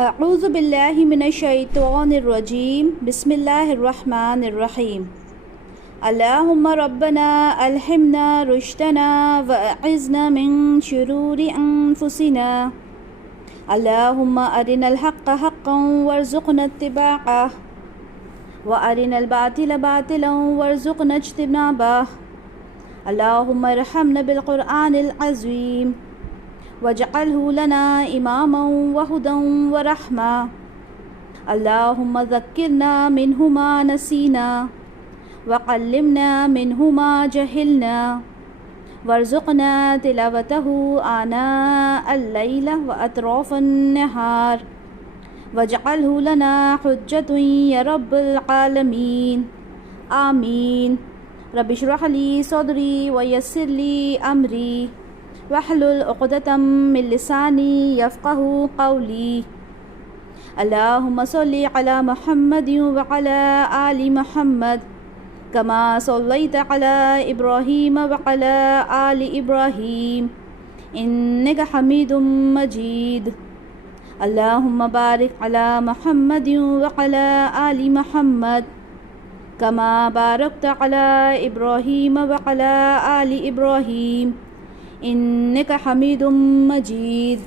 اعوذ باللہ من الشیطان الرجیم بسم اللہ الرحمن الرحیم اللہم ربنا الہمنا رشدنا واعذنا من شرور انفسنا اللہم ارنا الحق حقا وارزقنا اتباعہ وارنا الباطل باطلا وارزقنا اجتنابہ اللہم ارحمنا بالقرآن العظیم واجعلہ لنا اماما وہدا ورحمہ اللہم ذکرنا منہ ما نسینا وعلمنا منہ ما جہلنا وارزقنا تلاوتہ آناء اللیل واطراف النہار واجعلہ لنا حجة یا رب العالمین آمین۔ رب اشرح لی صدری ویسر لی امری واحلل عقدة من لسانی یفقہوا قولی۔ اللہم صلی علی محمد وعلی آل محمد کما صلیت علی ابراہیم وعلی آل ابراہیم انک حمید مجید۔ اللہم بارک علی محمد وعلی آل محمد کما بارکت علی ابراہیم وعلی آل ابراہیم انک حمید مجید۔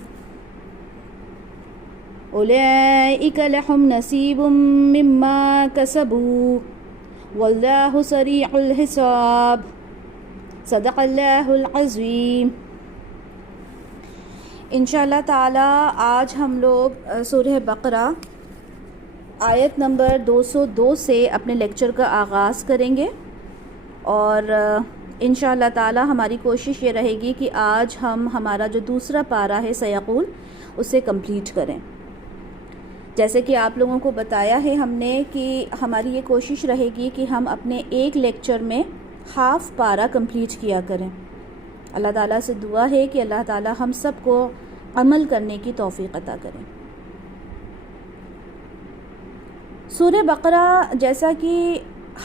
اولئک لهم نصیب مما کسبوا واللہ سریع الحساب۔ صدق اللہ العظیم۔ انشاءاللہ تعالی آج ہم لوگ سورہ بقرہ آیت نمبر 202 سے اپنے لیکچر کا آغاز کریں گے، اور انشاءاللہ تعالی ہماری کوشش یہ رہے گی کہ آج ہم ہمارا جو دوسرا پارہ ہے سیقول اسے کمپلیٹ کریں۔ جیسے کہ آپ لوگوں کو بتایا ہے ہم نے کہ ہماری یہ کوشش رہے گی کہ ہم اپنے ایک لیکچر میں ہاف پارہ کمپلیٹ کیا کریں۔ اللہ تعالیٰ سے دعا ہے کہ اللہ تعالیٰ ہم سب کو عمل کرنے کی توفیق عطا کریں۔ سورہ بقرہ جیسا کہ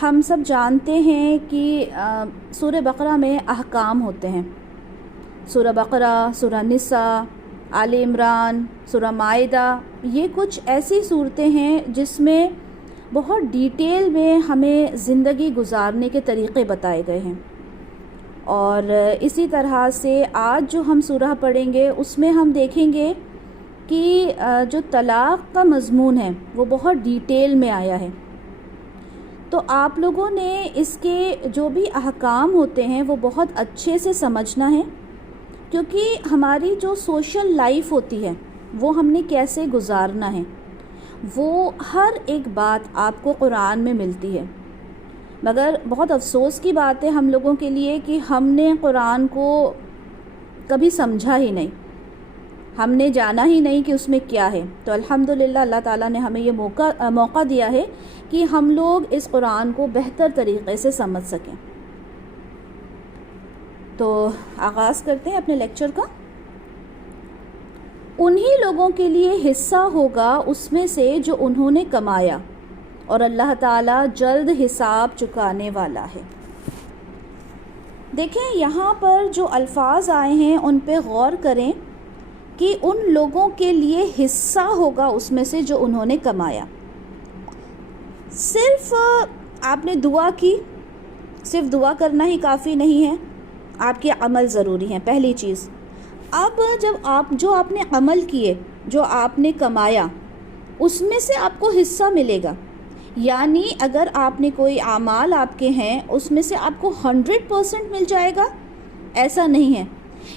ہم سب جانتے ہیں کہ سورہ بقرہ میں احکام ہوتے ہیں۔ سورہ بقرہ، سورہ نساء، آل عمران، سورہ مائدہ، یہ کچھ ایسی صورتیں ہیں جس میں بہت ڈیٹیل میں ہمیں زندگی گزارنے کے طریقے بتائے گئے ہیں، اور اسی طرح سے آج جو ہم سورہ پڑھیں گے اس میں ہم دیکھیں گے کہ جو طلاق کا مضمون ہے وہ بہت ڈیٹیل میں آیا ہے۔ تو آپ لوگوں نے اس کے جو بھی احکام ہوتے ہیں وہ بہت اچھے سے سمجھنا ہے، کیونکہ ہماری جو سوشل لائف ہوتی ہے وہ ہم نے کیسے گزارنا ہے وہ ہر ایک بات آپ کو قرآن میں ملتی ہے، مگر بہت افسوس کی بات ہے ہم لوگوں کے لیے کہ ہم نے قرآن کو کبھی سمجھا ہی نہیں، ہم نے جانا ہی نہیں کہ اس میں کیا ہے۔ تو الحمدللہ اللہ تعالیٰ نے ہمیں یہ موقع دیا ہے کہ ہم لوگ اس قرآن کو بہتر طریقے سے سمجھ سکیں۔ تو آغاز کرتے ہیں اپنے لیکچر کا۔ انہی لوگوں کے لیے حصہ ہوگا اس میں سے جو انہوں نے کمایا، اور اللہ تعالیٰ جلد حساب چکانے والا ہے۔ دیکھیں یہاں پر جو الفاظ آئے ہیں ان پہ غور کریں کہ ان لوگوں کے لیے حصہ ہوگا اس میں سے جو انہوں نے کمایا۔ صرف آپ نے دعا کی، صرف دعا کرنا ہی کافی نہیں ہے، آپ کے عمل ضروری ہیں پہلی چیز۔ اب جب آپ نے عمل کیے، جو آپ نے کمایا، اس میں سے آپ کو حصہ ملے گا۔ یعنی اگر آپ نے کوئی اعمال آپ کے ہیں اس میں سے آپ کو 100% مل جائے گا، ایسا نہیں ہے،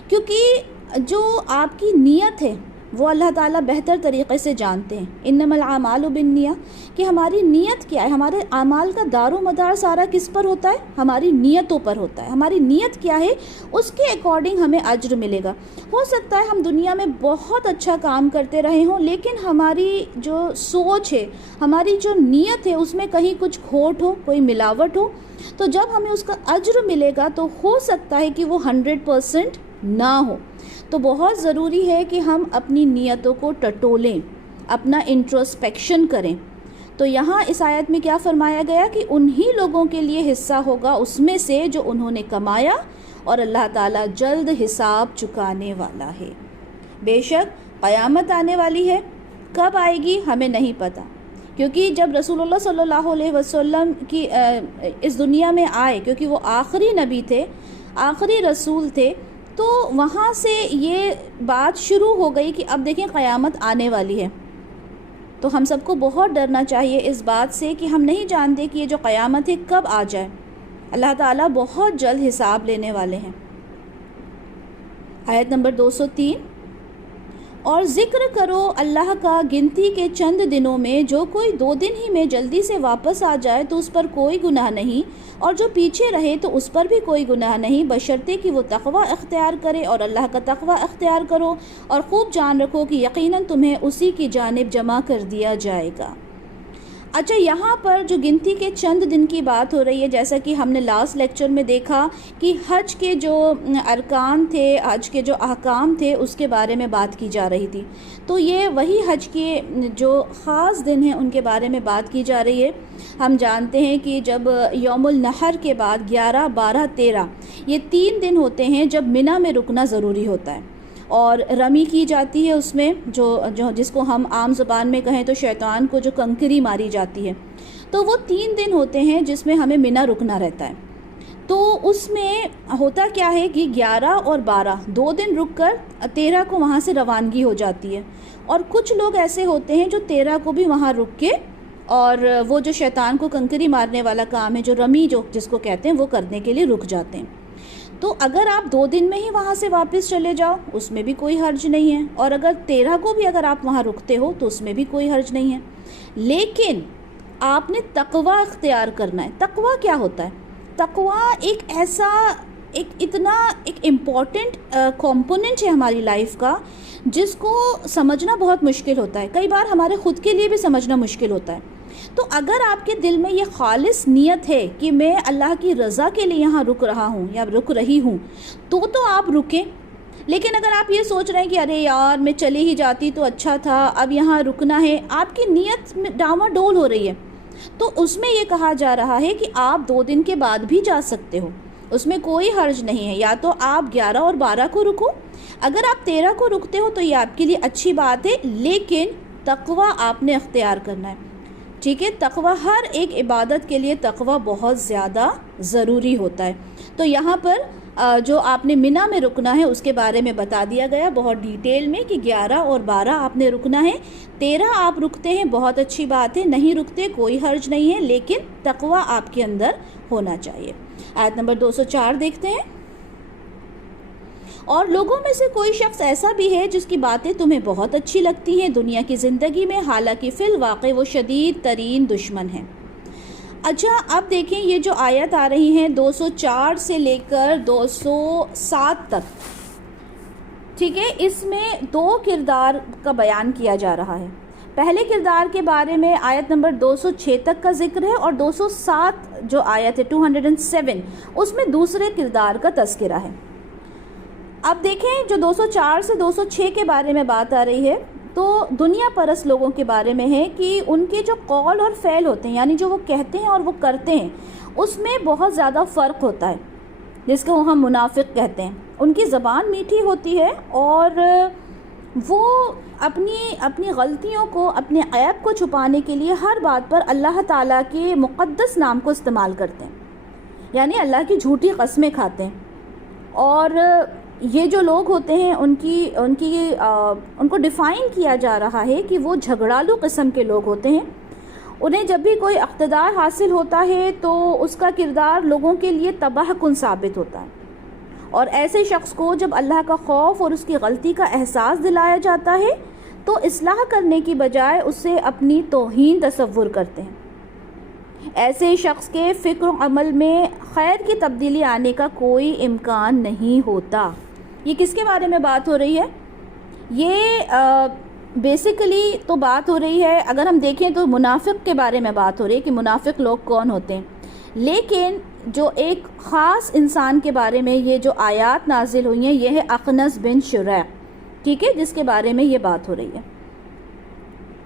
کیونکہ جو آپ کی نیت ہے وہ اللہ تعالیٰ بہتر طریقے سے جانتے ہیں۔ انما الاعمال بالنیات، کہ ہماری نیت کیا ہے، ہمارے اعمال کا دار و مدار سارا کس پر ہوتا ہے؟ ہماری نیتوں پر ہوتا ہے۔ ہماری نیت کیا ہے اس کے اکارڈنگ ہمیں اجر ملے گا۔ ہو سکتا ہے ہم دنیا میں بہت اچھا کام کرتے رہے ہوں، لیکن ہماری جو سوچ ہے، ہماری جو نیت ہے، اس میں کہیں کچھ کھوٹ ہو، کوئی ملاوٹ ہو، تو جب ہمیں اس کا اجر ملے گا تو ہو سکتا ہے کہ وہ 100% نہ ہو۔ تو بہت ضروری ہے کہ ہم اپنی نیتوں کو ٹٹولیں، اپنا انٹروسپیکشن کریں۔ تو یہاں اس آیت میں کیا فرمایا گیا کہ انہی لوگوں کے لیے حصہ ہوگا اس میں سے جو انہوں نے کمایا، اور اللہ تعالیٰ جلد حساب چکانے والا ہے۔ بے شک قیامت آنے والی ہے، کب آئے گی ہمیں نہیں پتہ، کیونکہ جب رسول اللہ صلی اللہ علیہ وسلم کی اس دنیا میں آئے، کیونکہ وہ آخری نبی تھے، آخری رسول تھے، تو وہاں سے یہ بات شروع ہو گئی کہ اب دیکھیں قیامت آنے والی ہے۔ تو ہم سب کو بہت ڈرنا چاہیے اس بات سے کہ ہم نہیں جانتے کہ یہ جو قیامت ہے کب آ جائے۔ اللہ تعالیٰ بہت جلد حساب لینے والے ہیں۔ آیت نمبر 203، اور ذکر کرو اللہ کا گنتی کے چند دنوں میں، جو کوئی 2 دن ہی میں جلدی سے واپس آ جائے تو اس پر کوئی گناہ نہیں، اور جو پیچھے رہے تو اس پر بھی کوئی گناہ نہیں، بشرطے کہ وہ تقوی اختیار کرے، اور اللہ کا تقوی اختیار کرو، اور خوب جان رکھو کہ یقیناً تمہیں اسی کی جانب جمع کر دیا جائے گا۔ اچھا، یہاں پر جو گنتی کے چند دن کی بات ہو رہی ہے، جیسا کہ ہم نے لاسٹ لیکچر میں دیکھا کہ حج کے جو ارکان تھے، حج کے جو احکام تھے، اس کے بارے میں بات کی جا رہی تھی۔ تو یہ وہی حج کے جو خاص دن ہیں ان کے بارے میں بات کی جا رہی ہے۔ ہم جانتے ہیں کہ جب یوم النحر کے بعد 11، 12، 13 یہ 3 دن ہوتے ہیں جب منی میں رکنا ضروری ہوتا ہے، اور رمی کی جاتی ہے اس میں، جو جس کو ہم عام زبان میں کہیں تو شیطان کو جو کنکری ماری جاتی ہے، تو وہ 3 دن ہوتے ہیں جس میں ہمیں منی رکنا رہتا ہے۔ تو اس میں ہوتا کیا ہے کہ 11 اور 12 2 دن رک کر 13 کو وہاں سے روانگی ہو جاتی ہے، اور کچھ لوگ ایسے ہوتے ہیں جو 13 کو بھی وہاں رک کے اور وہ جو شیطان کو کنکری مارنے والا کام ہے، جو رمی جس کو کہتے ہیں، وہ کرنے کے لیے رک جاتے ہیں۔ تو اگر آپ 2 دن میں ہی وہاں سے واپس چلے جاؤ اس میں بھی کوئی حرج نہیں ہے، اور اگر 13 کو بھی اگر آپ وہاں رکتے ہو تو اس میں بھی کوئی حرج نہیں ہے، لیکن آپ نے تقوی اختیار کرنا ہے۔ تقوی کیا ہوتا ہے؟ تقوی ایک امپورٹنٹ کمپوننٹ ہے ہماری لائف کا، جس کو سمجھنا بہت مشکل ہوتا ہے، کئی بار ہمارے خود کے لیے بھی سمجھنا مشکل ہوتا ہے۔ تو اگر آپ کے دل میں یہ خالص نیت ہے کہ میں اللہ کی رضا کے لیے یہاں رک رہا ہوں یا رک رہی ہوں، تو آپ رکیں۔ لیکن اگر آپ یہ سوچ رہے ہیں کہ ارے یار میں چلی ہی جاتی تو اچھا تھا، اب یہاں رکنا ہے، آپ کی نیت ڈاواڈول ہو رہی ہے، تو اس میں یہ کہا جا رہا ہے کہ آپ 2 دن کے بعد بھی جا سکتے ہو، اس میں کوئی حرج نہیں ہے۔ یا تو آپ 11 اور 12 کو رکو، اگر آپ 13 کو رکتے ہو تو یہ آپ کے لیے اچھی بات ہے، لیکن تقوی آپ نے اختیار کرنا ہے، ٹھیک ہے؟ تقوی، ہر ایک عبادت کے لیے تقوی بہت زیادہ ضروری ہوتا ہے۔ تو یہاں پر جو آپ نے منی میں رکنا ہے اس کے بارے میں بتا دیا گیا بہت ڈیٹیل میں کہ 11 اور 12 آپ نے رکنا ہے، 13 آپ رکتے ہیں بہت اچھی بات ہے، نہیں رکتے کوئی حرج نہیں ہے، لیکن تقوی آپ کے اندر ہونا چاہیے۔ آیت نمبر 204 دیکھتے ہیں، اور لوگوں میں سے کوئی شخص ایسا بھی ہے جس کی باتیں تمہیں بہت اچھی لگتی ہیں دنیا کی زندگی میں، حالانکہ فی الواقع وہ شدید ترین دشمن ہیں۔ اچھا، اب دیکھیں یہ جو آیت آ رہی ہیں 204 سے لے کر 207 تک، ٹھیک ہے، اس میں 2 کردار کا بیان کیا جا رہا ہے۔ پہلے کردار کے بارے میں آیت نمبر 206 تک کا ذکر ہے، اور 207 جو آیت ہے 207 اس میں دوسرے کردار کا تذکرہ ہے۔ اب دیکھیں جو 204 سے 206 کے بارے میں بات آ رہی ہے، تو دنیا پرست لوگوں کے بارے میں ہے کہ ان کے جو قول اور فعل ہوتے ہیں، یعنی جو وہ کہتے ہیں اور وہ کرتے ہیں، اس میں بہت زیادہ فرق ہوتا ہے، جس کو ہم منافق کہتے ہیں۔ ان کی زبان میٹھی ہوتی ہے، اور وہ اپنی غلطیوں کو، اپنے عیب کو چھپانے کے لیے ہر بات پر اللہ تعالیٰ کے مقدس نام کو استعمال کرتے ہیں، یعنی اللہ کی جھوٹی قسمیں کھاتے ہیں۔ اور یہ جو لوگ ہوتے ہیں ان کو ڈیفائن کیا جا رہا ہے کہ وہ جھگڑالو قسم کے لوگ ہوتے ہیں۔ انہیں جب بھی کوئی اقتدار حاصل ہوتا ہے تو اس کا کردار لوگوں کے لیے تباہ کن ثابت ہوتا ہے، اور ایسے شخص کو جب اللہ کا خوف اور اس کی غلطی کا احساس دلایا جاتا ہے تو اصلاح کرنے کی بجائے اسے اپنی توہین تصور کرتے ہیں۔ ایسے شخص کے فکر و عمل میں خیر کی تبدیلی آنے کا کوئی امکان نہیں ہوتا۔ یہ کس کے بارے میں بات ہو رہی ہے؟ یہ بیسیکلی تو بات ہو رہی ہے، اگر ہم دیکھیں تو منافق کے بارے میں بات ہو رہی ہے کہ منافق لوگ کون ہوتے ہیں، لیکن جو ایک خاص انسان کے بارے میں یہ جو آیات نازل ہوئی ہیں، یہ ہے اخنس بن شریق، ٹھیک ہے، جس کے بارے میں یہ بات ہو رہی ہے۔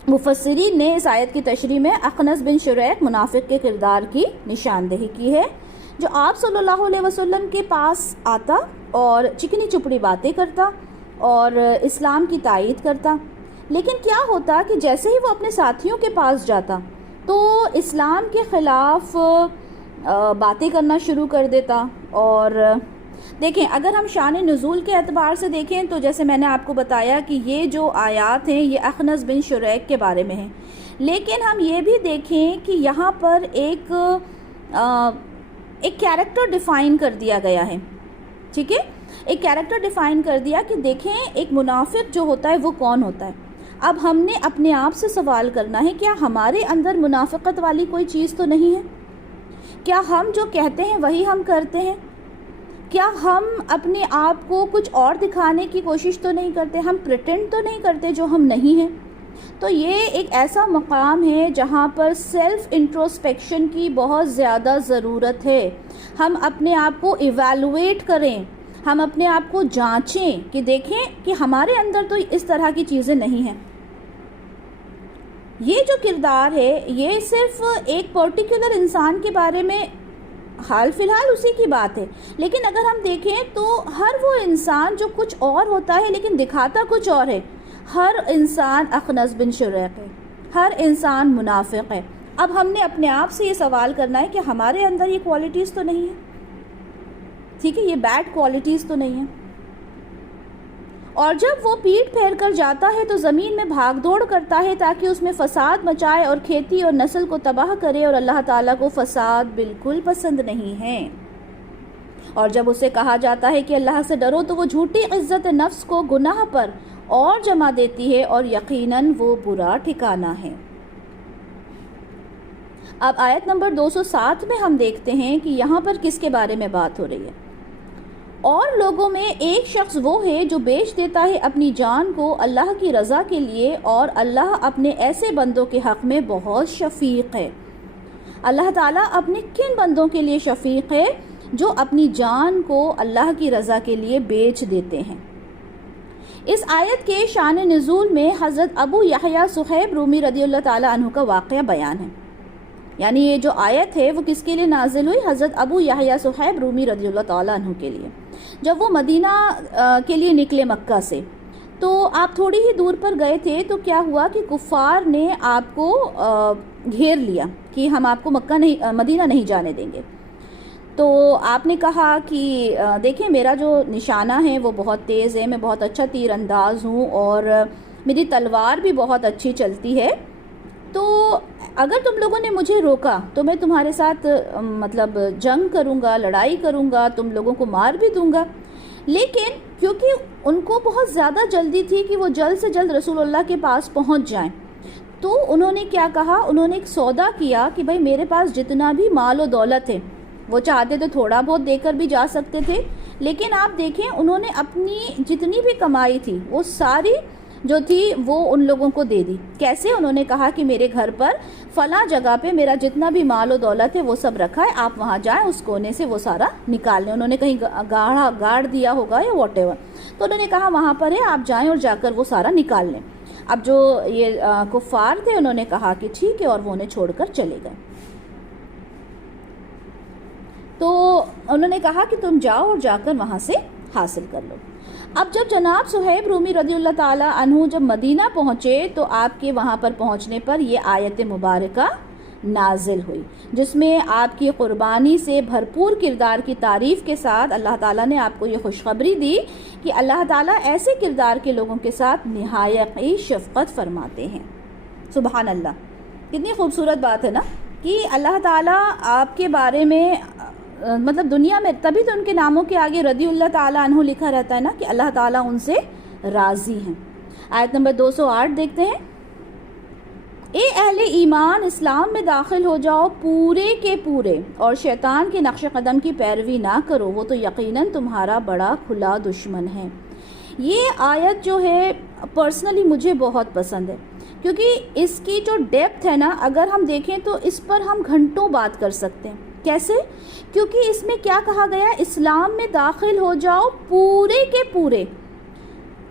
مفسرین نے اس آیت کی تشریح میں اخنس بن شریق منافق کے کردار کی نشاندہی کی ہے، جو آپ صلی اللہ علیہ وسلم کے پاس آتا اور چکنی چپڑی باتیں کرتا اور اسلام کی تائید کرتا، لیکن کیا ہوتا کہ جیسے ہی وہ اپنے ساتھیوں کے پاس جاتا تو اسلام کے خلاف باتیں کرنا شروع کر دیتا. اور دیکھیں اگر ہم شان نزول کے اعتبار سے دیکھیں تو جیسے میں نے آپ کو بتایا کہ یہ جو آیات ہیں یہ اخنس بن شریک کے بارے میں ہیں، لیکن ہم یہ بھی دیکھیں کہ یہاں پر ایک کیریکٹر ڈیفائن کر دیا گیا ہے. ٹھیک ہے، ایک کیریکٹر ڈیفائن کر دیا کہ دیکھیں ایک منافق جو ہوتا ہے وہ کون ہوتا ہے. اب ہم نے اپنے آپ سے سوال کرنا ہے، کیا ہمارے اندر منافقت والی کوئی چیز تو نہیں ہے؟ کیا ہم جو کہتے ہیں وہی ہم کرتے ہیں؟ کیا ہم اپنے آپ کو کچھ اور دکھانے کی کوشش تو نہیں کرتے؟ ہم پریٹینڈ تو نہیں کرتے جو ہم نہیں ہیں؟ تو یہ ایک ایسا مقام ہے جہاں پر سیلف انٹروسپیکشن کی بہت زیادہ ضرورت ہے. ہم اپنے آپ کو ایویلویٹ کریں، ہم اپنے آپ کو جانچیں کہ دیکھیں کہ ہمارے اندر تو اس طرح کی چیزیں نہیں ہیں. یہ جو کردار ہے یہ صرف ایک پرٹیکولر انسان کے بارے میں حال فی الحال اسی کی بات ہے، لیکن اگر ہم دیکھیں تو ہر وہ انسان جو کچھ اور ہوتا ہے لیکن دکھاتا کچھ اور ہے. ہر انسان اخنس بن شریق ہے، ہر انسان منافق ہے. اب ہم نے اپنے آپ سے یہ سوال کرنا ہے کہ ہمارے اندر یہ کوالٹیز تو نہیں ہیں. ٹھیک ہے، یہ بیڈ کوالٹیز تو نہیں ہیں. اور جب وہ پیٹھ پھیر کر جاتا ہے تو زمین میں بھاگ دوڑ کرتا ہے تاکہ اس میں فساد مچائے اور کھیتی اور نسل کو تباہ کرے، اور اللہ تعالیٰ کو فساد بالکل پسند نہیں ہے. اور جب اسے کہا جاتا ہے کہ اللہ سے ڈرو تو وہ جھوٹی عزت نفس کو گناہ پر اور جمع دیتی ہے، اور یقیناً وہ برا ٹھکانہ ہے. اب آیت نمبر 207 میں ہم دیکھتے ہیں کہ یہاں پر کس کے بارے میں بات ہو رہی ہے. اور لوگوں میں ایک شخص وہ ہے جو بیچ دیتا ہے اپنی جان کو اللہ کی رضا کے لیے، اور اللہ اپنے ایسے بندوں کے حق میں بہت شفیق ہے. اللہ تعالیٰ اپنے کن بندوں کے لیے شفیق ہے؟ جو اپنی جان کو اللہ کی رضا کے لیے بیچ دیتے ہیں. اس آیت کے شان نزول میں حضرت ابو یحییٰ صہیب رومی رضی اللہ تعالیٰ عنہ کا واقعہ بیان ہے. یعنی یہ جو آیت ہے وہ کس کے لیے نازل ہوئی؟ حضرت ابو یحییٰ صہیب رومی رضی اللہ تعالیٰ عنہ کے لیے. جب وہ مدینہ کے لیے نکلے مکہ سے تو آپ تھوڑی ہی دور پر گئے تھے تو کیا ہوا کہ کفار نے آپ کو گھیر لیا کہ ہم آپ کو مدینہ نہیں جانے دیں گے. تو آپ نے کہا کہ دیکھیں میرا جو نشانہ ہے وہ بہت تیز ہے، میں بہت اچھا تیر انداز ہوں اور میری تلوار بھی بہت اچھی چلتی ہے، تو اگر تم لوگوں نے مجھے روکا تو میں تمہارے ساتھ مطلب جنگ کروں گا، لڑائی کروں گا، تم لوگوں کو مار بھی دوں گا. لیکن کیونکہ ان کو بہت زیادہ جلدی تھی کہ وہ جلد سے جلد رسول اللہ کے پاس پہنچ جائیں، تو انہوں نے کیا کہا؟ انہوں نے ایک سودا کیا کہ بھائی میرے پاس جتنا بھی مال و دولت ہے، وہ چاہتے تو تھوڑا بہت دے کر بھی جا سکتے تھے، لیکن آپ دیکھیں انہوں نے اپنی جتنی بھی کمائی تھی وہ ساری جو تھی وہ ان لوگوں کو دے دی. کیسے؟ انہوں نے کہا کہ میرے گھر پر فلاں جگہ پہ میرا جتنا بھی مال و دولت ہے وہ سب رکھا ہے، آپ وہاں جائیں اس کونے سے وہ سارا نکال لیں. انہوں نے کہیں گاڑ دیا ہوگا یا واٹ ایور، تو انہوں نے کہا وہاں پر ہے، آپ جائیں اور جا کر وہ سارا نکال لیں. اب جو یہ کفار تھے انہوں نے کہا کہ ٹھیک ہے، اور وہ انہیں چھوڑ کر چلے گئے. تو انہوں نے کہا کہ تم جاؤ اور جا کر وہاں سے حاصل کر لو. اب جب جناب صہیب رومی رضی اللہ تعالیٰ عنہ جب مدینہ پہنچے تو آپ کے وہاں پر پہنچنے پر یہ آیت مبارکہ نازل ہوئی، جس میں آپ کی قربانی سے بھرپور کردار کی تعریف کے ساتھ اللہ تعالیٰ نے آپ کو یہ خوشخبری دی کہ اللہ تعالیٰ ایسے کردار کے لوگوں کے ساتھ نہایت شفقت فرماتے ہیں. سبحان اللہ، کتنی خوبصورت بات ہے نا کہ اللہ تعالیٰ آپ کے بارے میں مطلب دنیا میں تبھی تو ان کے ناموں کے آگے رضی اللہ تعالیٰ عنہ لکھا رہتا ہے نا کہ اللہ تعالیٰ ان سے راضی ہیں. آیت نمبر 208 دیکھتے ہیں. اے اہل ایمان، اسلام میں داخل ہو جاؤ پورے کے پورے، اور شیطان کے نقش قدم کی پیروی نہ کرو، وہ تو یقیناً تمہارا بڑا کھلا دشمن ہے. یہ آیت جو ہے پرسنلی مجھے بہت پسند ہے، کیونکہ اس کی جو ڈیپتھ ہے نا اگر ہم دیکھیں تو اس پر ہم گھنٹوں بات کر سکتے ہیں. کیسے؟ کیونکہ اس میں کیا کہا گیا؟ اسلام میں داخل ہو جاؤ پورے کے پورے.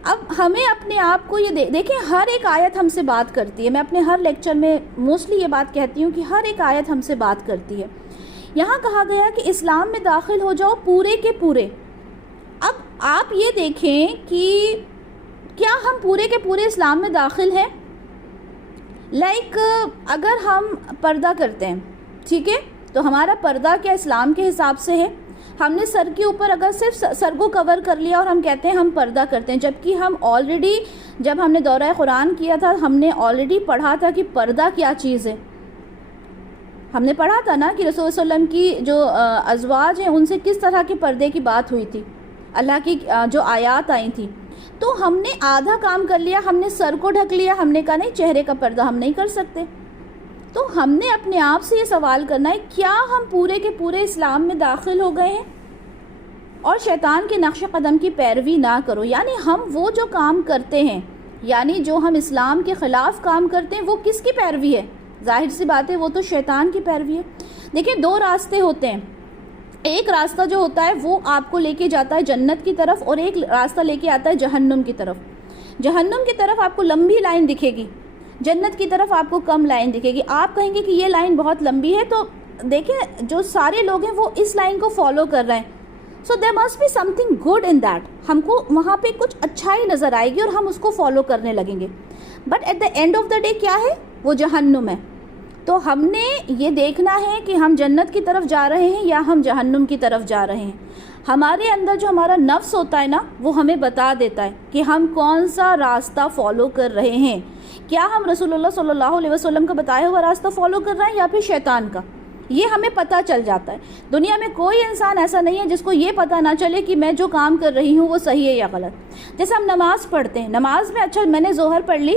اب ہمیں اپنے آپ کو یہ دیکھیں، ہر ایک آیت ہم سے بات کرتی ہے. میں اپنے ہر لیکچر میں موسٹلی یہ بات کہتی ہوں کہ ہر ایک آیت ہم سے بات کرتی ہے. یہاں کہا گیا کہ اسلام میں داخل ہو جاؤ پورے کے پورے. اب آپ یہ دیکھیں کہ کیا ہم پورے کے پورے اسلام میں داخل ہیں؟ اگر ہم پردہ کرتے ہیں، ٹھیک ہے، تو ہمارا پردہ کیا اسلام کے حساب سے ہے؟ ہم نے سر کے اوپر اگر صرف سر کو کور کر لیا اور ہم کہتے ہیں ہم پردہ کرتے ہیں، جبکہ ہم آلریڈی جب ہم نے دورہ قرآن کیا تھا ہم نے آلریڈی پڑھا تھا کہ پردہ کیا چیز ہے. ہم نے پڑھا تھا نا کہ رسول صلی اللہ علیہ وسلم کی جو ازواج ہیں ان سے کس طرح کے پردے کی بات ہوئی تھی، اللہ کی جو آیات آئی تھی. تو ہم نے آدھا کام کر لیا، ہم نے سر کو ڈھک لیا، ہم نے کہا نہیں چہرے کا پردہ ہم نہیں کر سکتے. تو ہم نے اپنے آپ سے یہ سوال کرنا ہے، کیا ہم پورے کے پورے اسلام میں داخل ہو گئے ہیں؟ اور شیطان کے نقش قدم کی پیروی نہ کرو. یعنی ہم وہ جو کام کرتے ہیں، یعنی جو ہم اسلام کے خلاف کام کرتے ہیں، وہ کس کی پیروی ہے؟ ظاہر سی بات ہے وہ تو شیطان کی پیروی ہے. دیکھیں دو راستے ہوتے ہیں، ایک راستہ جو ہوتا ہے وہ آپ کو لے کے جاتا ہے جنت کی طرف، اور ایک راستہ لے کے آتا ہے جہنم کی طرف. جہنم کی طرف آپ کو لمبی لائن دکھے گی، جنت کی طرف آپ کو کم لائن دکھے گی. آپ کہیں گے کہ یہ لائن بہت لمبی ہے، تو دیکھیں جو سارے لوگ ہیں وہ اس لائن کو فالو کر رہے ہیں. So there must be something good in that. ہم کو وہاں پہ کچھ اچھائی نظر آئے گی اور ہم اس کو فالو کرنے لگیں گے. But at the end of the day کیا ہے؟ وہ جہنم ہے. تو ہم نے یہ دیکھنا ہے کہ ہم جنت کی طرف جا رہے ہیں یا ہم جہنم کی طرف جا رہے ہیں. ہمارے اندر جو ہمارا نفس ہوتا ہے نا، وہ ہمیں بتا دیتا ہے کہ ہم کون سا راستہ فالو کر رہے ہیں. کیا ہم رسول اللہ صلی اللہ علیہ وسلم کا بتایا ہوا راستہ فالو کر رہے ہیں یا پھر شیطان کا؟ یہ ہمیں پتہ چل جاتا ہے. دنیا میں کوئی انسان ایسا نہیں ہے جس کو یہ پتہ نہ چلے کہ میں جو کام کر رہی ہوں وہ صحیح ہے یا غلط. جیسے ہم نماز پڑھتے ہیں، نماز میں اچھا میں نے ظہر پڑھ لی،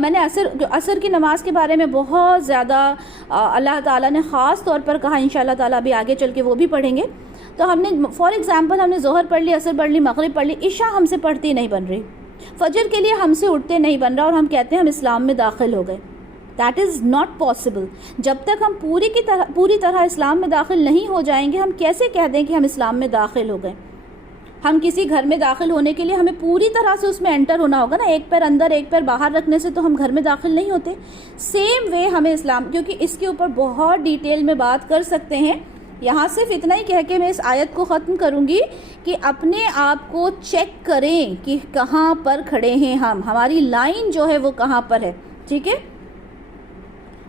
میں نے عصر کی نماز کے بارے میں بہت زیادہ اللہ تعالیٰ نے خاص طور پر کہا، انشاءاللہ تعالیٰ ابھی آگے چل کے وہ بھی پڑھیں گے. تو ہم نے فار ایگزامپل ہم نے ظہر پڑھ لی، عصر پڑھ لی، مغرب پڑھ لی، عشاء ہم سے پڑھتی نہیں بن رہی، فجر کے لیے ہم سے اٹھتے نہیں بن رہا، اور ہم کہتے ہیں ہم اسلام میں داخل ہو گئے. That is not possible. جب تک ہم پوری طرح اسلام میں داخل نہیں ہو جائیں گے، ہم کیسے کہہ دیں کہ ہم اسلام میں داخل ہو گئے؟ ہم کسی گھر میں داخل ہونے کے لیے ہمیں پوری طرح سے اس میں انٹر ہونا ہوگا نا. ایک پیر اندر ایک پیر باہر رکھنے سے تو ہم گھر میں داخل نہیں ہوتے. سیم وے ہمیں اسلام، کیونکہ اس کے اوپر بہت ڈیٹیل میں بات کر سکتے ہیں. یہاں صرف اتنا ہی کہہ کے میں اس آیت کو ختم کروں گی کہ اپنے آپ کو چیک کریں کہ کہاں پر کھڑے ہیں ہماری لائن جو ہے وہ کہاں پر ہے. ٹھیک ہے.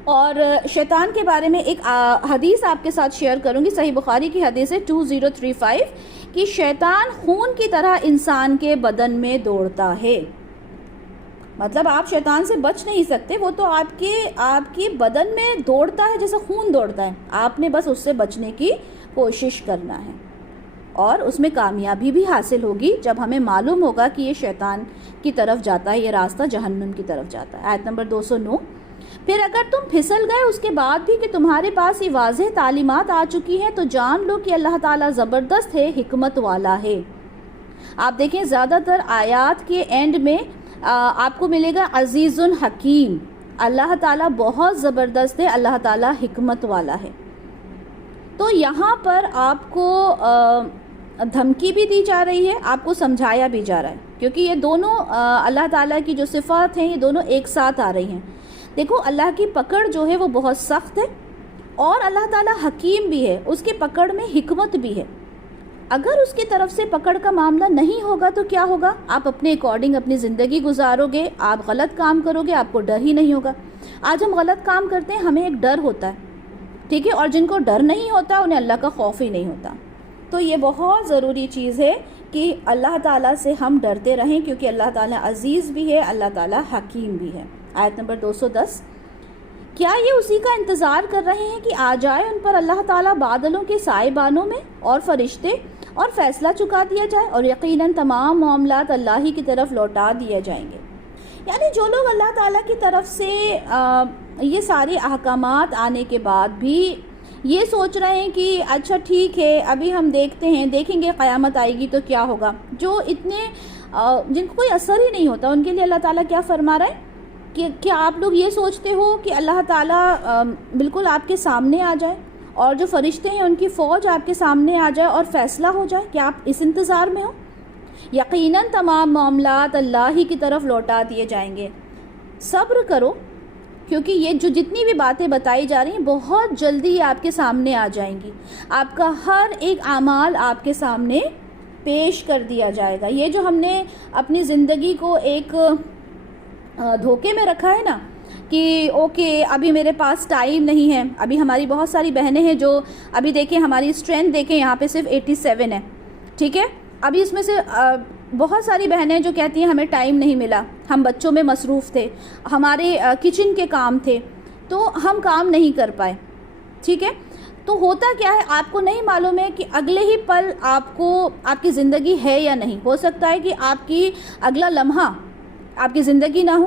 اور شیطان کے بارے میں ایک حدیث آپ کے ساتھ شیئر کروں گی. صحیح بخاری کی حدیث ہے 2035 کہ شیطان خون کی طرح انسان کے بدن میں دوڑتا ہے. مطلب آپ شیطان سے بچ نہیں سکتے، وہ تو آپ کے بدن میں دوڑتا ہے جیسے خون دوڑتا ہے. آپ نے بس اس سے بچنے کی کوشش کرنا ہے، اور اس میں کامیابی بھی حاصل ہوگی جب ہمیں معلوم ہوگا کہ یہ شیطان کی طرف جاتا ہے، یہ راستہ جہنم کی طرف جاتا ہے. آیت نمبر 209. پھر اگر تم پھسل گئے اس کے بعد بھی کہ تمہارے پاس یہ واضح تعلیمات آ چکی ہیں تو جان لو کہ اللہ تعالیٰ زبردست ہے، حکمت والا ہے. آپ دیکھیں زیادہ تر آیات کے اینڈ میں آپ کو ملے گا عزیز الحکیم. اللہ تعالیٰ بہت زبردست ہے، اللہ تعالیٰ حکمت والا ہے. تو یہاں پر آپ کو دھمکی بھی دی جا رہی ہے، آپ کو سمجھایا بھی جا رہا ہے، کیونکہ یہ دونوں اللہ تعالیٰ کی جو صفات ہیں یہ دونوں ایک ساتھ آ رہی ہیں. دیکھو اللہ کی پکڑ جو ہے وہ بہت سخت ہے، اور اللہ تعالیٰ حکیم بھی ہے، اس کی پکڑ میں حکمت بھی ہے. اگر اس کی طرف سے پکڑ کا معاملہ نہیں ہوگا تو کیا ہوگا؟ آپ اپنے اکارڈنگ اپنی زندگی گزارو گے، آپ غلط کام کرو گے، آپ کو ڈر ہی نہیں ہوگا. آج ہم غلط کام کرتے ہیں، ہمیں ایک ڈر ہوتا ہے، ٹھیک ہے، اور جن کو ڈر نہیں ہوتا انہیں اللہ کا خوف ہی نہیں ہوتا. تو یہ بہت ضروری چیز ہے کہ اللہ تعالیٰ سے ہم ڈرتے رہیں، کیونکہ اللہ تعالیٰ عزیز بھی ہے، اللہ تعالیٰ حکیم بھی ہے. آیت نمبر 210. کیا یہ اسی کا انتظار کر رہے ہیں کہ آ جائے ان پر اللہ تعالیٰ بادلوں کے سائے بانوں میں اور فرشتے، اور فیصلہ چکا دیا جائے، اور یقیناً تمام معاملات اللہ ہی کی طرف لوٹا دیے جائیں گے. یعنی جو لوگ اللہ تعالیٰ کی طرف سے یہ سارے احکامات آنے کے بعد بھی یہ سوچ رہے ہیں کہ اچھا ٹھیک ہے ابھی ہم دیکھیں گے قیامت آئے گی تو کیا ہوگا، جو اتنے جن کو کوئی اثر ہی نہیں ہوتا، ان کے لیے اللہ تعالیٰ کیا فرما رہا ہے کہ کیا آپ لوگ یہ سوچتے ہو کہ اللہ تعالیٰ بالکل آپ کے سامنے آ جائے اور جو فرشتے ہیں ان کی فوج آپ کے سامنے آ جائے اور فیصلہ ہو جائے؟ کیا آپ اس انتظار میں ہو؟ یقیناً تمام معاملات اللہ ہی کی طرف لوٹا دیے جائیں گے. صبر کرو، کیونکہ یہ جو جتنی بھی باتیں بتائی جا رہی ہیں بہت جلدی آپ کے سامنے آ جائیں گی. آپ کا ہر ایک اعمال آپ کے سامنے پیش کر دیا جائے گا. یہ جو ہم نے اپنی زندگی کو ایک دھوکے میں رکھا ہے نا کہ اوکے ابھی میرے پاس ٹائم نہیں ہے. ابھی ہماری بہت ساری بہنیں ہیں جو ابھی دیکھیں ہماری اسٹرینتھ دیکھیں یہاں پہ صرف 87 ہے, ٹھیک ہے. ابھی اس میں سے بہت ساری بہنیں جو کہتی ہیں ہمیں ٹائم نہیں ملا, ہم بچوں میں مصروف تھے, ہمارے کچن کے کام تھے, تو ہم کام نہیں کر پائے, ٹھیک ہے. تو ہوتا کیا ہے آپ کو نہیں معلوم ہے کہ اگلے ہی پل آپ کی زندگی ہے یا نہیں. ہو سکتا ہے کہ آپ کی اگلا لمحہ آپ کی زندگی نہ ہو,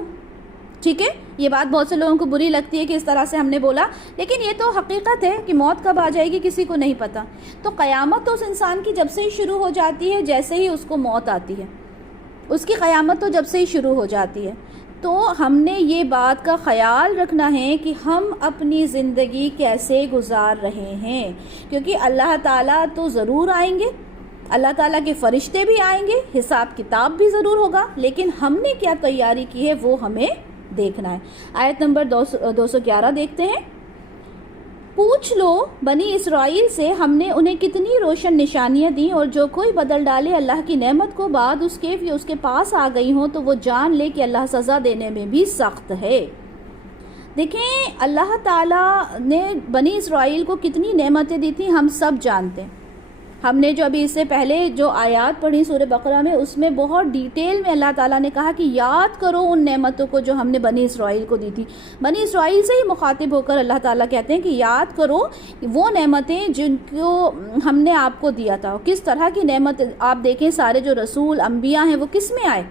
ٹھیک ہے. یہ بات بہت سے لوگوں کو بری لگتی ہے کہ اس طرح سے ہم نے بولا, لیکن یہ تو حقیقت ہے کہ موت کب آ جائے گی کسی کو نہیں پتہ. تو قیامت تو اس انسان کی جب سے ہی شروع ہو جاتی ہے جیسے ہی اس کو موت آتی ہے, اس کی قیامت تو جب سے ہی شروع ہو جاتی ہے. تو ہم نے یہ بات کا خیال رکھنا ہے کہ ہم اپنی زندگی کیسے گزار رہے ہیں, کیونکہ اللہ تعالیٰ تو ضرور آئیں گے, اللہ تعالیٰ کے فرشتے بھی آئیں گے, حساب کتاب بھی ضرور ہوگا, لیکن ہم نے کیا تیاری کی ہے وہ ہمیں دیکھنا ہے. آیت نمبر 211 دیکھتے ہیں. پوچھ لو بنی اسرائیل سے ہم نے انہیں کتنی روشن نشانیاں دیں, اور جو کوئی بدل ڈالے اللہ کی نعمت کو بعد اس کے اس کے پاس آ گئی ہوں تو وہ جان لے کہ اللہ سزا دینے میں بھی سخت ہے. دیکھیں اللہ تعالیٰ نے بنی اسرائیل کو کتنی نعمتیں دی تھیں ہم سب جانتے ہیں. ہم نے جو ابھی اس سے پہلے جو آیات پڑھی سورہ بقرہ میں, اس میں بہت ڈیٹیل میں اللہ تعالیٰ نے کہا کہ یاد کرو ان نعمتوں کو جو ہم نے بنی اسرائیل کو دی تھی. بنی اسرائیل سے ہی مخاطب ہو کر اللہ تعالیٰ کہتے ہیں کہ یاد کرو وہ نعمتیں جن کو ہم نے آپ کو دیا تھا. کس طرح کی نعمت آپ دیکھیں, سارے جو رسول انبیاء ہیں وہ کس میں آئے,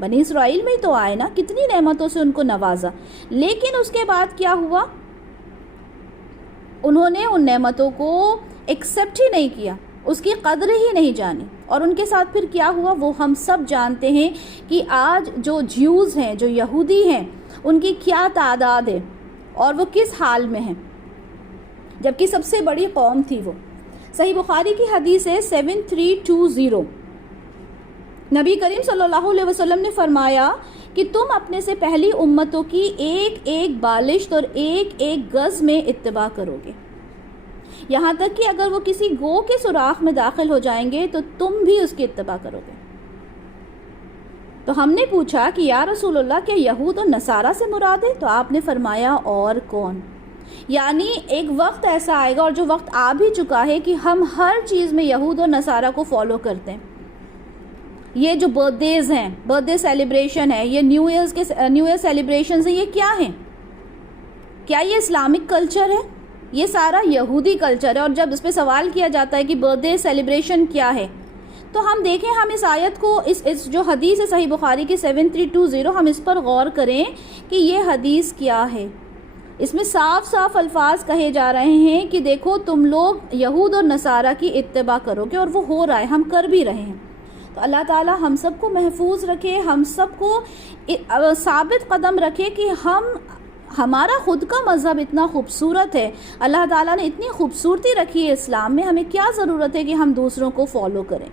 بنی اسرائیل میں ہی تو آئے نا. کتنی نعمتوں سے ان کو نوازا, لیکن اس کے بعد کیا ہوا, انہوں نے ان نعمتوں کو ایکسیپٹ ہی نہیں کیا, اس کی قدر ہی نہیں جانی. اور ان کے ساتھ پھر کیا ہوا وہ ہم سب جانتے ہیں کہ آج جو جیوز ہیں, جو یہودی ہیں, ان کی کیا تعداد ہے اور وہ کس حال میں ہیں, جبکہ سب سے بڑی قوم تھی وہ. صحیح بخاری کی حدیث ہے 7320, نبی کریم صلی اللہ علیہ وسلم نے فرمایا کہ تم اپنے سے پہلی امتوں کی ایک ایک بالشت اور ایک ایک گز میں اتباع کرو گے, یہاں تک کہ اگر وہ کسی گو کے سوراخ میں داخل ہو جائیں گے تو تم بھی اس کی اتباع کرو گے. تو ہم نے پوچھا کہ یا رسول اللہ کیا یہود اور نصارہ سے مراد ہے؟ تو آپ نے فرمایا اور کون. یعنی ایک وقت ایسا آئے گا, اور جو وقت آ بھی چکا ہے, کہ ہم ہر چیز میں یہود اور نصارہ کو فالو کرتے ہیں. یہ جو برتھ ڈیز ہیں, برتھ ڈے سیلیبریشن ہے, یہ نیو ایئر سیلیبریشنز ہیں, یہ کیا ہیں؟ کیا یہ اسلامک کلچر ہے؟ یہ سارا یہودی کلچر ہے. اور جب اس پہ سوال کیا جاتا ہے کہ برتھ ڈے سیلیبریشن کیا ہے, تو ہم دیکھیں, ہم اس آیت کو اس جو حدیث ہے صحیح بخاری کی 7320, ہم اس پر غور کریں کہ یہ حدیث کیا ہے. اس میں صاف صاف الفاظ کہے جا رہے ہیں کہ دیکھو تم لوگ یہود اور نصارہ کی اتباع کرو گے, اور وہ ہو رہا ہے, ہم کر بھی رہے ہیں. تو اللہ تعالیٰ ہم سب کو محفوظ رکھے, ہم سب کو ثابت قدم رکھے کہ ہمارا خود کا مذہب اتنا خوبصورت ہے, اللہ تعالیٰ نے اتنی خوبصورتی رکھی ہے اسلام میں, ہمیں کیا ضرورت ہے کہ ہم دوسروں کو فالو کریں.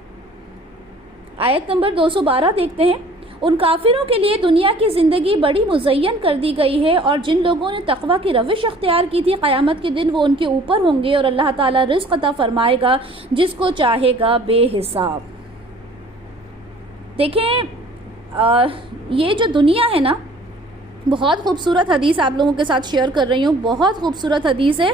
آیت نمبر 212 دیکھتے ہیں. ان کافروں کے لیے دنیا کی زندگی بڑی مزین کر دی گئی ہے, اور جن لوگوں نے تقویٰ کی روش اختیار کی تھی قیامت کے دن وہ ان کے اوپر ہوں گے, اور اللہ تعالیٰ رزق عطا فرمائے گا جس کو چاہے گا بے حساب. دیکھیں یہ جو دنیا ہے نا, بہت خوبصورت حدیث آپ لوگوں کے ساتھ شیئر کر رہی ہوں, بہت خوبصورت حدیث ہے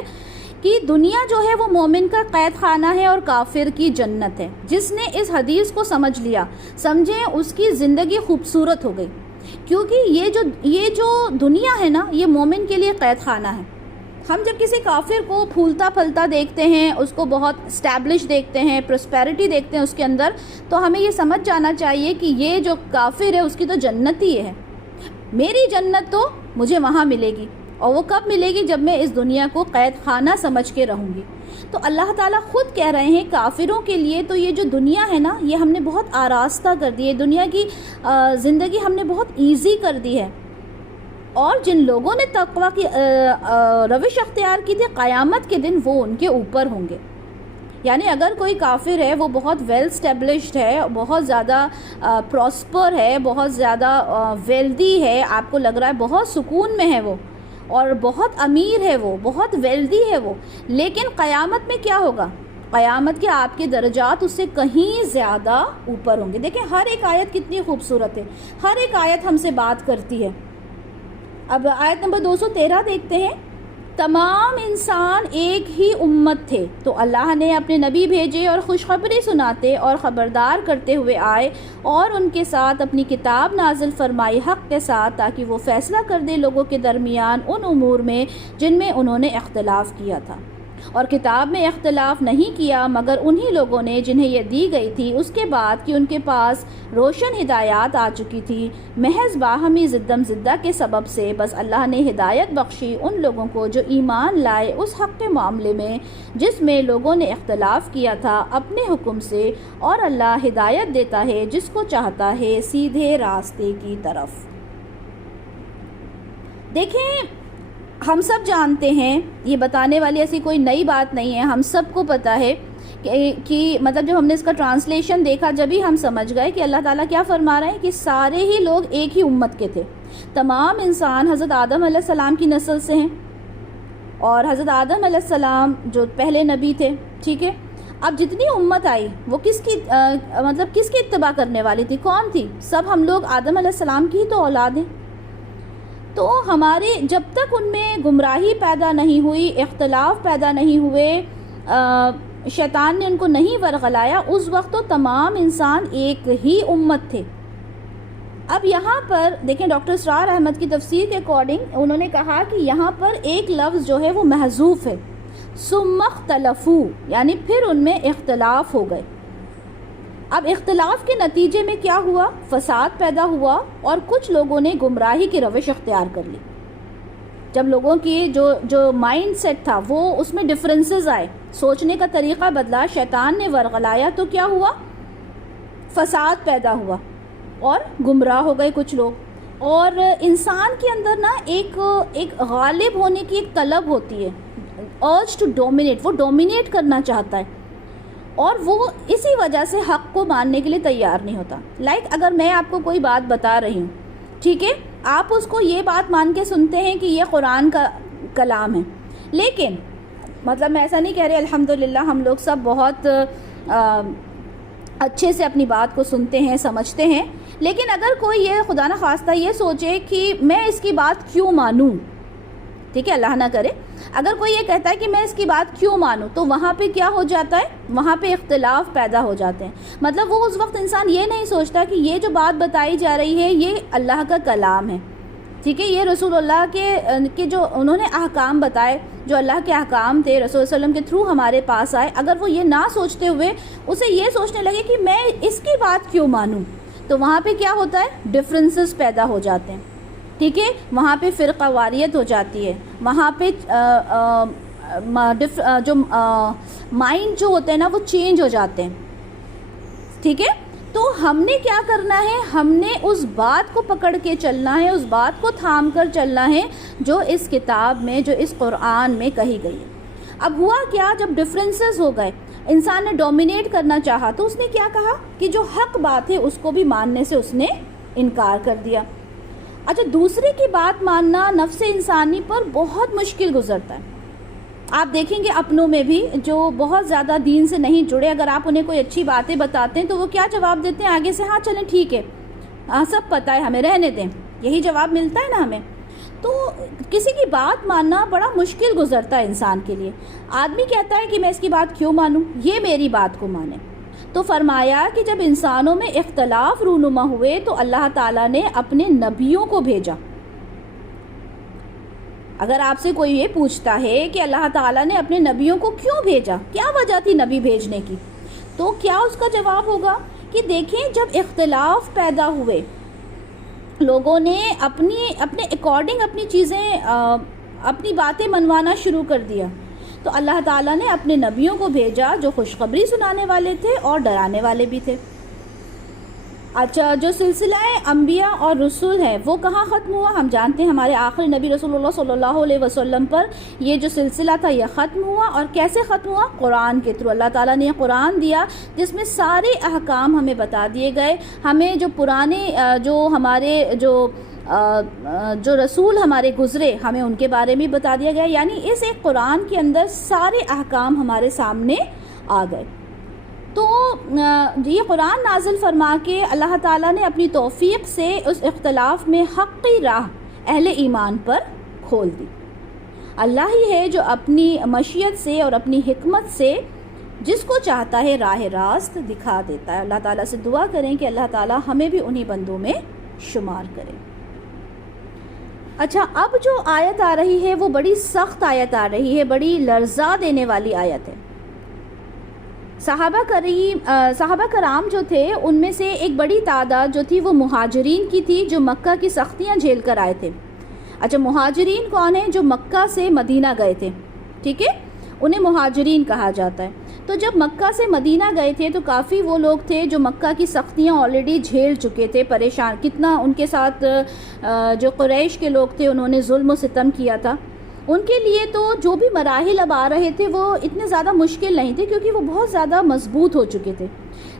کہ دنیا جو ہے وہ مومن کا قید خانہ ہے اور کافر کی جنت ہے. جس نے اس حدیث کو سمجھ لیا, سمجھیں اس کی زندگی خوبصورت ہو گئی, کیونکہ یہ جو دنیا ہے نا یہ مومن کے لیے قید خانہ ہے. ہم جب کسی کافر کو پھولتا پھلتا دیکھتے ہیں, اس کو بہت اسٹیبلش دیکھتے ہیں, پراسپیرٹی دیکھتے ہیں اس کے اندر, تو ہمیں یہ سمجھ جانا چاہیے کہ یہ جو کافر ہے اس کی تو جنت ہی ہے, میری جنت تو مجھے وہاں ملے گی. اور وہ کب ملے گی؟ جب میں اس دنیا کو قید خانہ سمجھ کے رہوں گی. تو اللہ تعالیٰ خود کہہ رہے ہیں کافروں کے لیے تو یہ جو دنیا ہے نا یہ ہم نے بہت آراستہ کر دی ہے, دنیا کی زندگی ہم نے بہت ایزی کر دی ہے. اور جن لوگوں نے تقویٰ کی روش اختیار کی تھی قیامت کے دن وہ ان کے اوپر ہوں گے. یعنی اگر کوئی کافر ہے وہ بہت ویل اسٹیبلشڈ ہے, بہت زیادہ پراسپر ہے, بہت زیادہ ویلدی ہے, آپ کو لگ رہا ہے بہت سکون میں ہے وہ, اور بہت امیر ہے وہ, بہت ویلدی ہے وہ, لیکن قیامت میں کیا ہوگا؟ قیامت کے آپ کے درجات اس سے کہیں زیادہ اوپر ہوں گے۔ دیکھیں ہر ایک آیت کتنی خوبصورت ہے، ہر ایک آیت ہم سے بات کرتی ہے۔ اب آیت نمبر 213 دیکھتے ہیں، تمام انسان ایک ہی امت تھے تو اللہ نے اپنے نبی بھیجے اور خوشخبری سناتے اور خبردار کرتے ہوئے آئے، اور ان کے ساتھ اپنی کتاب نازل فرمائی حق کے ساتھ، تاکہ وہ فیصلہ کر دے لوگوں کے درمیان ان امور میں جن میں انہوں نے اختلاف کیا تھا۔ اور کتاب میں اختلاف نہیں کیا مگر انہی لوگوں نے جنہیں یہ دی گئی تھی اس کے بعد کہ ان کے پاس روشن ہدایات آ چکی تھی، محض باہمی زدم زدہ کے سبب سے۔ بس اللہ نے ہدایت بخشی ان لوگوں کو جو ایمان لائے اس حق کے معاملے میں جس میں لوگوں نے اختلاف کیا تھا اپنے حکم سے، اور اللہ ہدایت دیتا ہے جس کو چاہتا ہے سیدھے راستے کی طرف۔ دیکھیں ہم سب جانتے ہیں، یہ بتانے والی ایسی کوئی نئی بات نہیں ہے، ہم سب کو پتہ ہے کہ مطلب جب ہم نے اس کا ٹرانسلیشن دیکھا جب ہی ہم سمجھ گئے کہ اللہ تعالیٰ کیا فرما رہے ہیں کہ سارے ہی لوگ ایک ہی امت کے تھے۔ تمام انسان حضرت آدم علیہ السلام کی نسل سے ہیں، اور حضرت آدم علیہ السلام جو پہلے نبی تھے، ٹھیک ہے۔ اب جتنی امت آئی وہ کس کی اتباع کرنے والی تھی؟ کون تھی؟ سب ہم لوگ آدم علیہ السلام کی ہی تو اولاد ہیں۔ تو ہمارے جب تک ان میں گمراہی پیدا نہیں ہوئی، اختلاف پیدا نہیں ہوئے، شیطان نے ان کو نہیں ورغلایا، اس وقت تو تمام انسان ایک ہی امت تھے۔ اب یہاں پر دیکھیں ڈاکٹر اسرار احمد کی تفسیر کے اکارڈنگ انہوں نے کہا کہ یہاں پر ایک لفظ جو ہے وہ محذوف ہے، ثم اختلفوا، یعنی پھر ان میں اختلاف ہو گئے۔ اب اختلاف کے نتیجے میں کیا ہوا؟ فساد پیدا ہوا اور کچھ لوگوں نے گمراہی کی روش اختیار کر لی۔ جب لوگوں کی جو مائنڈ سیٹ تھا وہ اس میں ڈفرینسز آئے، سوچنے کا طریقہ بدلا، شیطان نے ورغلایا، تو کیا ہوا؟ فساد پیدا ہوا اور گمراہ ہو گئے کچھ لوگ۔ اور انسان کے اندر نا ایک غالب ہونے کی ایک طلب ہوتی ہے، urge to dominate، وہ ڈومینیٹ کرنا چاہتا ہے، اور وہ اسی وجہ سے حق کو ماننے کے لیے تیار نہیں ہوتا۔ اگر میں آپ کو کوئی بات بتا رہی ہوں، ٹھیک ہے، آپ اس کو یہ بات مان کے سنتے ہیں کہ یہ قرآن کا کلام ہے، لیکن مطلب میں ایسا نہیں کہہ رہی، الحمدللہ ہم لوگ سب بہت اچھے سے اپنی بات کو سنتے ہیں، سمجھتے ہیں، لیکن اگر کوئی یہ خدا نہ خواستہ یہ سوچے کہ میں اس کی بات کیوں مانوں، ٹھیک ہے، اللہ نہ کرے، اگر کوئی یہ کہتا ہے کہ میں اس کی بات کیوں مانوں، تو وہاں پہ کیا ہو جاتا ہے؟ وہاں پہ اختلاف پیدا ہو جاتے ہیں۔ مطلب وہ اس وقت انسان یہ نہیں سوچتا کہ یہ جو بات بتائی جا رہی ہے یہ اللہ کا کلام ہے، ٹھیک ہے، یہ رسول اللہ کے جو انہوں نے احکام بتائے، جو اللہ کے احکام تھے رسول صلی اللہ علیہ وسلم کے تھرو ہمارے پاس آئے، اگر وہ یہ نہ سوچتے ہوئے اسے یہ سوچنے لگے کہ میں اس کی بات کیوں مانوں، تو وہاں پہ کیا ہوتا ہے؟ ڈفرینسز پیدا ہو جاتے ہیں، ٹھیک ہے، وہاں پہ فرقہ واریت ہو جاتی ہے، وہاں پہ جو مائنڈ جو ہوتے ہیں نا وہ چینج ہو جاتے ہیں، ٹھیک ہے۔ تو ہم نے کیا کرنا ہے؟ ہم نے اس بات کو پکڑ کے چلنا ہے، اس بات کو تھام کر چلنا ہے جو اس کتاب میں، جو اس قرآن میں کہی گئی ہے۔ اب ہوا کیا؟ جب ڈفرینسز ہو گئے، انسان نے ڈومینیٹ کرنا چاہا، تو اس نے کیا کہا کہ جو حق بات ہے اس کو بھی ماننے سے اس نے انکار کر دیا۔ اچھا، دوسرے کی بات ماننا نفس انسانی پر بہت مشکل گزرتا ہے۔ آپ دیکھیں گے اپنوں میں بھی جو بہت زیادہ دین سے نہیں جڑے، اگر آپ انہیں کوئی اچھی باتیں بتاتے ہیں تو وہ کیا جواب دیتے ہیں آگے سے؟ ہاں چلیں ٹھیک ہے، ہاں سب پتہ ہے، ہمیں رہنے دیں، یہی جواب ملتا ہے نا ہمیں۔ تو کسی کی بات ماننا بڑا مشکل گزرتا ہے انسان کے لیے۔ آدمی کہتا ہے کہ میں اس کی بات کیوں مانوں، یہ میری بات کو مانے۔ تو فرمایا کہ جب انسانوں میں اختلاف رونما ہوئے تو اللہ تعالیٰ نے اپنے نبیوں کو بھیجا۔ اگر آپ سے کوئی یہ پوچھتا ہے کہ اللہ تعالیٰ نے اپنے نبیوں کو کیوں بھیجا، کیا وجہ تھی نبی بھیجنے کی، تو کیا اس کا جواب ہوگا کہ دیکھیں جب اختلاف پیدا ہوئے، لوگوں نے اپنے اکارڈنگ اپنی چیزیں، اپنی باتیں منوانا شروع کر دیا، تو اللہ تعالیٰ نے اپنے نبیوں کو بھیجا جو خوشخبری سنانے والے تھے اور ڈرانے والے بھی تھے۔ اچھا، جو سلسلہ انبیاء اور رسول ہے وہ کہاں ختم ہوا؟ ہم جانتے ہیں ہمارے آخری نبی رسول اللہ صلی اللہ علیہ وسلم پر یہ جو سلسلہ تھا یہ ختم ہوا، اور کیسے ختم ہوا؟ قرآن کے تھرو۔ اللہ تعالیٰ نے قرآن دیا جس میں سارے احکام ہمیں بتا دیے گئے، ہمیں جو پرانے جو ہمارے جو رسول ہمارے گزرے ہمیں ان کے بارے میں بتا دیا گیا، یعنی اس ایک قرآن کے اندر سارے احکام ہمارے سامنے آ گئے۔ تو یہ قرآن نازل فرما کے اللہ تعالیٰ نے اپنی توفیق سے اس اختلاف میں حقی راہ اہل ایمان پر کھول دی۔ اللہ ہی ہے جو اپنی مشیت سے اور اپنی حکمت سے جس کو چاہتا ہے راہ راست دکھا دیتا ہے۔ اللہ تعالیٰ سے دعا کریں کہ اللہ تعالیٰ ہمیں بھی انہی بندوں میں شمار کرے۔ اچھا، اب جو آیت آ رہی ہے وہ بڑی سخت آیت آ رہی ہے، بڑی لرزا دینے والی آیت ہے۔ صحابہ کرام جو تھے ان میں سے ایک بڑی تعداد جو تھی وہ مہاجرین کی تھی، جو مکہ کی سختیاں جھیل کر آئے تھے۔ اچھا، مہاجرین کون ہیں؟ جو مکہ سے مدینہ گئے تھے، ٹھیک ہے، انہیں مہاجرین کہا جاتا ہے۔ تو جب مکہ سے مدینہ گئے تھے تو کافی وہ لوگ تھے جو مکہ کی سختیاں آلریڈی جھیل چکے تھے، پریشان، کتنا ان کے ساتھ جو قریش کے لوگ تھے انہوں نے ظلم و ستم کیا تھا۔ ان کے لیے تو جو بھی مراحل اب آ رہے تھے وہ اتنے زیادہ مشکل نہیں تھے کیونکہ وہ بہت زیادہ مضبوط ہو چکے تھے۔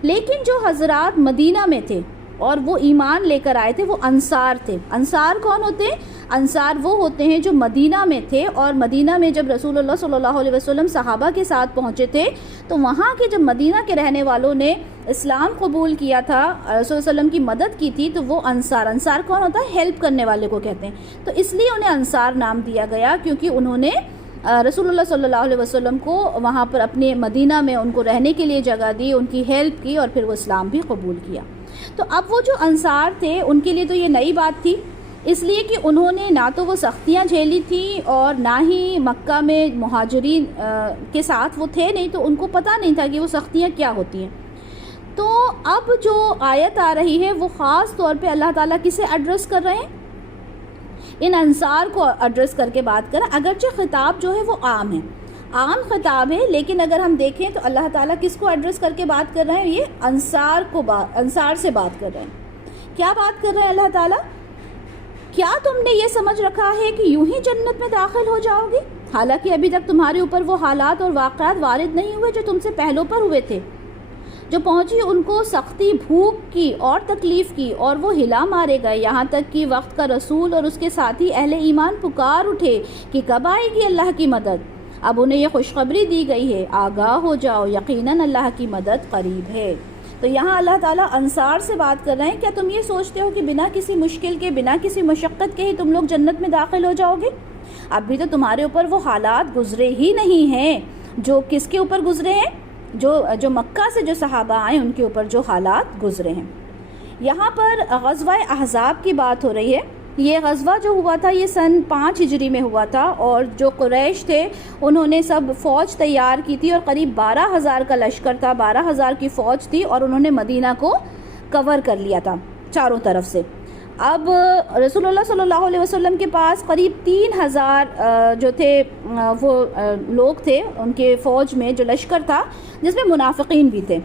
لیکن جو حضرات مدینہ میں تھے اور وہ ایمان لے کر آئے تھے وہ انصار تھے۔ انصار کون ہوتے ہیں؟ انصار وہ ہوتے ہیں جو مدینہ میں تھے، اور مدینہ میں جب رسول اللہ صلی اللہ علیہ وسلم صحابہ کے ساتھ پہنچے تھے تو وہاں کے جب مدینہ کے رہنے والوں نے اسلام قبول کیا تھا، رسول اللہ علیہ وسلم کی مدد کی تھی، تو وہ انصار کون ہوتا ہے؟ ہیلپ کرنے والے کو کہتے ہیں۔ تو اس لیے انہیں انصار نام دیا گیا کیونکہ انہوں نے رسول اللہ صلی اللہ علیہ وسلم کو وہاں پر اپنے مدینہ میں ان کو رہنے کے لیے جگہ دی، ان کی ہیلپ کی، اور پھر وہ اسلام بھی قبول کیا۔ تو اب وہ جو انصار تھے ان کے لیے تو یہ نئی بات تھی، اس لیے کہ انہوں نے نہ تو وہ سختیاں جھیلی تھیں اور نہ ہی مکہ میں مہاجرین کے ساتھ وہ تھے نہیں، تو ان کو پتہ نہیں تھا کہ وہ سختیاں کیا ہوتی ہیں۔ تو اب جو آیت آ رہی ہے وہ خاص طور پہ اللہ تعالیٰ کسے ایڈریس کر رہے ہیں؟ ان انصار کو ایڈریس کر کے بات کریں۔ اگرچہ خطاب جو ہے وہ عام ہے، عام خطاب ہے، لیکن اگر ہم دیکھیں تو اللہ تعالیٰ کس کو ایڈریس کر کے بات کر رہے ہیں؟ یہ انصار سے بات کر رہے ہیں۔ کیا بات کر رہے ہیں اللہ تعالیٰ؟ کیا تم نے یہ سمجھ رکھا ہے کہ یوں ہی جنت میں داخل ہو جاؤ گے، حالانکہ ابھی تک تمہارے اوپر وہ حالات اور واقعات وارد نہیں ہوئے جو تم سے پہلوں پر ہوئے تھے؟ جو پہنچی ان کو سختی بھوک کی اور تکلیف کی، اور وہ ہلا مارے گئے، یہاں تک کہ وقت کا رسول اور اس کے ساتھی اہل ایمان پکار اٹھے کہ کب آئے گی اللہ کی مدد۔ اب انہیں یہ خوشخبری دی گئی ہے، آگاہ ہو جاؤ، یقیناً اللہ کی مدد قریب ہے۔ تو یہاں اللہ تعالیٰ انصار سے بات کر رہے ہیں، کیا تم یہ سوچتے ہو کہ بنا کسی مشکل کے، بنا کسی مشقت کے ہی تم لوگ جنت میں داخل ہو جاؤ گے؟ ابھی تو تمہارے اوپر وہ حالات گزرے ہی نہیں ہیں جو کس کے اوپر گزرے ہیں؟ جو مکہ سے جو صحابہ آئے ان کے اوپر جو حالات گزرے ہیں۔ یہاں پر غزوہ احزاب کی بات ہو رہی ہے۔ یہ غزوہ جو ہوا تھا یہ سن 5 ہجری میں ہوا تھا، اور جو قریش تھے انہوں نے سب فوج تیار کی تھی، اور قریب 12,000 کا لشکر تھا، 12,000 کی فوج تھی، اور انہوں نے مدینہ کو کور کر لیا تھا چاروں طرف سے۔ اب رسول اللہ صلی اللہ علیہ وسلم کے پاس قریب 3,000 جو تھے وہ لوگ تھے ان کے فوج میں، جو لشکر تھا جس میں منافقین بھی تھے۔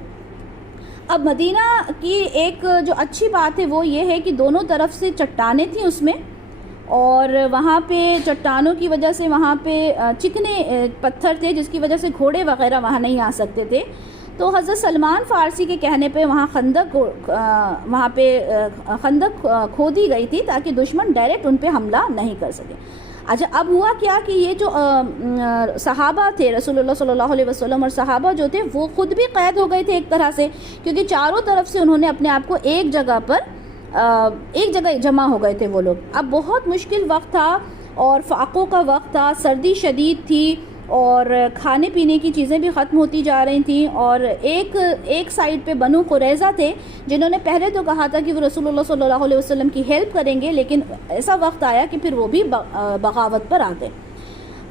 اب مدینہ کی ایک جو اچھی بات ہے وہ یہ ہے کہ دونوں طرف سے چٹانیں تھیں اس میں، اور وہاں پہ چٹانوں کی وجہ سے وہاں پہ چکنے پتھر تھے جس کی وجہ سے گھوڑے وغیرہ وہاں نہیں آ سکتے تھے۔ تو حضرت سلمان فارسی کے کہنے پہ وہاں خندق کھودی گئی تھی تاکہ دشمن ڈائریکٹ ان پہ حملہ نہیں کر سکے۔ اچھا، اب ہوا کیا کہ یہ جو صحابہ تھے رسول اللہ صلی اللہ علیہ وسلم، اور صحابہ جو تھے وہ خود بھی قید ہو گئے تھے ایک طرح سے، کیونکہ چاروں طرف سے انہوں نے اپنے آپ کو ایک جگہ جمع ہو گئے تھے وہ لوگ۔ اب بہت مشکل وقت تھا اور فاقوں کا وقت تھا، سردی شدید تھی، اور کھانے پینے کی چیزیں بھی ختم ہوتی جا رہی تھیں، اور ایک سائڈ پہ بنو قریظہ تھے جنہوں نے پہلے تو کہا تھا کہ وہ رسول اللہ صلی اللہ علیہ وسلم کی ہیلپ کریں گے، لیکن ایسا وقت آیا کہ پھر وہ بھی بغاوت پر آ گئے۔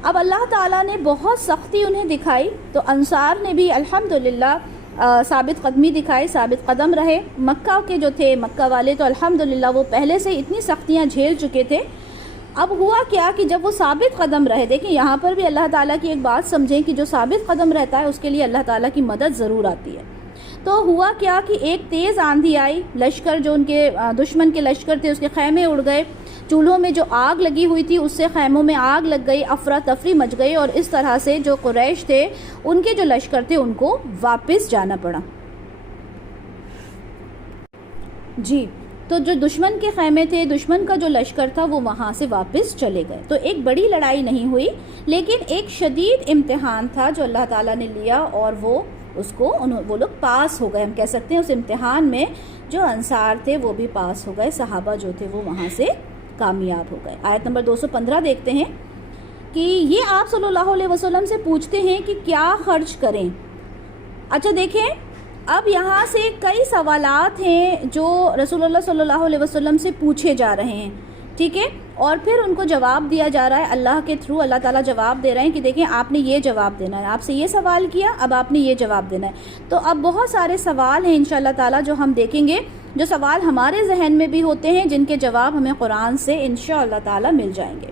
اب اللہ تعالیٰ نے بہت سختی انہیں دکھائی، تو انصار نے بھی الحمدللہ ثابت قدمی دکھائی، ثابت قدم رہے۔ مکہ کے جو تھے، مکہ والے تو الحمدللہ وہ پہلے سے اتنی سختیاں جھیل چکے تھے۔ اب ہوا کیا کہ جب وہ ثابت قدم رہے، دیکھیں یہاں پر بھی اللہ تعالیٰ کی ایک بات سمجھیں کہ جو ثابت قدم رہتا ہے اس کے لیے اللہ تعالیٰ کی مدد ضرور آتی ہے۔ تو ہوا کیا کہ ایک تیز آندھی آئی، لشکر جو ان کے دشمن کے لشکر تھے اس کے خیمے اڑ گئے، چولہوں میں جو آگ لگی ہوئی تھی اس سے خیموں میں آگ لگ گئی، افراتفری مچ گئی، اور اس طرح سے جو قریش تھے ان کے جو لشکر تھے ان کو واپس جانا پڑا۔ جی، تو جو دشمن کے خیمے تھے، دشمن کا جو لشکر تھا وہ وہاں سے واپس چلے گئے۔ تو ایک بڑی لڑائی نہیں ہوئی، لیکن ایک شدید امتحان تھا جو اللہ تعالیٰ نے لیا، اور وہ وہ لوگ پاس ہو گئے، ہم کہہ سکتے ہیں اس امتحان میں جو انصار تھے وہ بھی پاس ہو گئے، صحابہ جو تھے وہ وہاں سے کامیاب ہو گئے۔ آیت نمبر 215 دیکھتے ہیں کہ یہ آپ صلی اللہ علیہ وسلم سے پوچھتے ہیں کہ کیا خرچ کریں۔ اچھا دیکھیں، اب یہاں سے کئی سوالات ہیں جو رسول اللہ صلی اللہ علیہ وسلم سے پوچھے جا رہے ہیں، ٹھیک ہے، اور پھر ان کو جواب دیا جا رہا ہے اللہ کے تھرو۔ اللہ تعالیٰ جواب دے رہے ہیں کہ دیکھیں آپ نے یہ جواب دینا ہے، آپ سے یہ سوال کیا، اب آپ نے یہ جواب دینا ہے۔ تو اب بہت سارے سوال ہیں انشاءاللہ تعالیٰ جو ہم دیکھیں گے، جو سوال ہمارے ذہن میں بھی ہوتے ہیں، جن کے جواب ہمیں قرآن سے انشاءاللہ تعالیٰ مل جائیں گے۔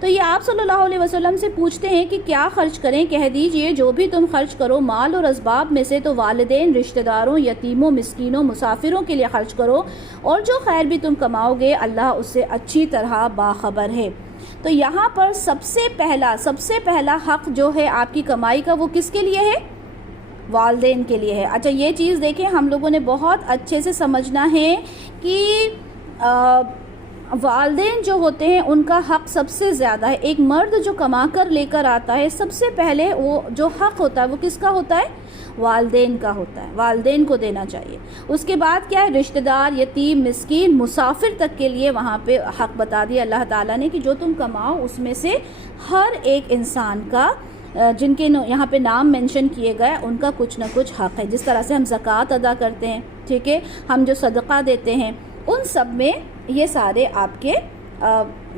تو یہ آپ صلی اللہ علیہ وسلم سے پوچھتے ہیں کہ کیا خرچ کریں، کہہ دیجئے جو بھی تم خرچ کرو مال اور اسباب میں سے تو والدین، رشتہ داروں، یتیموں، مسکینوں، مسافروں کے لیے خرچ کرو، اور جو خیر بھی تم کماؤ گے اللہ اس سے اچھی طرح باخبر ہے۔ تو یہاں پر سب سے پہلا حق جو ہے آپ کی کمائی کا وہ کس کے لیے ہے؟ والدین کے لیے ہے۔ اچھا یہ چیز دیکھیں ہم لوگوں نے بہت اچھے سے سمجھنا ہے کہ والدین جو ہوتے ہیں ان کا حق سب سے زیادہ ہے۔ ایک مرد جو کما کر لے کر آتا ہے، سب سے پہلے وہ جو حق ہوتا ہے وہ کس کا ہوتا ہے؟ والدین کا ہوتا ہے، والدین کو دینا چاہیے۔ اس کے بعد کیا ہے؟ رشتہ دار، یتیم، مسکین، مسافر تک کے لیے وہاں پہ حق بتا دیا اللہ تعالیٰ نے کہ جو تم کماؤ اس میں سے ہر ایک انسان کا، جن کے یہاں پہ نام مینشن کیے گئے، ان کا کچھ نہ کچھ حق ہے۔ جس طرح سے ہم زکوٰۃ ادا کرتے ہیں، ٹھیک ہے، ہم جو صدقہ دیتے ہیں، ان سب میں یہ سارے آپ کے،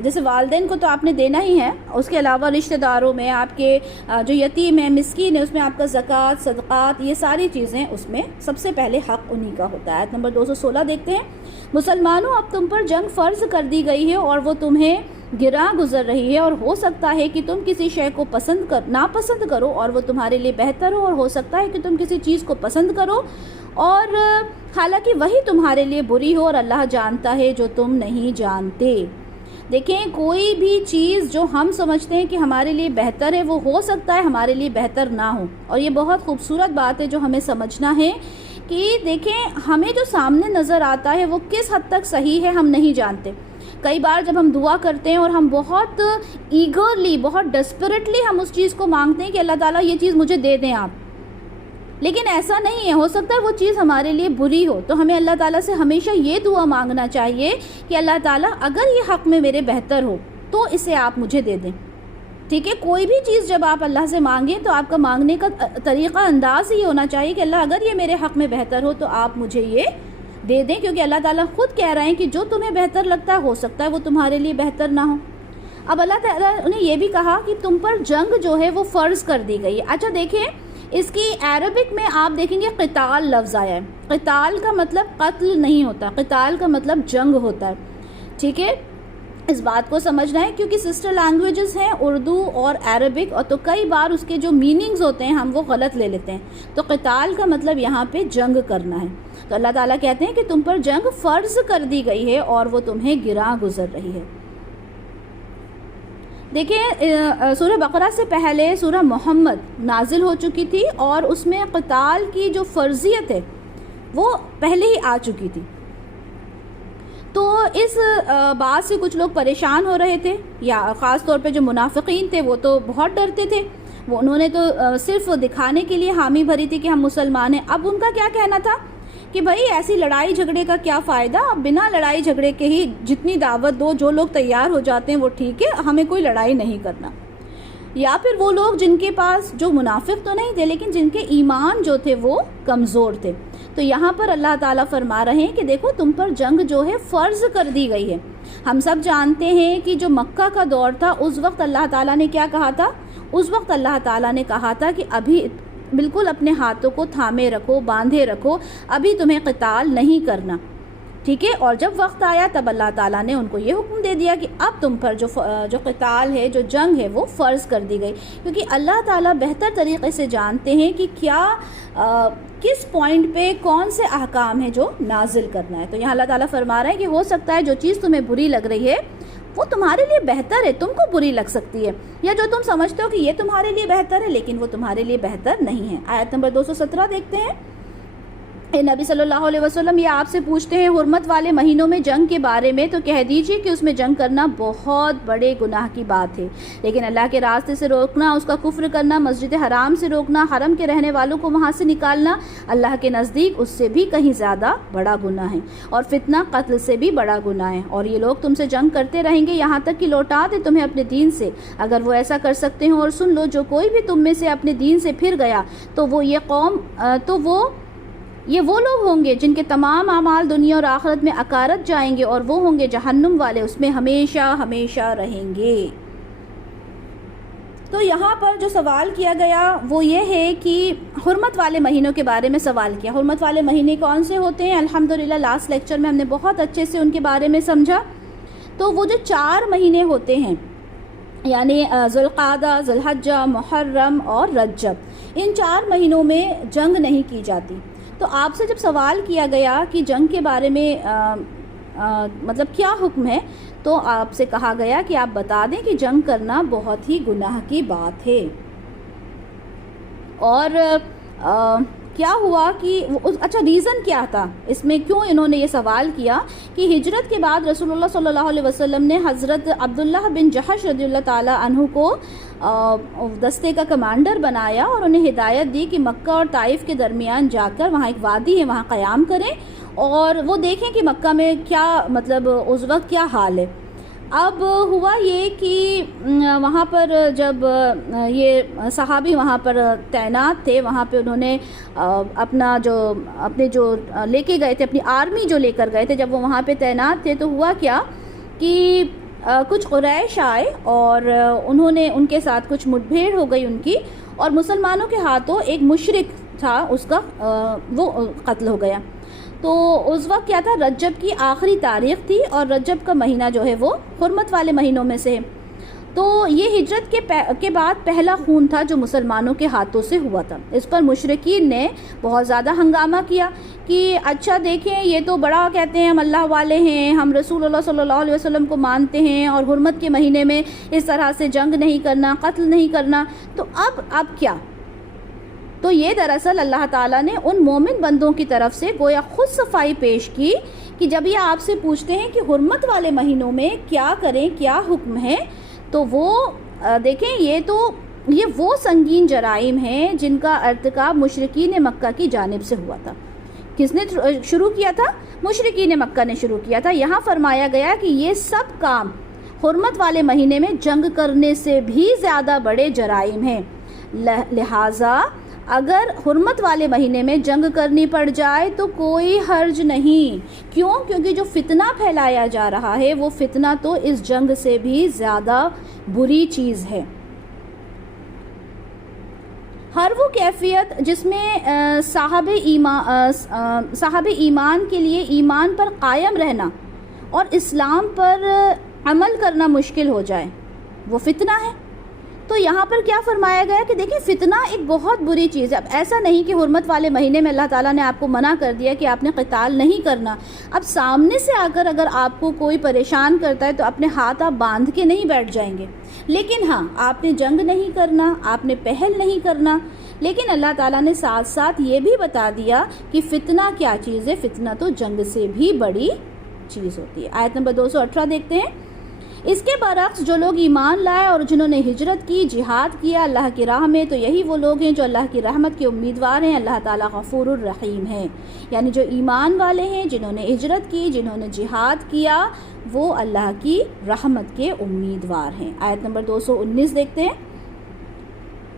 جیسے والدین کو تو آپ نے دینا ہی ہے، اس کے علاوہ رشتہ داروں میں آپ کے جو یتیم ہیں، مسکین ہے، اس میں آپ کا زکوٰۃ، صدقات، یہ ساری چیزیں اس میں سب سے پہلے حق انہی کا ہوتا ہے۔ آیت نمبر 216 دیکھتے ہیں، مسلمانوں اب تم پر جنگ فرض کر دی گئی ہے اور وہ تمہیں گراں گزر رہی ہے، اور ہو سکتا ہے کہ تم کسی شے کو ناپسند کرو اور وہ تمہارے لیے بہتر ہو، اور ہو سکتا ہے کہ تم کسی چیز کو پسند کرو اور حالانکہ وہی تمہارے لیے بری ہو، اور اللہ جانتا ہے جو تم نہیں جانتے۔ دیکھیں کوئی بھی چیز جو ہم سمجھتے ہیں کہ ہمارے لیے بہتر ہے وہ ہو سکتا ہے ہمارے لیے بہتر نہ ہو، اور یہ بہت خوبصورت بات ہے جو ہمیں سمجھنا ہے کہ دیکھیں ہمیں جو سامنے نظر آتا ہے وہ کس حد تک صحیح ہے ہم نہیں جانتے۔ کئی بار جب ہم دعا کرتے ہیں اور ہم بہت ایگرلی، بہت ڈسپریٹلی ہم اس چیز کو مانگتے ہیں کہ اللہ تعالیٰ یہ چیز مجھے دے دیں آپ، لیکن ایسا نہیں ہے، ہو سکتا ہے وہ چیز ہمارے لیے بری ہو۔ تو ہمیں اللہ تعالیٰ سے ہمیشہ یہ دعا مانگنا چاہیے کہ اللہ تعالیٰ اگر یہ حق میں میرے بہتر ہو تو اسے آپ مجھے دے دیں، ٹھیک ہے۔ کوئی بھی چیز جب آپ اللہ سے مانگیں تو آپ کا مانگنے کا طریقہ انداز ہی ہونا چاہیے کہ اللہ اگر یہ میرے حق میں بہتر ہو تو آپ مجھے یہ دے دیں، کیونکہ اللہ تعالیٰ خود کہہ رہے ہیں کہ جو تمہیں بہتر لگتا ہے ہو سکتا ہے وہ تمہارے لیے بہتر نہ ہو۔ اب اللہ تعالیٰ نے یہ بھی کہا کہ تم پر جنگ جو ہے وہ فرض کر دی گئی ہے۔ اچھا دیکھیں اس کی عربک میں آپ دیکھیں گے قتال لفظ آیا ہے۔ قتال کا مطلب قتل نہیں ہوتا، قتال کا مطلب جنگ ہوتا ہے، ٹھیک ہے۔ اس بات کو سمجھنا ہے کیونکہ سسٹر لینگویجز ہیں اردو اور عربک، اور تو کئی بار اس کے جو میننگز ہوتے ہیں ہم وہ غلط لے لیتے ہیں۔ تو قتال کا مطلب یہاں پہ جنگ کرنا ہے۔ تو اللہ تعالیٰ کہتے ہیں کہ تم پر جنگ فرض کر دی گئی ہے اور وہ تمہیں گراں گزر رہی ہے۔ دیکھیں سورہ بقرہ سے پہلے سورہ محمد نازل ہو چکی تھی اور اس میں قتال کی جو فرضیت ہے وہ پہلے ہی آ چکی تھی۔ تو اس بات سے کچھ لوگ پریشان ہو رہے تھے، یا خاص طور پہ جو منافقین تھے وہ تو بہت ڈرتے تھے، انہوں نے تو صرف دکھانے کے لیے حامی بھری تھی کہ ہم مسلمان ہیں۔ اب ان کا کیا کہنا تھا کہ بھائی ایسی لڑائی جھگڑے کا کیا فائدہ، اب بنا لڑائی جھگڑے کے ہی جتنی دعوت دو، جو لوگ تیار ہو جاتے ہیں وہ ٹھیک ہے، ہمیں کوئی لڑائی نہیں کرنا۔ یا پھر وہ لوگ جن کے پاس، جو منافق تو نہیں تھے لیکن جن کے ایمان جو تھے وہ کمزور تھے، تو یہاں پر اللہ تعالیٰ فرما رہے ہیں کہ دیکھو تم پر جنگ جو ہے فرض کر دی گئی ہے۔ ہم سب جانتے ہیں کہ جو مکہ کا دور تھا اس وقت اللہ تعالیٰ نے کیا کہا تھا؟ اس وقت اللہ تعالیٰ نے کہا تھا کہ ابھی بالکل اپنے ہاتھوں کو تھامے رکھو، باندھے رکھو، ابھی تمہیں قتال نہیں کرنا، ٹھیک ہے۔ اور جب وقت آیا تب اللہ تعالیٰ نے ان کو یہ حکم دے دیا کہ اب تم پر جو قتال ہے، جو جنگ ہے وہ فرض کر دی گئی، کیونکہ اللہ تعالیٰ بہتر طریقے سے جانتے ہیں کہ کیا کس پوائنٹ پہ کون سے احکام ہیں جو نازل کرنا ہے۔ تو یہاں اللہ تعالیٰ فرما رہے ہیں کہ ہو سکتا ہے جو چیز تمہیں بری لگ رہی ہے وہ تمہارے لیے بہتر ہے، تم کو بری لگ سکتی ہے، یا جو تم سمجھتے ہو کہ یہ تمہارے لیے بہتر ہے لیکن وہ تمہارے لیے بہتر نہیں ہے۔ آیت نمبر 217 دیکھتے ہیں، نبی صلی اللہ علیہ وسلم یہ آپ سے پوچھتے ہیں حرمت والے مہینوں میں جنگ کے بارے میں، تو کہہ دیجئے کہ اس میں جنگ کرنا بہت بڑے گناہ کی بات ہے، لیکن اللہ کے راستے سے روکنا، اس کا کفر کرنا، مسجد حرام سے روکنا، حرم کے رہنے والوں کو وہاں سے نکالنا، اللہ کے نزدیک اس سے بھی کہیں زیادہ بڑا گناہ ہے، اور فتنہ قتل سے بھی بڑا گناہ ہے، اور یہ لوگ تم سے جنگ کرتے رہیں گے یہاں تک کہ لوٹا دے تمہیں اپنے دین سے، اگر وہ ایسا کر سکتے ہیں۔ اور سن لو، جو کوئی بھی تم میں سے اپنے دین سے پھر گیا تو یہ وہ لوگ ہوں گے جن کے تمام اعمال دنیا اور آخرت میں اکارت جائیں گے، اور وہ ہوں گے جہنم والے، اس میں ہمیشہ ہمیشہ رہیں گے۔ تو یہاں پر جو سوال کیا گیا وہ یہ ہے کہ حرمت والے مہینوں کے بارے میں سوال کیا۔ حرمت والے مہینے کون سے ہوتے ہیں؟ الحمدللہ لاسٹ لیکچر میں ہم نے بہت اچھے سے ان کے بارے میں سمجھا۔ تو وہ جو 4 مہینے ہوتے ہیں، یعنی ذوالقعدہ، ذوالحجہ، محرم اور رجب، ان 4 مہینوں میں جنگ نہیں کی جاتی۔ تو آپ سے جب سوال کیا گیا کہ جنگ کے بارے میں مطلب کیا حکم ہے، تو آپ سے کہا گیا کہ آپ بتا دیں کہ جنگ کرنا بہت ہی گناہ کی بات ہے۔ اور کیا ہوا کہ اچھا ریزن کیا تھا اس میں، کیوں انہوں نے یہ سوال کیا کہ ہجرت کے بعد رسول اللہ صلی اللہ علیہ وسلم نے حضرت عبداللہ بن جحش رضی اللہ تعالیٰ عنہ کو دستے کا کمانڈر بنایا، اور انہیں ہدایت دی کہ مکہ اور طائف کے درمیان جا کر، وہاں ایک وادی ہے وہاں قیام کریں اور وہ دیکھیں کہ مکہ میں کیا مطلب اس وقت کیا حال ہے۔ اب ہوا یہ کہ وہاں پر جب یہ صحابی وہاں پر تعینات تھے، وہاں پہ انہوں نے اپنے جو لے کے گئے تھے، اپنی آرمی جو لے کر گئے تھے، جب وہ وہاں پہ تعینات تھے تو ہوا کیا کہ کچھ قریش آئے اور انہوں نے ان کے ساتھ کچھ مٹبھیڑ ہو گئی ان کی، اور مسلمانوں کے ہاتھوں ایک مشرک تھا، اس کا وہ قتل ہو گیا۔ تو اس وقت کیا تھا، رجب کی آخری تاریخ تھی، اور رجب کا مہینہ جو ہے وہ حرمت والے مہینوں میں سے ہے۔ تو یہ ہجرت کے بعد پہلا خون تھا جو مسلمانوں کے ہاتھوں سے ہوا تھا۔ اس پر مشرکین نے بہت زیادہ ہنگامہ کیا کہ اچھا دیکھیں، یہ تو بڑا کہتے ہیں ہم اللہ والے ہیں، ہم رسول اللہ صلی اللہ علیہ وسلم کو مانتے ہیں، اور حرمت کے مہینے میں اس طرح سے جنگ نہیں کرنا، قتل نہیں کرنا، تو اب کیا؟ تو یہ دراصل اللہ تعالیٰ نے ان مومن بندوں کی طرف سے گویا خود صفائی پیش کی کہ جب یہ آپ سے پوچھتے ہیں کہ حرمت والے مہینوں میں کیا کریں، کیا حکم ہے، تو وہ دیکھیں یہ وہ سنگین جرائم ہیں جن کا ارتکاب مشرکین مکہ کی جانب سے ہوا تھا۔ کس نے شروع کیا تھا؟ مشرکین مکہ نے شروع کیا تھا۔ یہاں فرمایا گیا کہ یہ سب کام حرمت والے مہینے میں جنگ کرنے سے بھی زیادہ بڑے جرائم ہیں، لہٰذا اگر حرمت والے مہینے میں جنگ کرنی پڑ جائے تو کوئی حرج نہیں۔ کیوں؟ کیونکہ جو فتنہ پھیلایا جا رہا ہے وہ فتنہ تو اس جنگ سے بھی زیادہ بری چیز ہے۔ ہر وہ کیفیت جس میں صاحب ایمان کے لیے ایمان پر قائم رہنا اور اسلام پر عمل کرنا مشکل ہو جائے، وہ فتنہ ہے۔ تو یہاں پر کیا فرمایا گیا کہ دیکھیں فتنہ ایک بہت بری چیز ہے۔ اب ایسا نہیں کہ حرمت والے مہینے میں اللہ تعالیٰ نے آپ کو منع کر دیا کہ آپ نے قتال نہیں کرنا، اب سامنے سے آ کر اگر آپ کو کوئی پریشان کرتا ہے تو اپنے ہاتھ آپ باندھ کے نہیں بیٹھ جائیں گے، لیکن ہاں آپ نے جنگ نہیں کرنا، آپ نے پہل نہیں کرنا۔ لیکن اللہ تعالیٰ نے ساتھ ساتھ یہ بھی بتا دیا کہ فتنہ کیا چیز ہے، فتنہ تو جنگ سے بھی بڑی چیز ہوتی ہے۔ آیت نمبر 218 دیکھتے ہیں۔ اس کے برعکس جو لوگ ایمان لائے اور جنہوں نے ہجرت کی، جہاد کیا اللہ کی راہ میں، تو یہی وہ لوگ ہیں جو اللہ کی رحمت کے امیدوار ہیں۔ اللہ تعالیٰ غفور الرحیم ہے، یعنی جو ایمان والے ہیں، جنہوں نے ہجرت کی، جنہوں نے جہاد کیا، وہ اللہ کی رحمت کے امیدوار ہیں۔ آیت نمبر 219 دیکھتے ہیں۔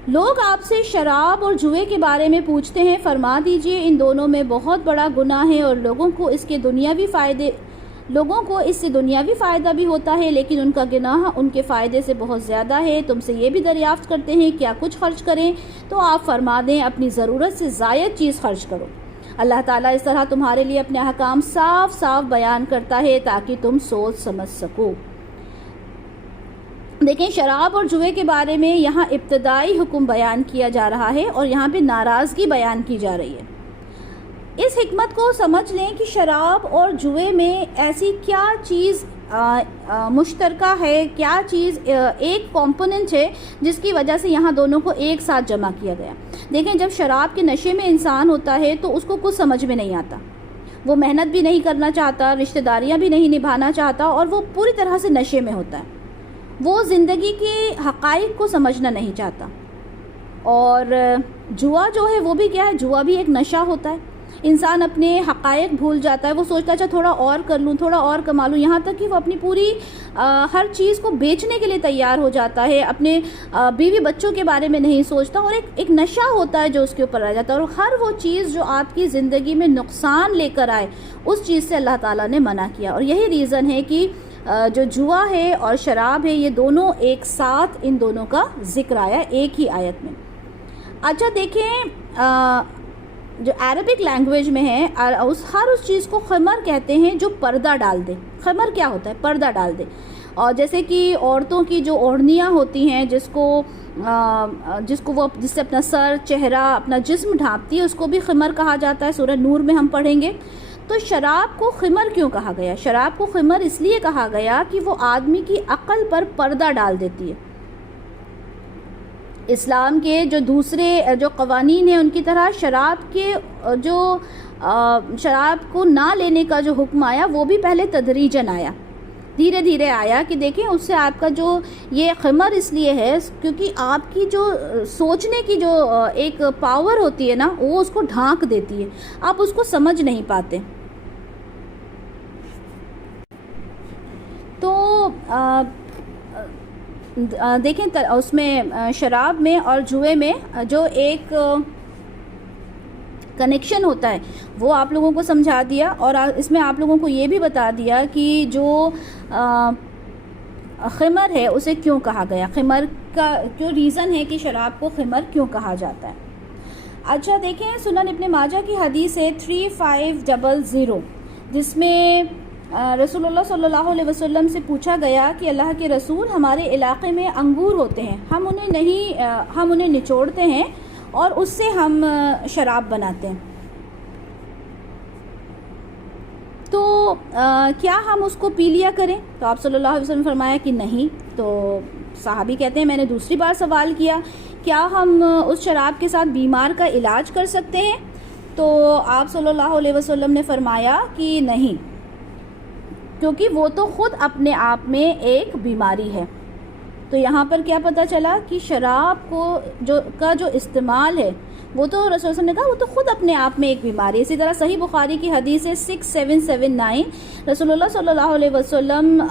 لوگ آپ سے شراب اور جوئے کے بارے میں پوچھتے ہیں، فرما دیجئے ان دونوں میں بہت بڑا گناہ ہے، اور لوگوں کو اس سے دنیاوی فائدہ بھی ہوتا ہے، لیکن ان کا گناہ ان کے فائدے سے بہت زیادہ ہے۔ تم سے یہ بھی دریافت کرتے ہیں کیا کچھ خرچ کریں، تو آپ فرما دیں اپنی ضرورت سے زائد چیز خرچ کرو۔ اللہ تعالیٰ اس طرح تمہارے لیے اپنے احکام صاف صاف بیان کرتا ہے تاکہ تم سوچ سمجھ سکو۔ دیکھیں، شراب اور جوئے کے بارے میں یہاں ابتدائی حکم بیان کیا جا رہا ہے، اور یہاں پہ ناراضگی بیان کی جا رہی ہے۔ اس حکمت کو سمجھ لیں کہ شراب اور جوئے میں ایسی کیا چیز مشترکہ ہے، کیا چیز ایک کمپوننٹ ہے جس کی وجہ سے یہاں دونوں کو ایک ساتھ جمع کیا گیا؟ دیکھیں، جب شراب کے نشے میں انسان ہوتا ہے تو اس کو کچھ سمجھ میں نہیں آتا، وہ محنت بھی نہیں کرنا چاہتا، رشتہ داریاں بھی نہیں نبھانا چاہتا، اور وہ پوری طرح سے نشے میں ہوتا ہے، وہ زندگی کے حقائق کو سمجھنا نہیں چاہتا۔ اور جوا جو ہے وہ بھی کیا ہے؟ جوا بھی ایک نشہ ہوتا ہے، انسان اپنے حقائق بھول جاتا ہے، وہ سوچتا ہے اچھا تھوڑا اور کر لوں، تھوڑا اور کما لوں، یہاں تک کہ وہ اپنی پوری ہر چیز کو بیچنے کے لیے تیار ہو جاتا ہے، اپنے بیوی بچوں کے بارے میں نہیں سوچتا، اور ایک نشہ ہوتا ہے جو اس کے اوپر آ جاتا ہے، اور ہر وہ چیز جو آپ کی زندگی میں نقصان لے کر آئے اس چیز سے اللہ تعالیٰ نے منع کیا۔ اور یہی ریزن ہے کہ جو جوا ہے اور شراب ہے یہ دونوں ایک ساتھ ان دونوں کا ذکر آیا ایک ہی آیت میں۔ اچھا دیکھیں، جو عربک لینگویج میں ہے ہر اس چیز کو خمر کہتے ہیں جو پردہ ڈال دے۔ خمر کیا ہوتا ہے؟ پردہ ڈال دے۔ اور جیسے کہ عورتوں کی جو اوڑھنیاں ہوتی ہیں جس کو وہ جس سے اپنا سر، چہرہ، اپنا جسم ڈھانپتی ہے، اس کو بھی خمر کہا جاتا ہے، سورہ نور میں ہم پڑھیں گے۔ تو شراب کو خمر کیوں کہا گیا؟ شراب کو خمر اس لیے کہا گیا کہ وہ آدمی کی عقل پر پردہ ڈال دیتی ہے۔ اسلام کے جو دوسرے جو قوانین ہیں ان کی طرح شراب کو نہ لینے کا جو حکم آیا وہ بھی پہلے تدریجاً آیا، دھیرے دھیرے آیا، کہ دیکھیں اس سے آپ کا جو یہ خمر اس لیے ہے کیونکہ آپ کی جو سوچنے کی جو ایک پاور ہوتی ہے نا وہ اس کو ڈھانک دیتی ہے، آپ اس کو سمجھ نہیں پاتے۔ تو دیکھیں اس میں شراب میں اور جوئے میں جو ایک کنیکشن ہوتا ہے وہ آپ لوگوں کو سمجھا دیا، اور اس میں آپ لوگوں کو یہ بھی بتا دیا کہ جو خمر ہے اسے کیوں کہا گیا، خمر کا کیوں ریزن ہے کہ شراب کو خمر کیوں کہا جاتا ہے۔ اچھا دیکھیں، سنن ابن ماجہ کی حدیث ہے 3500 جس میں رسول اللہ صلی اللہ علیہ وسلم سے پوچھا گیا کہ اللہ کے رسول، ہمارے علاقے میں انگور ہوتے ہیں، ہم انہیں نچوڑتے ہیں اور اس سے ہم شراب بناتے ہیں، تو کیا ہم اس کو پی لیا کریں؟ تو آپ صلی اللہ علیہ وسلم نے فرمایا کہ نہیں۔ تو صحابی کہتے ہیں میں نے دوسری بار سوال کیا، کیا ہم اس شراب کے ساتھ بیمار کا علاج کر سکتے ہیں؟ تو آپ صلی اللہ علیہ وسلم نے فرمایا کہ نہیں، کیونکہ وہ تو خود اپنے آپ میں ایک بیماری ہے۔ تو یہاں پر کیا پتہ چلا کہ شراب کا جو استعمال ہے وہ تو رسول اللہ صلی اللہ علیہ وسلم نے کہا وہ تو خود اپنے آپ میں ایک بیماری ہے۔ اسی طرح صحیح بخاری کی حدیث ہے 6779، رسول اللہ صلی اللہ علیہ وسلم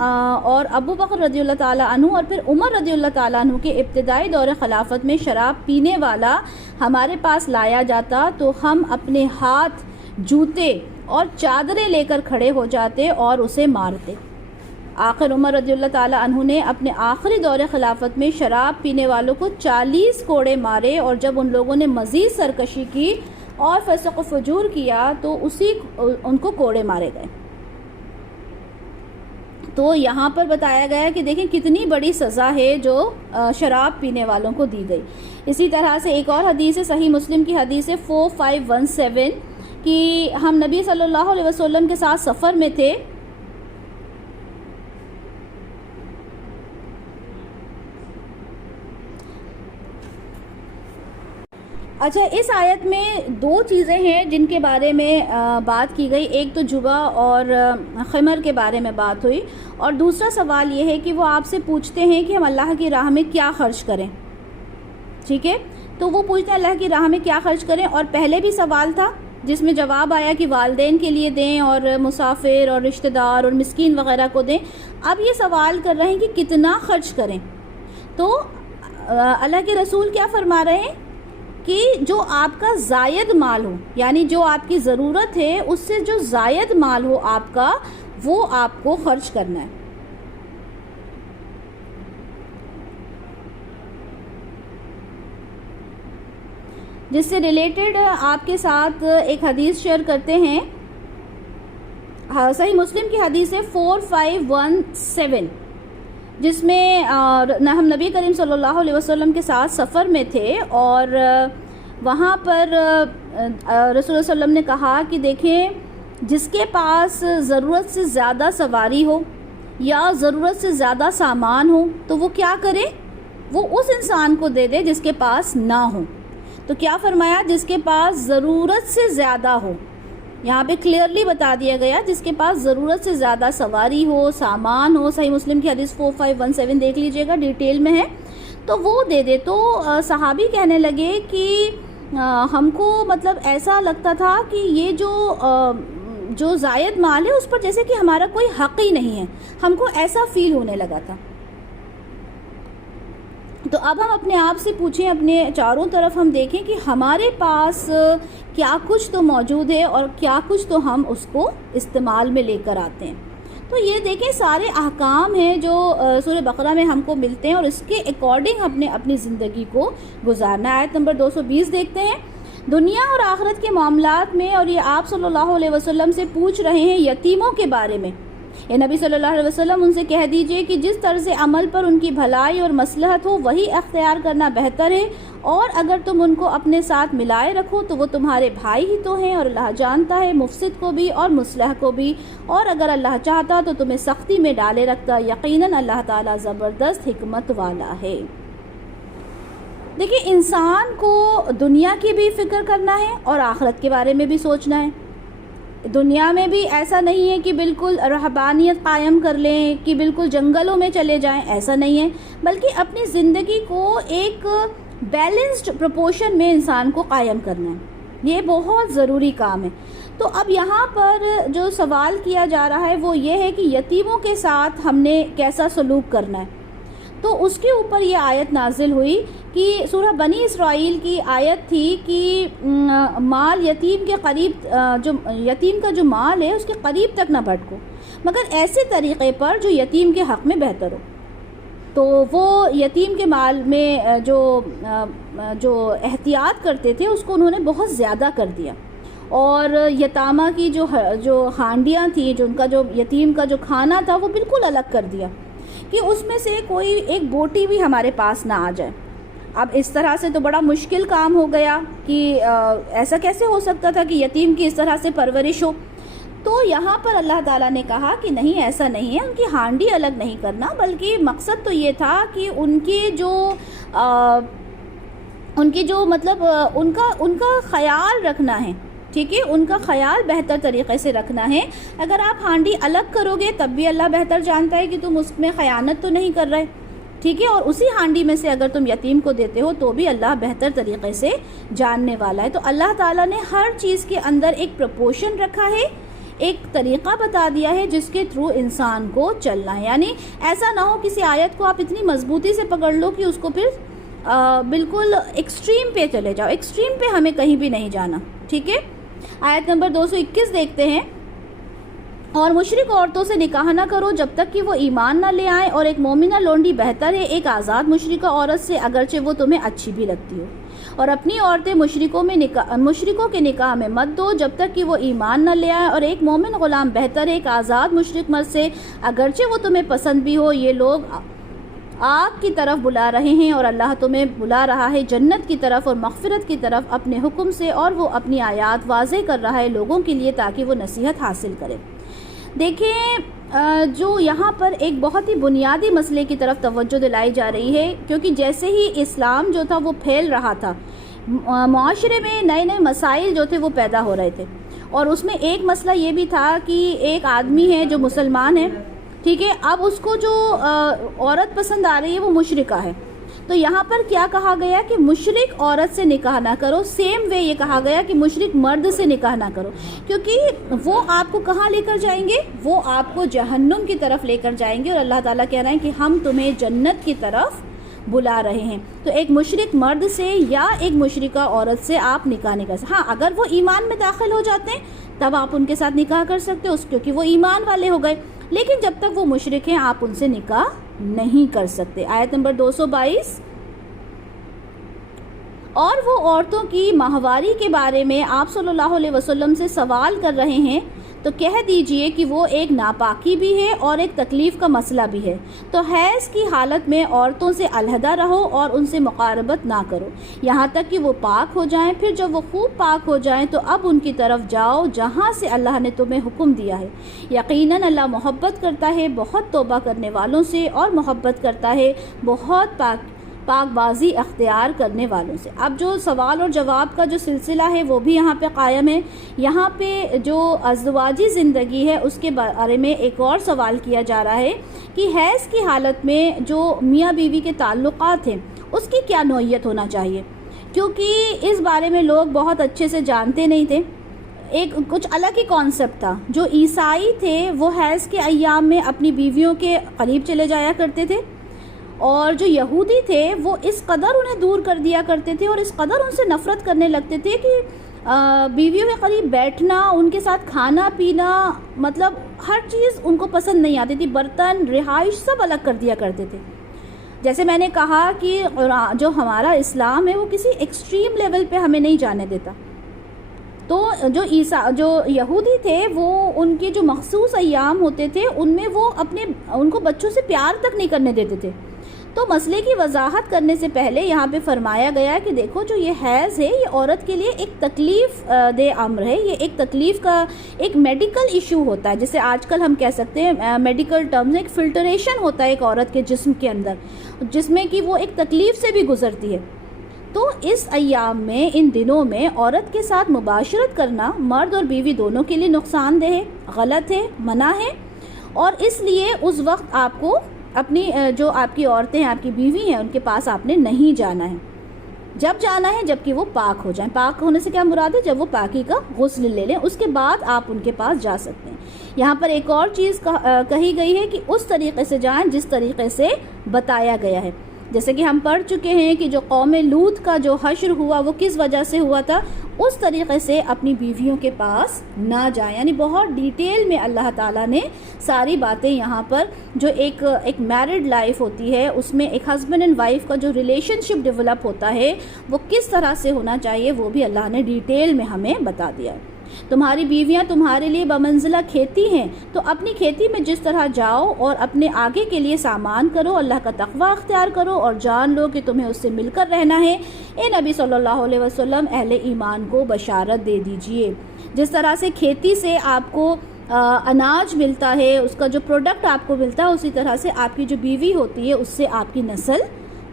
اور ابو بکر رضی اللہ تعالیٰ عنہ اور پھر عمر رضی اللہ تعالیٰ عنہ کے ابتدائی دور خلافت میں شراب پینے والا ہمارے پاس لایا جاتا تو ہم اپنے ہاتھ، جوتے اور چادریں لے کر کھڑے ہو جاتے اور اسے مارتے۔ آخر عمر رضی اللہ تعالیٰ عنہ نے اپنے آخری دور خلافت میں شراب پینے والوں کو 40 کوڑے مارے، اور جب ان لوگوں نے مزید سرکشی کی اور فسق و فجور کیا تو ان کو کوڑے مارے گئے۔ تو یہاں پر بتایا گیا کہ دیکھیں کتنی بڑی سزا ہے جو شراب پینے والوں کو دی گئی۔ اسی طرح سے ایک اور حدیث ہے، صحیح مسلم کی حدیث ہے 4517 کہ ہم نبی صلی اللہ علیہ وسلم کے ساتھ سفر میں تھے، اچھا اس آیت میں دو چیزیں ہیں جن کے بارے میں بات کی گئی، ایک تو جوا اور خمر کے بارے میں بات ہوئی، اور دوسرا سوال یہ ہے کہ وہ آپ سے پوچھتے ہیں کہ ہم اللہ کی راہ میں کیا خرچ کریں، ٹھیک ہے؟ تو وہ پوچھتے ہیں اللہ کی راہ میں کیا خرچ کریں، اور پہلے بھی سوال تھا جس میں جواب آیا کہ والدین کے لیے دیں اور مسافر اور رشتہ دار اور مسکین وغیرہ کو دیں۔ اب یہ سوال کر رہے ہیں کہ کتنا خرچ کریں، تو اللہ کے رسول کیا فرما رہے ہیں کہ جو آپ کا زائد مال ہو، یعنی جو آپ کی ضرورت ہے اس سے جو زائد مال ہو آپ کا، وہ آپ کو خرچ کرنا ہے۔ جس سے ریلیٹڈ آپ کے ساتھ ایک حدیث شیئر کرتے ہیں، صحیح مسلم کی حدیث ہے 4517 جس میں ہم نبی کریم صلی اللہ علیہ وسلم کے ساتھ سفر میں تھے، اور وہاں پر رسول اللہ صلی اللہ علیہ وسلم نے کہا کہ دیکھیں جس کے پاس ضرورت سے زیادہ سواری ہو یا ضرورت سے زیادہ سامان ہو تو وہ کیا کرے؟ وہ اس انسان کو دے دے جس کے پاس نہ ہو. تو کیا فرمایا؟ جس کے پاس ضرورت سے زیادہ ہو. یہاں پہ کلیئرلی بتا دیا گیا جس کے پاس ضرورت سے زیادہ سواری ہو، سامان ہو. صحیح مسلم کی حدیث 4517 دیکھ لیجئے گا، ڈیٹیل میں ہے، تو وہ دے دے. تو صحابی کہنے لگے کہ ہم کو مطلب ایسا لگتا تھا کہ یہ جو زائد مال ہے اس پر جیسے کہ ہمارا کوئی حق ہی نہیں ہے، ہم کو ایسا فیل ہونے لگا تھا. تو اب ہم اپنے آپ سے پوچھیں، اپنے چاروں طرف ہم دیکھیں کہ ہمارے پاس کیا کچھ تو موجود ہے اور کیا کچھ تو ہم اس کو استعمال میں لے کر آتے ہیں. تو یہ دیکھیں سارے احکام ہیں جو سورہ بقرہ میں ہم کو ملتے ہیں اور اس کے اکارڈنگ اپنی زندگی کو گزارنا. آیت نمبر 220 دیکھتے ہیں. دنیا اور آخرت کے معاملات میں، اور یہ آپ صلی اللہ علیہ وسلم سے پوچھ رہے ہیں یتیموں کے بارے میں، اے نبی صلی اللہ علیہ وسلم ان سے کہہ دیجئے کہ جس طرز عمل پر ان کی بھلائی اور مصلحت ہو وہی اختیار کرنا بہتر ہے، اور اگر تم ان کو اپنے ساتھ ملائے رکھو تو وہ تمہارے بھائی ہی تو ہیں، اور اللہ جانتا ہے مفسد کو بھی اور مصلح کو بھی، اور اگر اللہ چاہتا تو تمہیں سختی میں ڈالے رکھتا، یقیناً اللہ تعالیٰ زبردست حکمت والا ہے. دیکھیں انسان کو دنیا کی بھی فکر کرنا ہے اور آخرت کے بارے میں بھی سوچنا ہے. دنیا میں بھی ایسا نہیں ہے کہ بالکل رہبانیت قائم کر لیں، کہ بالکل جنگلوں میں چلے جائیں، ایسا نہیں ہے، بلکہ اپنی زندگی کو ایک بیلنسڈ پروپورشن میں انسان کو قائم کرنا ہے. یہ بہت ضروری کام ہے. تو اب یہاں پر جو سوال کیا جا رہا ہے وہ یہ ہے کہ یتیموں کے ساتھ ہم نے کیسا سلوک کرنا ہے. تو اس کے اوپر یہ آیت نازل ہوئی کہ سورہ بنی اسرائیل کی آیت تھی کہ مال یتیم کے قریب، جو یتیم کا جو مال ہے اس کے قریب تک نہ بھٹکو، مگر ایسے طریقے پر جو یتیم کے حق میں بہتر ہو. تو وہ یتیم کے مال میں جو احتیاط کرتے تھے اس کو انہوں نے بہت زیادہ کر دیا، اور یتامہ کی جو ہانڈیاں تھیں، جو ان کا جو یتیم کا جو کھانا تھا وہ بالکل الگ کر دیا کہ اس میں سے کوئی ایک بوٹی بھی ہمارے پاس نہ آ جائے. اب اس طرح سے تو بڑا مشکل کام ہو گیا کہ ایسا کیسے ہو سکتا تھا کہ یتیم کی اس طرح سے پرورش ہو. تو یہاں پر اللہ تعالیٰ نے کہا کہ نہیں، ایسا نہیں ہے، ان کی ہانڈی الگ نہیں کرنا، بلکہ مقصد تو یہ تھا کہ ان کی جو مطلب ان کا خیال رکھنا ہے. ٹھیک ہے، ان کا خیال بہتر طریقے سے رکھنا ہے. اگر آپ ہانڈی الگ کرو گے تب بھی اللہ بہتر جانتا ہے کہ تم اس میں خیانت تو نہیں کر رہے. ٹھیک ہے، اور اسی ہانڈی میں سے اگر تم یتیم کو دیتے ہو تو بھی اللہ بہتر طریقے سے جاننے والا ہے. تو اللہ تعالیٰ نے ہر چیز کے اندر ایک پروپورشن رکھا ہے، ایک طریقہ بتا دیا ہے جس کے تھرو انسان کو چلنا ہے. یعنی ایسا نہ ہو کسی آیت کو آپ اتنی مضبوطی سے پکڑ لو کہ اس کو پھر بالکل ایکسٹریم پہ چلے جاؤ. ایکسٹریم پہ ہمیں کہیں بھی نہیں جانا. ٹھیک ہے، آیت نمبر 221 دیکھتے ہیں. اور مشرک عورتوں سے نکاح نہ کرو جب تک کہ وہ ایمان نہ لے آئیں، اور ایک مومنہ لونڈی بہتر ہے ایک آزاد مشرکہ عورت سے اگرچہ وہ تمہیں اچھی بھی لگتی ہو. اور اپنی عورتیں مشرکوں کے نکاح میں مت دو جب تک کہ وہ ایمان نہ لے آئیں، اور ایک مومن غلام بہتر ہے ایک آزاد مشرک مرد سے اگرچہ وہ تمہیں پسند بھی ہو. یہ لوگ آگ کی طرف بلا رہے ہیں اور اللہ تمہیں بلا رہا ہے جنت کی طرف اور مغفرت کی طرف اپنے حکم سے، اور وہ اپنی آیات واضح کر رہا ہے لوگوں کے لیے تاکہ وہ نصیحت حاصل کرے. دیکھیں جو یہاں پر ایک بہت ہی بنیادی مسئلے کی طرف توجہ دلائی جا رہی ہے، کیونکہ جیسے ہی اسلام جو تھا وہ پھیل رہا تھا، معاشرے میں نئے نئے مسائل جو تھے وہ پیدا ہو رہے تھے. اور اس میں ایک مسئلہ یہ بھی تھا کہ ایک آدمی ہے جو مسلمان ہے، ٹھیک ہے، اب اس کو جو عورت پسند آ رہی ہے وہ مشرکہ ہے. تو یہاں پر کیا کہا گیا کہ مشرک عورت سے نکاح نہ کرو. سیم وے یہ کہا گیا کہ مشرک مرد سے نکاح نہ کرو، کیونکہ وہ آپ کو کہاں لے کر جائیں گے؟ وہ آپ کو جہنم کی طرف لے کر جائیں گے، اور اللہ تعالیٰ کہہ رہے ہیں کہ ہم تمہیں جنت کی طرف بلا رہے ہیں. تو ایک مشرک مرد سے یا ایک مشرکہ عورت سے آپ نکاح نہیں کر سکتے. ہاں، اگر وہ ایمان میں داخل ہو جاتے ہیں تب آپ ان کے ساتھ نکاح کر سکتے ہو، کیونکہ وہ ایمان والے ہو گئے. لیکن جب تک وہ مشرک ہیں آپ ان سے نکاح نہیں کر سکتے. آیت نمبر 222. اور وہ عورتوں کی ماہواری کے بارے میں آپ صلی اللہ علیہ وسلم سے سوال کر رہے ہیں تو کہہ دیجئے کہ وہ ایک ناپاکی بھی ہے اور ایک تکلیف کا مسئلہ بھی ہے، تو حیض کی حالت میں عورتوں سے علیحدہ رہو اور ان سے مقاربت نہ کرو یہاں تک کہ وہ پاک ہو جائیں، پھر جب وہ خوب پاک ہو جائیں تو اب ان کی طرف جاؤ جہاں سے اللہ نے تمہیں حکم دیا ہے، یقیناً اللہ محبت کرتا ہے بہت توبہ کرنے والوں سے، اور محبت کرتا ہے بہت پاک بازی اختیار کرنے والوں سے۔ اب جو سوال اور جواب کا جو سلسلہ ہے وہ بھی یہاں پہ قائم ہے۔ یہاں پہ جو ازدواجی زندگی ہے اس کے بارے میں ایک اور سوال کیا جا رہا ہے کہ حیض کی حالت میں جو میاں بیوی کے تعلقات ہیں اس کی کیا نوعیت ہونا چاہیے، کیونکہ اس بارے میں لوگ بہت اچھے سے جانتے نہیں تھے۔ ایک کچھ الگ ہی کانسیپٹ تھا۔ جو عیسائی تھے وہ حیض کے ایام میں اپنی بیویوں کے قریب چلے جایا کرتے تھے، اور جو یہودی تھے وہ اس قدر انہیں دور کر دیا کرتے تھے اور اس قدر ان سے نفرت کرنے لگتے تھے کہ بیویوں کے قریب بیٹھنا، ان کے ساتھ کھانا پینا، مطلب ہر چیز ان کو پسند نہیں آتی تھی، برتن، رہائش سب الگ کر دیا کرتے تھے۔ جیسے میں نے کہا کہ جو ہمارا اسلام ہے وہ کسی ایکسٹریم لیول پہ ہمیں نہیں جانے دیتا، تو جو یہودی تھے وہ ان کے جو مخصوص ایام ہوتے تھے ان میں وہ ان کو بچوں سے پیار تک نہیں کرنے دیتے تھے۔ تو مسئلے کی وضاحت کرنے سے پہلے یہاں پہ فرمایا گیا کہ دیکھو جو یہ حیض ہے یہ عورت کے لیے ایک تکلیف دہ امر ہے، یہ ایک تکلیف کا ایک میڈیکل ایشو ہوتا ہے، جسے آج کل ہم کہہ سکتے ہیں میڈیکل ٹرمز، ایک فلٹریشن ہوتا ہے ایک عورت کے جسم کے اندر، جس میں کہ وہ ایک تکلیف سے بھی گزرتی ہے۔ تو اس ایام میں، ان دنوں میں عورت کے ساتھ مباشرت کرنا مرد اور بیوی دونوں کے لیے نقصان دہ ہے، غلط ہے، منع ہے، اور اس لیے اس وقت آپ کو اپنی جو آپ کی عورتیں ہیں، آپ کی بیوی ہیں، ان کے پاس آپ نے نہیں جانا ہے۔ جب جانا ہے جب کہ وہ پاک ہو جائیں۔ پاک ہونے سے کیا مراد ہے؟ جب وہ پاکی کا غسل لے لیں، اس کے بعد آپ ان کے پاس جا سکتے ہیں۔ یہاں پر ایک اور چیز کہی گئی ہے کہ اس طریقے سے جائیں جس طریقے سے بتایا گیا ہے۔ جیسے کہ ہم پڑھ چکے ہیں کہ جو قوم لوط کا جو حشر ہوا وہ کس وجہ سے ہوا تھا، اس طریقے سے اپنی بیویوں کے پاس نہ جائیں، یعنی بہت ڈیٹیل میں اللہ تعالیٰ نے ساری باتیں یہاں پر جو ایک میرڈ لائف ہوتی ہے اس میں ایک ہسبینڈ اینڈ وائف کا جو ریلیشن شپ ڈیولپ ہوتا ہے وہ کس طرح سے ہونا چاہیے وہ بھی اللہ نے ڈیٹیل میں ہمیں بتا دیا ہے۔ تمہاری بیویاں تمہارے لیے بمنزلہ کھیتی ہیں، تو اپنی کھیتی میں جس طرح جاؤ اور اپنے آگے کے لیے سامان کرو، اللہ کا تقوی اختیار کرو اور جان لو کہ تمہیں اس سے مل کر رہنا ہے۔ اے نبی صلی اللہ علیہ وسلم اہل ایمان کو بشارت دے دیجئے، جس طرح سے کھیتی سے آپ کو اناج ملتا ہے، اس کا جو پروڈکٹ آپ کو ملتا ہے، اسی طرح سے آپ کی جو بیوی ہوتی ہے اس سے آپ کی نسل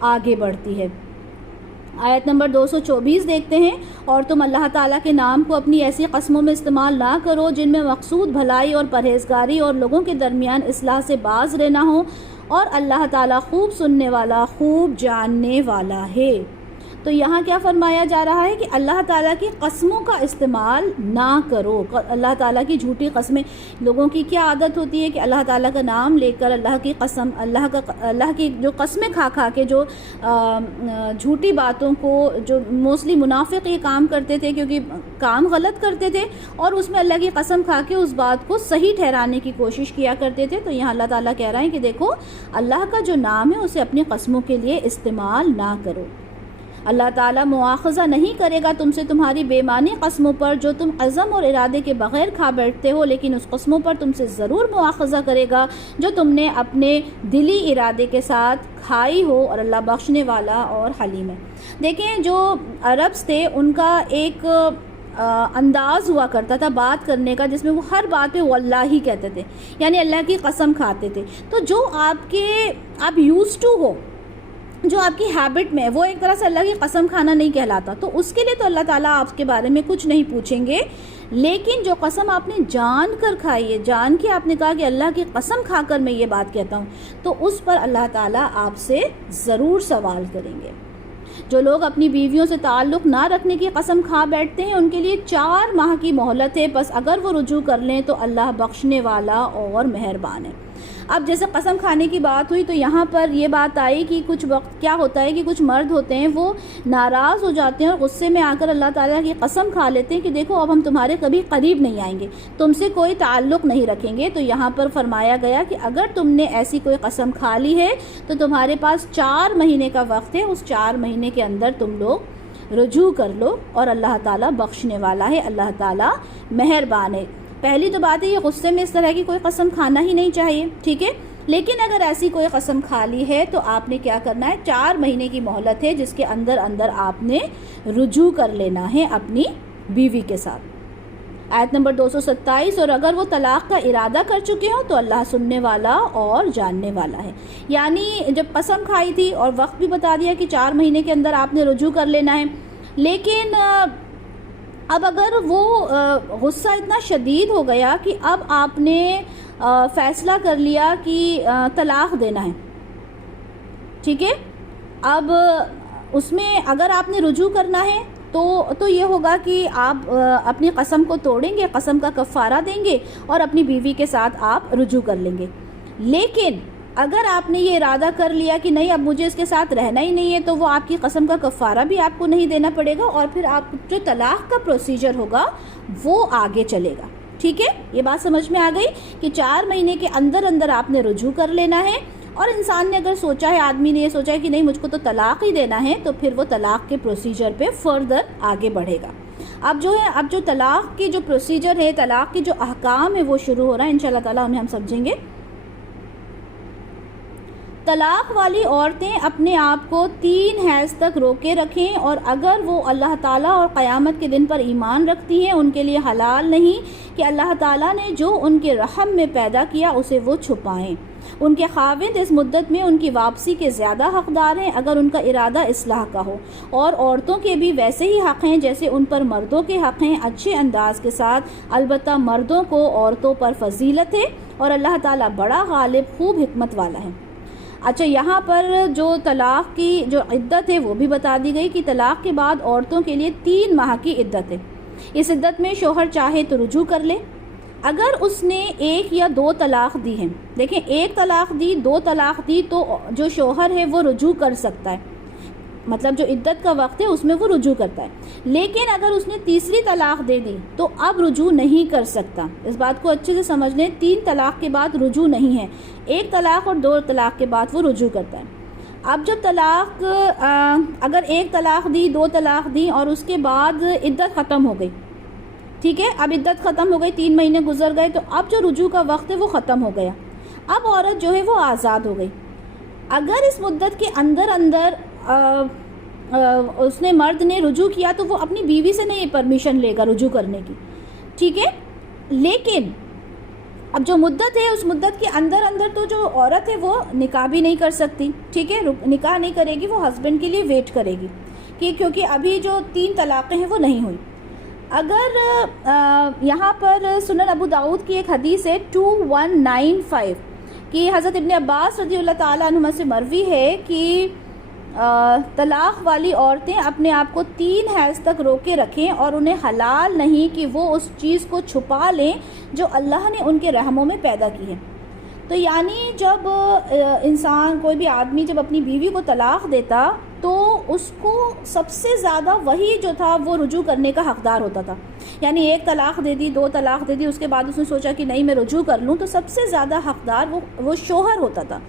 آگے بڑھتی ہے۔ آیت نمبر 224 دیکھتے ہیں، اور تم اللہ تعالیٰ کے نام کو اپنی ایسی قسموں میں استعمال نہ کرو جن میں مقصود بھلائی اور پرہیزگاری اور لوگوں کے درمیان اصلاح سے باز رہنا ہو، اور اللہ تعالیٰ خوب سننے والا، خوب جاننے والا ہے۔ تو یہاں کیا فرمایا جا رہا ہے کہ اللہ تعالیٰ کی قسموں کا استعمال نہ کرو۔ اللہ تعالیٰ کی جھوٹی قسمیں، لوگوں کی کیا عادت ہوتی ہے کہ اللہ تعالیٰ کا نام لے کر اللہ کی قسم، اللہ کی جو قسمیں کھا کھا کے جو جھوٹی باتوں کو، جو موسٹلی منافق یہ کام کرتے تھے کیونکہ کام غلط کرتے تھے، اور اس میں اللہ کی قسم کھا کے اس بات کو صحیح ٹھہرانے کی کوشش کیا کرتے تھے۔ تو یہاں اللہ تعالیٰ کہہ رہے ہیں کہ دیکھو اللہ کا جو نام ہے اسے اپنی قسموں کے لیے استعمال نہ کرو۔ اللہ تعالیٰ مواخذہ نہیں کرے گا تم سے تمہاری بے معنی قسموں پر جو تم عزم اور ارادے کے بغیر کھا بیٹھتے ہو، لیکن اس قسموں پر تم سے ضرور مواخذہ کرے گا جو تم نے اپنے دلی ارادے کے ساتھ کھائی ہو، اور اللہ بخشنے والا اور حلیم ہے۔ دیکھیں جو عربز تھے ان کا ایک انداز ہوا کرتا تھا بات کرنے کا، جس میں وہ ہر بات پہ واللہ ہی کہتے تھے، یعنی اللہ کی قسم کھاتے تھے۔ تو جو آپ یوز ٹو ہو، جو آپ کی ہیبٹ میں، وہ ایک طرح سے اللہ کی قسم کھانا نہیں کہلاتا، تو اس کے لیے تو اللہ تعالیٰ آپ کے بارے میں کچھ نہیں پوچھیں گے۔ لیکن جو قسم آپ نے جان کر کھائی ہے، جان کے آپ نے کہا کہ اللہ کی قسم کھا کر میں یہ بات کہتا ہوں، تو اس پر اللہ تعالیٰ آپ سے ضرور سوال کریں گے۔ جو لوگ اپنی بیویوں سے تعلق نہ رکھنے کی قسم کھا بیٹھتے ہیں ان کے لیے 4 ماہ کی مہلت ہے، بس اگر وہ رجوع کر لیں تو اللہ بخشنے والا اور مہربان ہے۔ اب جیسے قسم کھانے کی بات ہوئی تو یہاں پر یہ بات آئی کہ کچھ وقت کیا ہوتا ہے کہ کچھ مرد ہوتے ہیں وہ ناراض ہو جاتے ہیں اور غصے میں آ کر اللہ تعالیٰ کی قسم کھا لیتے ہیں کہ دیکھو اب ہم تمہارے کبھی قریب نہیں آئیں گے، تم سے کوئی تعلق نہیں رکھیں گے۔ تو یہاں پر فرمایا گیا کہ اگر تم نے ایسی کوئی قسم کھا لی ہے تو تمہارے پاس 4 مہینے کا وقت ہے، اس 4 مہینے کے اندر تم لوگ رجوع کر لو، اور اللہ تعالیٰ بخشنے والا ہے، اللہ تعالیٰ مہربان ہے۔ پہلی تو بات ہے یہ غصے میں اس طرح کی کوئی قسم کھانا ہی نہیں چاہیے، ٹھیک ہے. لیکن اگر ایسی کوئی قسم کھا لی ہے تو آپ نے کیا کرنا ہے، 4 مہینے کی مہلت ہے جس کے اندر آپ نے رجوع کر لینا ہے اپنی بیوی کے ساتھ. آیت نمبر 227. اور اگر وہ طلاق کا ارادہ کر چکے ہوں تو اللہ سننے والا اور جاننے والا ہے. یعنی جب قسم کھائی تھی اور وقت بھی بتا دیا کہ 4 مہینے کے اندر آپ نے رجوع کر لینا ہے، لیکن اب اگر وہ غصہ اتنا شدید ہو گیا کہ اب آپ نے فیصلہ کر لیا کہ طلاق دینا ہے، ٹھیک ہے، اب اس میں اگر آپ نے رجوع کرنا ہے تو یہ ہوگا کہ آپ اپنی قسم کو توڑیں گے، قسم کا کفارہ دیں گے اور اپنی بیوی کے ساتھ آپ رجوع کر لیں گے. لیکن اگر آپ نے یہ ارادہ کر لیا کہ نہیں اب مجھے اس کے ساتھ رہنا ہی نہیں ہے، تو وہ آپ کی قسم کا کفارہ بھی آپ کو نہیں دینا پڑے گا، اور پھر آپ جو طلاق کا پروسیجر ہوگا وہ آگے چلے گا. ٹھیک ہے، یہ بات سمجھ میں آ گئی کہ 4 مہینے کے اندر آپ نے رجوع کر لینا ہے. اور انسان نے اگر سوچا ہے، آدمی نے یہ سوچا ہے کہ نہیں مجھ کو تو طلاق ہی دینا ہے، تو پھر وہ طلاق کے پروسیجر پہ فردر آگے بڑھے گا. اب جو طلاق کی جو پروسیجر ہے، طلاق کے جو احکام ہے وہ شروع ہو رہا ہے، انشاءاللہ تعالیٰ انہیں ہم سمجھیں گے. طلاق والی عورتیں اپنے آپ کو 3 حیض تک روکے رکھیں، اور اگر وہ اللہ تعالیٰ اور قیامت کے دن پر ایمان رکھتی ہیں، ان کے لیے حلال نہیں کہ اللہ تعالیٰ نے جو ان کے رحم میں پیدا کیا اسے وہ چھپائیں. ان کے خاوند اس مدت میں ان کی واپسی کے زیادہ حقدار ہیں اگر ان کا ارادہ اصلاح کا ہو، اور عورتوں کے بھی ویسے ہی حق ہیں جیسے ان پر مردوں کے حق ہیں، اچھے انداز کے ساتھ. البتہ مردوں کو عورتوں پر فضیلت ہے، اور اللہ تعالیٰ بڑا غالب خوب حکمت والا ہے. اچھا، یہاں پر جو طلاق کی جو عدت ہے وہ بھی بتا دی گئی کہ طلاق کے بعد عورتوں کے لیے 3 ماہ کی عدت ہے. اس عدت میں شوہر چاہے تو رجوع کر لے. اگر اس نے 1 یا 2 طلاق دی ہیں، دیکھیں 1 طلاق دی، 2 طلاق دی، تو جو شوہر ہے وہ رجوع کر سکتا ہے، مطلب جو عدت کا وقت ہے اس میں وہ رجوع کرتا ہے. لیکن اگر اس نے تیسری طلاق دے دی تو اب رجوع نہیں کر سکتا. اس بات کو اچھے سے سمجھ لیں، 3 طلاق کے بعد رجوع نہیں ہے، 1 طلاق اور 2 طلاق کے بعد وہ رجوع کرتا ہے. اب جب طلاق اگر 1 طلاق دی، 2 طلاق دی اور اس کے بعد عدت ختم ہو گئی، ٹھیک ہے، اب عدت ختم ہو گئی، 3 مہینے گزر گئے، تو اب جو رجوع کا وقت ہے وہ ختم ہو گیا. اب عورت جو ہے وہ آزاد ہو گئی. اگر اس مدت کے اندر اس نے مرد نے رجوع کیا تو وہ اپنی بیوی سے نہیں پرمیشن لے گا رجوع کرنے کی، ٹھیک ہے. لیکن اب جو مدت ہے اس مدت کے اندر تو جو عورت ہے وہ نکاح بھی نہیں کر سکتی، ٹھیک ہے، نکاح نہیں کرے گی، وہ ہسبینڈ کے لیے ویٹ کرے گی کیونکہ ابھی جو 3 طلاقیں ہیں وہ نہیں ہوئی. اگر یہاں پر سنن ابو داؤد کی ایک حدیث ہے 2195 کہ حضرت ابن عباس رضی اللہ تعالیٰ عنہما سے مروی ہے کہ طلاق والی عورتیں اپنے آپ کو 3 حیض تک روکے رکھیں، اور انہیں حلال نہیں کہ وہ اس چیز کو چھپا لیں جو اللہ نے ان کے رحموں میں پیدا کی ہے. تو یعنی جب انسان کوئی بھی آدمی جب اپنی بیوی کو طلاق دیتا تو اس کو سب سے زیادہ وہی جو تھا وہ رجوع کرنے کا حقدار ہوتا تھا. یعنی 1 طلاق دے دی، 2 طلاق دے دی، اس کے بعد اس نے سوچا کہ نہیں میں رجوع کر لوں، تو سب سے زیادہ حقدار وہ شوہر ہوتا تھا.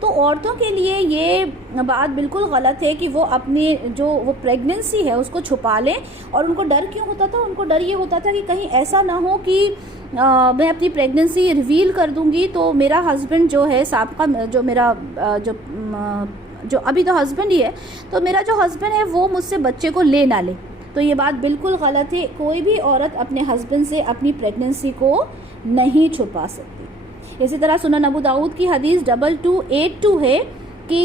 تو عورتوں کے لیے یہ بات بالکل غلط ہے کہ وہ اپنی جو وہ پریگننسی ہے اس کو چھپا لیں. اور ان کو ڈر کیوں ہوتا تھا؟ ان کو ڈر یہ ہوتا تھا کہ کہیں ایسا نہ ہو کہ میں اپنی پریگننسی ریویل کر دوں گی تو میرا ہسبینڈ جو ہے سابقہ جو میرا جو ابھی تو ہسبینڈ ہی ہے، تو میرا جو ہسبینڈ ہے وہ مجھ سے بچے کو لے نہ لے. تو یہ بات بالکل غلط ہے. کوئی بھی عورت اپنے ہسبینڈ سے اپنی پریگننسی کو نہیں چھپا سکتی. اسی طرح سنن ابو داؤد کی حدیث 2282 ہے کہ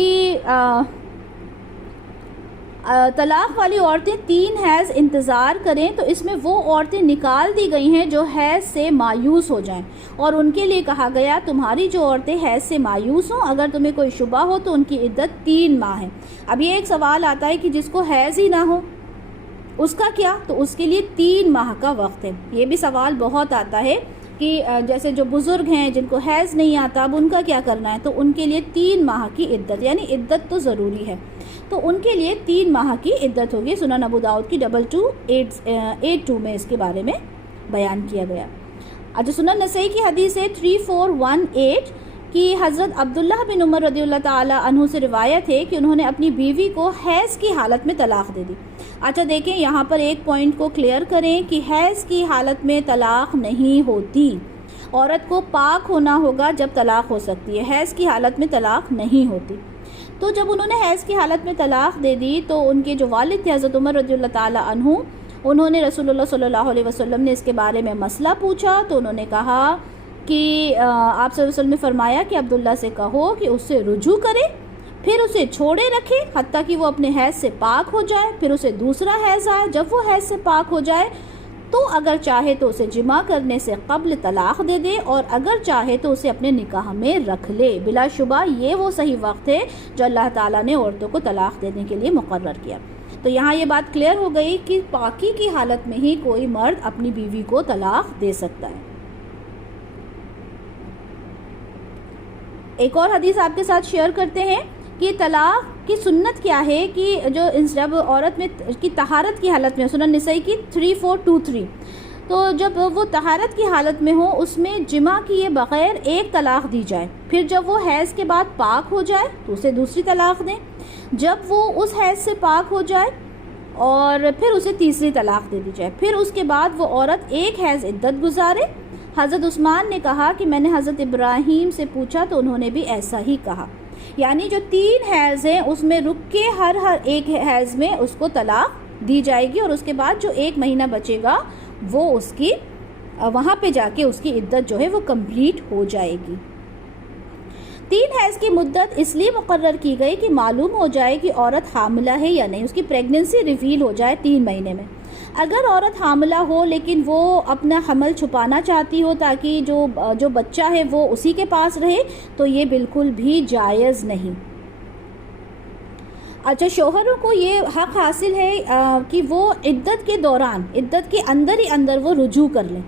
طلاق والی عورتیں 3 حیض انتظار کریں، تو اس میں وہ عورتیں نکال دی گئی ہیں جو حیض سے مایوس ہو جائیں، اور ان کے لیے کہا گیا تمہاری جو عورتیں حیض سے مایوس ہوں اگر تمہیں کوئی شبہ ہو تو ان کی عدت 3 ماہ ہے. اب یہ ایک سوال آتا ہے کہ جس کو حیض ہی نہ ہو اس کا کیا؟ تو اس کے لیے 3 ماہ کا وقت ہے. یہ بھی سوال بہت آتا ہے کہ جیسے جو بزرگ ہیں جن کو حیض نہیں آتا اب ان کا کیا کرنا ہے؟ تو ان کے لیے 3 ماہ کی عدت، یعنی عدت تو ضروری ہے، تو ان کے لیے 3 ماہ کی عدت ہوگی. سنن ابو داؤد کی 2282 میں اس کے بارے میں بیان کیا گیا. اچھا، سنن نسائی کی حدیث ہے 3418 کہ حضرت عبداللہ بن عمر رضی اللہ تعالیٰ عنہ سے روایت ہے کہ انہوں نے اپنی بیوی کو حیض کی حالت میں طلاق دے دی۔ اچھا دیکھیں یہاں پر ایک پوائنٹ کو کلیئر کریں کہ حیض کی حالت میں طلاق نہیں ہوتی، عورت کو پاک ہونا ہوگا جب طلاق ہو سکتی ہے، حیض کی حالت میں طلاق نہیں ہوتی۔ تو جب انہوں نے حیض کی حالت میں طلاق دے دی تو ان کے جو والد تھے حضرت عمر رضی اللہ تعالیٰ عنہ، انہوں نے رسول اللہ صلی اللہ علیہ وسلم نے اس کے بارے میں مسئلہ پوچھا تو انہوں نے کہا کہ آپ صلی اللہ علیہ وسلم نے فرمایا کہ عبداللہ سے کہو کہ اس سے رجوع کرے، پھر اسے چھوڑے رکھے حتیٰ کہ وہ اپنے حیض سے پاک ہو جائے، پھر اسے دوسرا حیض آئے، جب وہ حیض سے پاک ہو جائے تو اگر چاہے تو اسے جمع کرنے سے قبل طلاق دے دے، اور اگر چاہے تو اسے اپنے نکاح میں رکھ لے۔ بلا شبہ یہ وہ صحیح وقت ہے جو اللہ تعالیٰ نے عورتوں کو طلاق دینے کے لیے مقرر کیا۔ تو یہاں یہ بات کلیئر ہو گئی کہ پاکی کی حالت میں ہی کوئی مرد اپنی بیوی کو طلاق دے سکتا ہے۔ ایک اور حدیث آپ کے ساتھ شیئر کرتے ہیں کہ طلاق کی سنت کیا ہے، کہ جو جب عورت میں کی طہارت کی حالت میں، سنن نسائی کی 3423، تو جب وہ طہارت کی حالت میں ہو اس میں جمع کیے بغیر ایک طلاق دی جائے، پھر جب وہ حیض کے بعد پاک ہو جائے تو اسے دوسری طلاق دیں، جب وہ اس حیض سے پاک ہو جائے اور پھر اسے تیسری طلاق دے دی جائے، پھر اس کے بعد وہ عورت ایک حیض عدت گزارے۔ حضرت عثمان نے کہا کہ میں نے حضرت ابراہیم سے پوچھا تو انہوں نے بھی ایسا ہی کہا، یعنی جو 3 حیض ہیں اس میں رک کے ہر ایک حیض میں اس کو طلاق دی جائے گی، اور اس کے بعد جو 1 مہینہ بچے گا وہ اس کی وہاں پہ جا کے اس کی عدت جو ہے وہ کمپلیٹ ہو جائے گی۔ 3 حیض کی مدت اس لیے مقرر کی گئی کہ معلوم ہو جائے کہ عورت حاملہ ہے یا نہیں، اس کی پریگننسی ریویل ہو جائے 3 مہینے میں۔ اگر عورت حاملہ ہو لیکن وہ اپنا حمل چھپانا چاہتی ہو تاکہ جو بچہ ہے وہ اسی کے پاس رہے تو یہ بالکل بھی جائز نہیں۔ اچھا شوہروں کو یہ حق حاصل ہے کہ وہ عدت کے دوران، عدت کے اندر ہی اندر وہ رجوع کر لیں،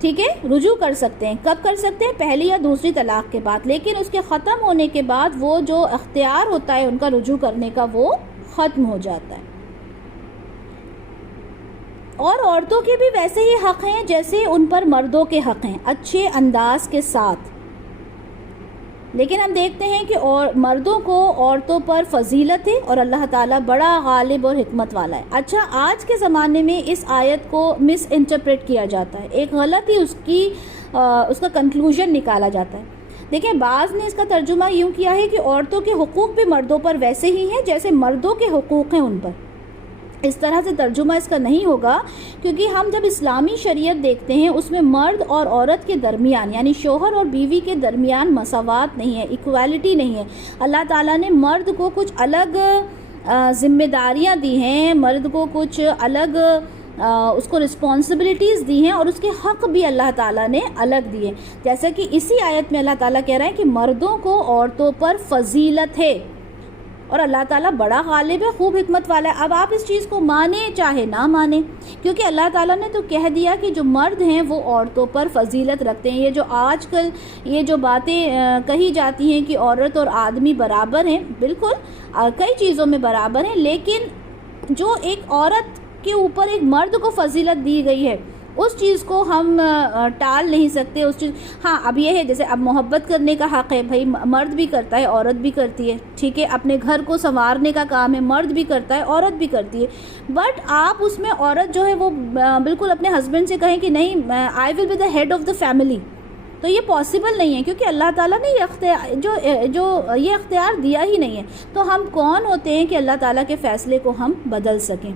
ٹھیک ہے، رجوع کر سکتے ہیں۔ کب کر سکتے ہیں؟ پہلی یا دوسری طلاق کے بعد، لیکن اس کے ختم ہونے کے بعد وہ جو اختیار ہوتا ہے ان کا رجوع کرنے کا وہ ختم ہو جاتا ہے۔ اور عورتوں کے بھی ویسے ہی حق ہیں جیسے ان پر مردوں کے حق ہیں، اچھے انداز کے ساتھ، لیکن ہم دیکھتے ہیں کہ مردوں کو عورتوں پر فضیلت ہے اور اللہ تعالیٰ بڑا غالب اور حکمت والا ہے۔ اچھا آج کے زمانے میں اس آیت کو مس انٹرپریٹ کیا جاتا ہے، ایک غلط ہی اس کا کنکلوژن نکالا جاتا ہے۔ دیکھیں بعض نے اس کا ترجمہ یوں کیا ہے کہ عورتوں کے حقوق بھی مردوں پر ویسے ہی ہیں جیسے مردوں کے حقوق ہیں ان پر۔ اس طرح سے ترجمہ اس کا نہیں ہوگا، کیونکہ ہم جب اسلامی شریعت دیکھتے ہیں اس میں مرد اور عورت کے درمیان یعنی شوہر اور بیوی کے درمیان مساوات نہیں ہے، ایکویلٹی نہیں ہے۔ اللہ تعالیٰ نے مرد کو کچھ الگ ذمہ داریاں دی ہیں، مرد کو کچھ الگ اس کو رسپانسبلٹیز دی ہیں، اور اس کے حق بھی اللہ تعالیٰ نے الگ دیے، جیسا کہ اسی آیت میں اللہ تعالیٰ کہہ رہے ہیں کہ مردوں کو عورتوں پر فضیلت ہے، اور اللہ تعالیٰ بڑا غالب ہے، خوب حکمت والا ہے۔ اب آپ اس چیز کو مانیں چاہے نہ مانیں، کیونکہ اللہ تعالیٰ نے تو کہہ دیا کہ جو مرد ہیں وہ عورتوں پر فضیلت رکھتے ہیں۔ یہ جو آج کل یہ جو باتیں کہی جاتی ہیں کہ عورت اور آدمی برابر ہیں، بالکل کئی چیزوں میں برابر ہیں، لیکن جو ایک عورت کے اوپر ایک مرد کو فضیلت دی گئی ہے اس چیز کو ہم ٹال نہیں سکتے۔ اس چیز ہاں اب یہ ہے جیسے اب محبت کرنے کا حق ہے، بھائی مرد بھی کرتا ہے عورت بھی کرتی ہے، ٹھیک ہے، اپنے گھر کو سنوارنے کا کام ہے، مرد بھی کرتا ہے عورت بھی کرتی ہے، بٹ آپ اس میں عورت جو ہے وہ بالکل اپنے ہسبینڈ سے کہیں کہ نہیں I will be the head of the family, تو یہ پاسبل نہیں ہے، کیونکہ اللہ تعالیٰ نے یہ اختیار دیا ہی نہیں ہے۔ تو ہم کون ہوتے ہیں کہ اللہ تعالیٰ کے فیصلے کو ہم بدل سکیں؟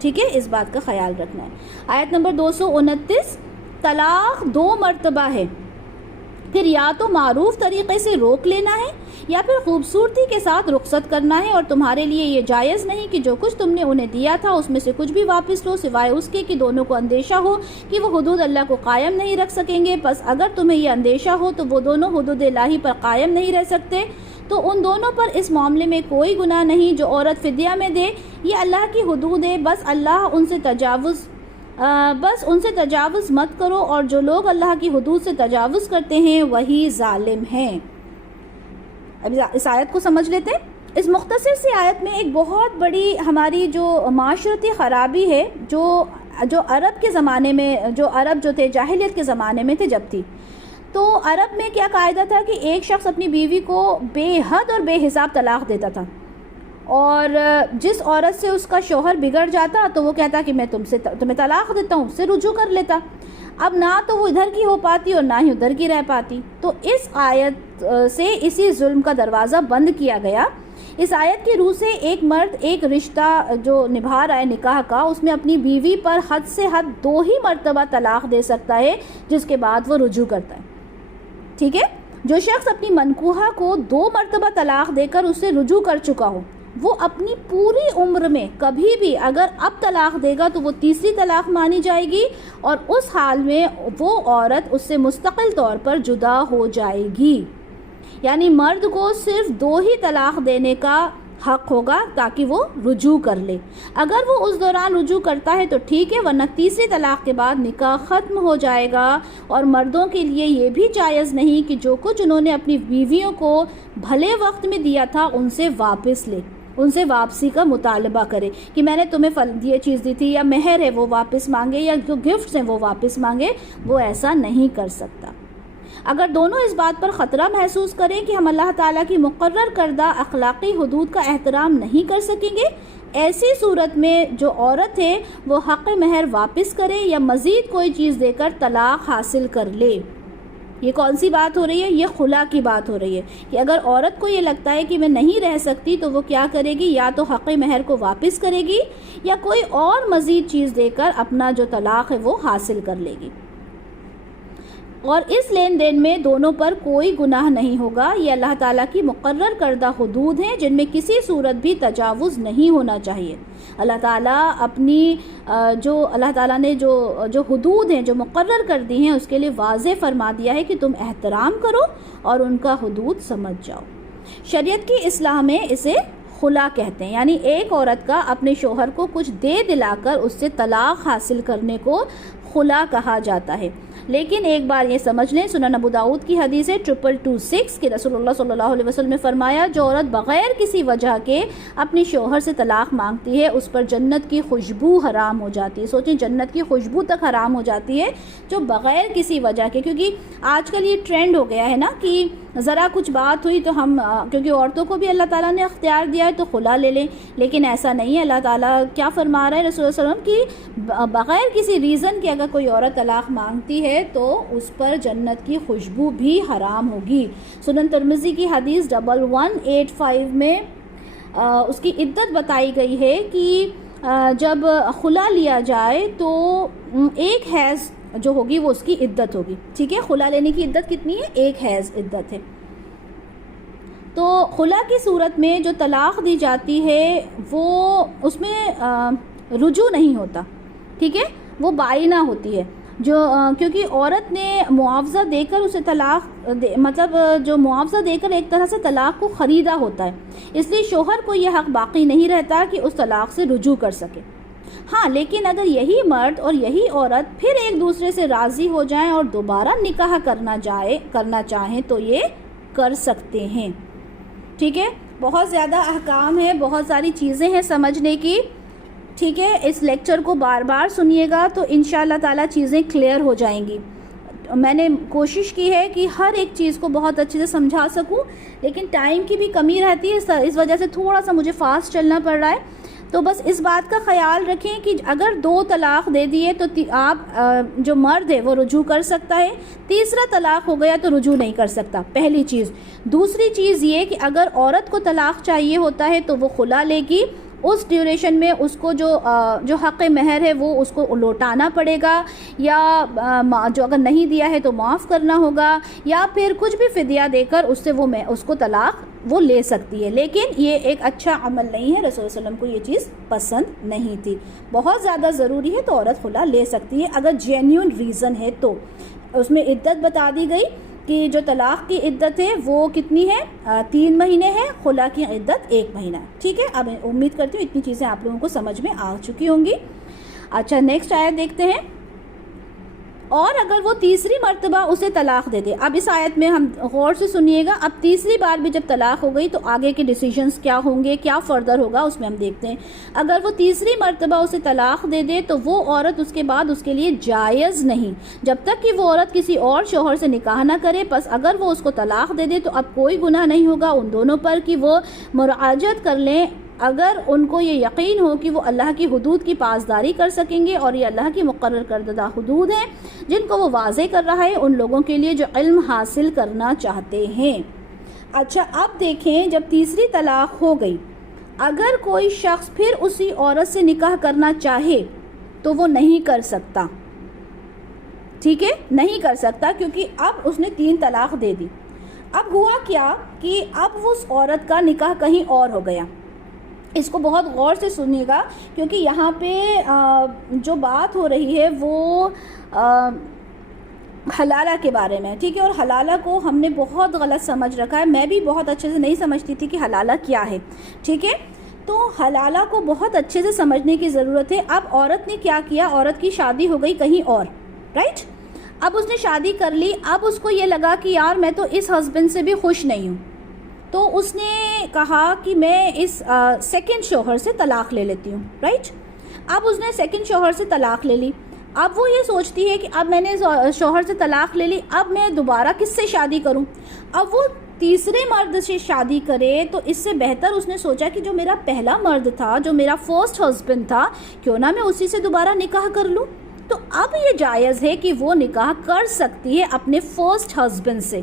ٹھیک ہے، اس بات کا خیال رکھنا ہے۔ آیت نمبر 229، طلاق 2 مرتبہ ہے، پھر یا تو معروف طریقے سے روک لینا ہے یا پھر خوبصورتی کے ساتھ رخصت کرنا ہے، اور تمہارے لیے یہ جائز نہیں کہ جو کچھ تم نے انہیں دیا تھا اس میں سے کچھ بھی واپس لو، سوائے اس کے کہ دونوں کو اندیشہ ہو کہ وہ حدود اللہ کو قائم نہیں رکھ سکیں گے۔ پس اگر تمہیں یہ اندیشہ ہو تو وہ دونوں حدود الہی پر قائم نہیں رہ سکتے، تو ان دونوں پر اس معاملے میں کوئی گناہ نہیں جو عورت فدیہ میں دے، یہ اللہ کی حدود ہے، بس ان سے تجاوز مت کرو، اور جو لوگ اللہ کی حدود سے تجاوز کرتے ہیں وہی ظالم ہیں۔ اب اس آیت کو سمجھ لیتے ہیں۔ اس مختصر سی آیت میں ایک بہت بڑی ہماری جو معاشرتی خرابی ہے جو عرب کے زمانے میں، جو عرب جو تھے جاہلیت کے زمانے میں تھے جب تھی، تو عرب میں کیا قاعدہ تھا کہ ایک شخص اپنی بیوی کو بے حد اور بے حساب طلاق دیتا تھا، اور جس عورت سے اس کا شوہر بگڑ جاتا تو وہ کہتا کہ میں تمہیں طلاق دیتا ہوں، اس سے رجوع کر لیتا۔ اب نہ تو وہ ادھر کی ہو پاتی اور نہ ہی ادھر کی رہ پاتی، تو اس آیت سے اسی ظلم کا دروازہ بند کیا گیا۔ اس آیت کی روح سے ایک مرد ایک رشتہ جو نبھا رہا ہے نکاح کا، اس میں اپنی بیوی پر حد سے حد 2 ہی مرتبہ طلاق دے سکتا ہے، جس کے بعد وہ رجوع کرتا ہے، ٹھیک ہے۔ جو شخص اپنی منکوحہ کو 2 مرتبہ طلاق دے کر اس سے رجوع کر چکا ہو، وہ اپنی پوری عمر میں کبھی بھی اگر اب طلاق دے گا تو وہ تیسری طلاق مانی جائے گی، اور اس حال میں وہ عورت اس سے مستقل طور پر جدا ہو جائے گی۔ یعنی مرد کو صرف 2 ہی طلاق دینے کا حق ہوگا تاکہ وہ رجوع کر لے۔ اگر وہ اس دوران رجوع کرتا ہے تو ٹھیک ہے، ورنہ تیسری طلاق کے بعد نکاح ختم ہو جائے گا۔ اور مردوں کے لیے یہ بھی جائز نہیں کہ جو کچھ انہوں نے اپنی بیویوں کو بھلے وقت میں دیا تھا ان سے واپس لے، ان سے واپسی کا مطالبہ کرے کہ میں نے تمہیں یہ چیز دی تھی، یا مہر ہے وہ واپس مانگے، یا جو گفٹس ہیں وہ واپس مانگے۔ وہ ایسا نہیں کر سکتا۔ اگر دونوں اس بات پر خطرہ محسوس کریں کہ ہم اللہ تعالیٰ کی مقرر کردہ اخلاقی حدود کا احترام نہیں کر سکیں گے، ایسی صورت میں جو عورت ہے وہ حق مہر واپس کرے یا مزید کوئی چیز دے کر طلاق حاصل کر لے۔ یہ کون سی بات ہو رہی ہے؟ یہ خلا کی بات ہو رہی ہے کہ اگر عورت کو یہ لگتا ہے کہ میں نہیں رہ سکتی تو وہ کیا کرے گی؟ یا تو حق مہر کو واپس کرے گی یا کوئی اور مزید چیز دے کر اپنا جو طلاق ہے وہ حاصل کر لے گی، اور اس لین دین میں دونوں پر کوئی گناہ نہیں ہوگا۔ یہ اللہ تعالیٰ کی مقرر کردہ حدود ہیں جن میں کسی صورت بھی تجاوز نہیں ہونا چاہیے۔ اللہ تعالیٰ اللہ تعالیٰ نے جو حدود ہیں جو مقرر کر دی ہیں اس کے لیے واضح فرما دیا ہے کہ تم احترام کرو اور ان کا حدود سمجھ جاؤ۔ شریعت کی اصلاح میں اسے خلا کہتے ہیں، یعنی ایک عورت کا اپنے شوہر کو کچھ دے دلا کر اس سے طلاق حاصل کرنے کو خلا کہا جاتا ہے۔ لیکن ایک بار یہ سمجھ لیں، سنن ابو داؤد کی حدیث ہے 2226 کہ رسول اللہ صلی اللہ علیہ وسلم نے فرمایا، جو عورت بغیر کسی وجہ کے اپنے شوہر سے طلاق مانگتی ہے اس پر جنت کی خوشبو حرام ہو جاتی ہے۔ سوچیں، جنت کی خوشبو تک حرام ہو جاتی ہے جو بغیر کسی وجہ کے، کیونکہ آج کل یہ ٹرینڈ ہو گیا ہے نا کہ ذرا کچھ بات ہوئی تو ہم، کیونکہ عورتوں کو بھی اللہ تعالیٰ نے اختیار دیا ہے تو خلا لے لیں، لیکن ایسا نہیں ہے۔ اللہ تعالیٰ کیا فرما رہا ہے رسول اللہ علیہ وسلم کہ بغیر کسی ریزن کے اگر کوئی عورت طلاق مانگتی ہے تو اس پر جنت کی خوشبو بھی حرام ہوگی۔ سنن ترمذی کی حدیث 1185 میں اس کی عدت بتائی گئی ہے کہ جب خلا لیا جائے تو ایک حیض جو ہوگی وہ اس کی عدت ہوگی، ٹھیک ہے۔ خلا لینے کی عدت کتنی ہے؟ ایک حیض عدت ہے۔ تو خلا کی صورت میں جو طلاق دی جاتی ہے وہ اس میں رجوع نہیں ہوتا، ٹھیک ہے، وہ بائنہ ہوتی ہے، کیونکہ عورت نے معاوضہ دے کر اسے مطلب جو معاوضہ دے کر ایک طرح سے طلاق کو خریدا ہوتا ہے، اس لیے شوہر کو یہ حق باقی نہیں رہتا کہ اس طلاق سے رجوع کر سکے۔ ہاں، لیکن اگر یہی مرد اور یہی عورت پھر ایک دوسرے سے راضی ہو جائیں اور دوبارہ نکاح کرنا چاہیں تو یہ کر سکتے ہیں، ٹھیک ہے۔ بہت زیادہ احکام ہے، بہت ساری چیزیں ہیں سمجھنے کی، ٹھیک ہے۔ اس لیکچر کو بار بار سنیے گا تو انشاءاللہ تعالیٰ چیزیں کلیئر ہو جائیں گی۔ میں نے کوشش کی ہے کہ ہر ایک چیز کو بہت اچھے سے سمجھا سکوں، لیکن ٹائم کی بھی کمی رہتی ہے، اس وجہ سے تھوڑا سا مجھے فاسٹ چلنا پڑ رہا ہے۔ تو بس اس بات کا خیال رکھیں کہ اگر 2 طلاق دے دیے تو آپ جو مرد ہے وہ رجوع کر سکتا ہے، تیسرا طلاق ہو گیا تو رجوع نہیں کر سکتا، پہلی چیز۔ دوسری چیز یہ کہ اگر عورت کو طلاق چاہیے ہوتا ہے تو وہ خلا لے گی، اس ڈیوریشن میں اس کو جو حق مہر ہے وہ اس کو لوٹانا پڑے گا، یا جو اگر نہیں دیا ہے تو معاف کرنا ہوگا، یا پھر کچھ بھی فدیہ دے کر اس کو طلاق وہ لے سکتی ہے۔ لیکن یہ ایک اچھا عمل نہیں ہے، رسول اللہ علیہ وسلم کو یہ چیز پسند نہیں تھی۔ بہت زیادہ ضروری ہے تو عورت خلا لے سکتی ہے اگر جینیون ریزن ہے تو۔ اس میں عدت بتا دی گئی کہ جو طلاق کی عدت ہے وہ کتنی ہے؟ 3 مہینے ہے، خلا کی عدت 1 مہینہ ہے، ٹھیک ہے۔ اب امید کرتی ہوں اتنی چیزیں آپ لوگوں کو سمجھ میں آ چکی ہوں گی۔ اچھا، نیکسٹ آیت دیکھتے ہیں۔ اور اگر وہ تیسری مرتبہ اسے طلاق دے دے، اب اس آیت میں ہم غور سے سنیے گا، اب تیسری بار بھی جب طلاق ہو گئی تو آگے کے ڈیسیجنز کیا ہوں گے، کیا فردر ہوگا، اس میں ہم دیکھتے ہیں۔ اگر وہ تیسری مرتبہ اسے طلاق دے دے تو وہ عورت اس کے بعد اس کے لیے جائز نہیں، جب تک کہ وہ عورت کسی اور شوہر سے نکاح نہ کرے۔ پس اگر وہ اس کو طلاق دے دے تو اب کوئی گناہ نہیں ہوگا ان دونوں پر کہ وہ مراجعت کر لیں، اگر ان کو یہ یقین ہو کہ وہ اللہ کی حدود کی پاسداری کر سکیں گے، اور یہ اللہ کی مقرر کردہ حدود ہیں جن کو وہ واضح کر رہا ہے ان لوگوں کے لیے جو علم حاصل کرنا چاہتے ہیں۔ اچھا، اب دیکھیں، جب تیسری طلاق ہو گئی، اگر کوئی شخص پھر اسی عورت سے نکاح کرنا چاہے تو وہ نہیں کر سکتا، ٹھیک ہے، نہیں کر سکتا، کیونکہ اب اس نے 3 طلاق دے دی۔ اب ہوا کیا کہ اب اس عورت کا نکاح کہیں اور ہو گیا۔ اس کو بہت غور سے سنیے گا، کیونکہ یہاں پہ جو بات ہو رہی ہے وہ حلالہ کے بارے میں، ٹھیک ہے، اور حلالہ کو ہم نے بہت غلط سمجھ رکھا ہے، میں بھی بہت اچھے سے نہیں سمجھتی تھی کہ حلالہ کیا ہے، ٹھیک ہے۔ تو حلالہ کو بہت اچھے سے سمجھنے کی ضرورت ہے۔ اب عورت نے کیا کیا، عورت کی شادی ہو گئی کہیں اور، رائٹ، اب اس نے شادی کر لی، اب اس کو یہ لگا کہ یار میں تو اس ہسبینڈ سے بھی خوش نہیں ہوں، تو اس نے کہا کہ میں اس سیکنڈ شوہر سے طلاق لے لیتی ہوں، رائٹ۔ اب اس نے سیکنڈ شوہر سے طلاق لے لی، اب وہ یہ سوچتی ہے کہ اب میں نے شوہر سے طلاق لے لی، اب میں دوبارہ کس سے شادی کروں؟ اب وہ تیسرے مرد سے شادی کرے تو اس سے بہتر اس نے سوچا کہ جو میرا پہلا مرد تھا، جو میرا فرسٹ ہسبینڈ تھا، کیوں نہ میں اسی سے دوبارہ نکاح کر لوں۔ تو اب یہ جائز ہے کہ وہ نکاح کر سکتی ہے اپنے فرسٹ ہسبینڈ سے،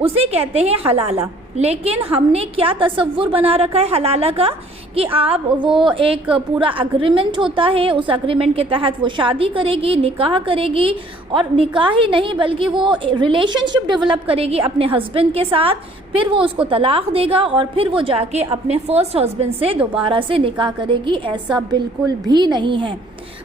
اسے کہتے ہیں حلالہ۔ لیکن ہم نے کیا تصور بنا رکھا ہے حلالہ کا، کہ آپ وہ ایک پورا اگریمنٹ ہوتا ہے، اس اگریمنٹ کے تحت وہ شادی کرے گی، نکاح کرے گی، اور نکاح ہی نہیں بلکہ وہ ریلیشن شپ ڈیولپ کرے گی اپنے ہسبینڈ کے ساتھ، پھر وہ اس کو طلاق دے گا اور پھر وہ جا کے اپنے فرسٹ ہسبینڈ سے دوبارہ سے نکاح کرے گی۔ ایسا بالکل بھی نہیں ہے،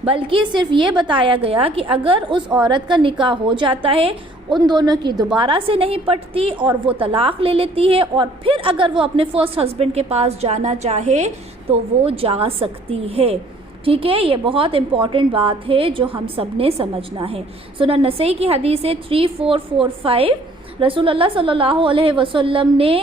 بلکہ صرف یہ بتایا گیا کہ اگر اس عورت کا نکاح ہو جاتا ہے، ان دونوں کی دوبارہ سے نہیں پٹتی اور وہ طلاق لے لیتی ہے، اور پھر اگر وہ اپنے فرسٹ ہسبینڈ کے پاس جانا چاہے تو وہ جا سکتی ہے، ٹھیک ہے۔ یہ بہت امپورٹنٹ بات ہے جو ہم سب نے سمجھنا ہے۔ سنن نسائی کی حدیث ہے 3445، رسول اللہ صلی اللہ علیہ وسلم نے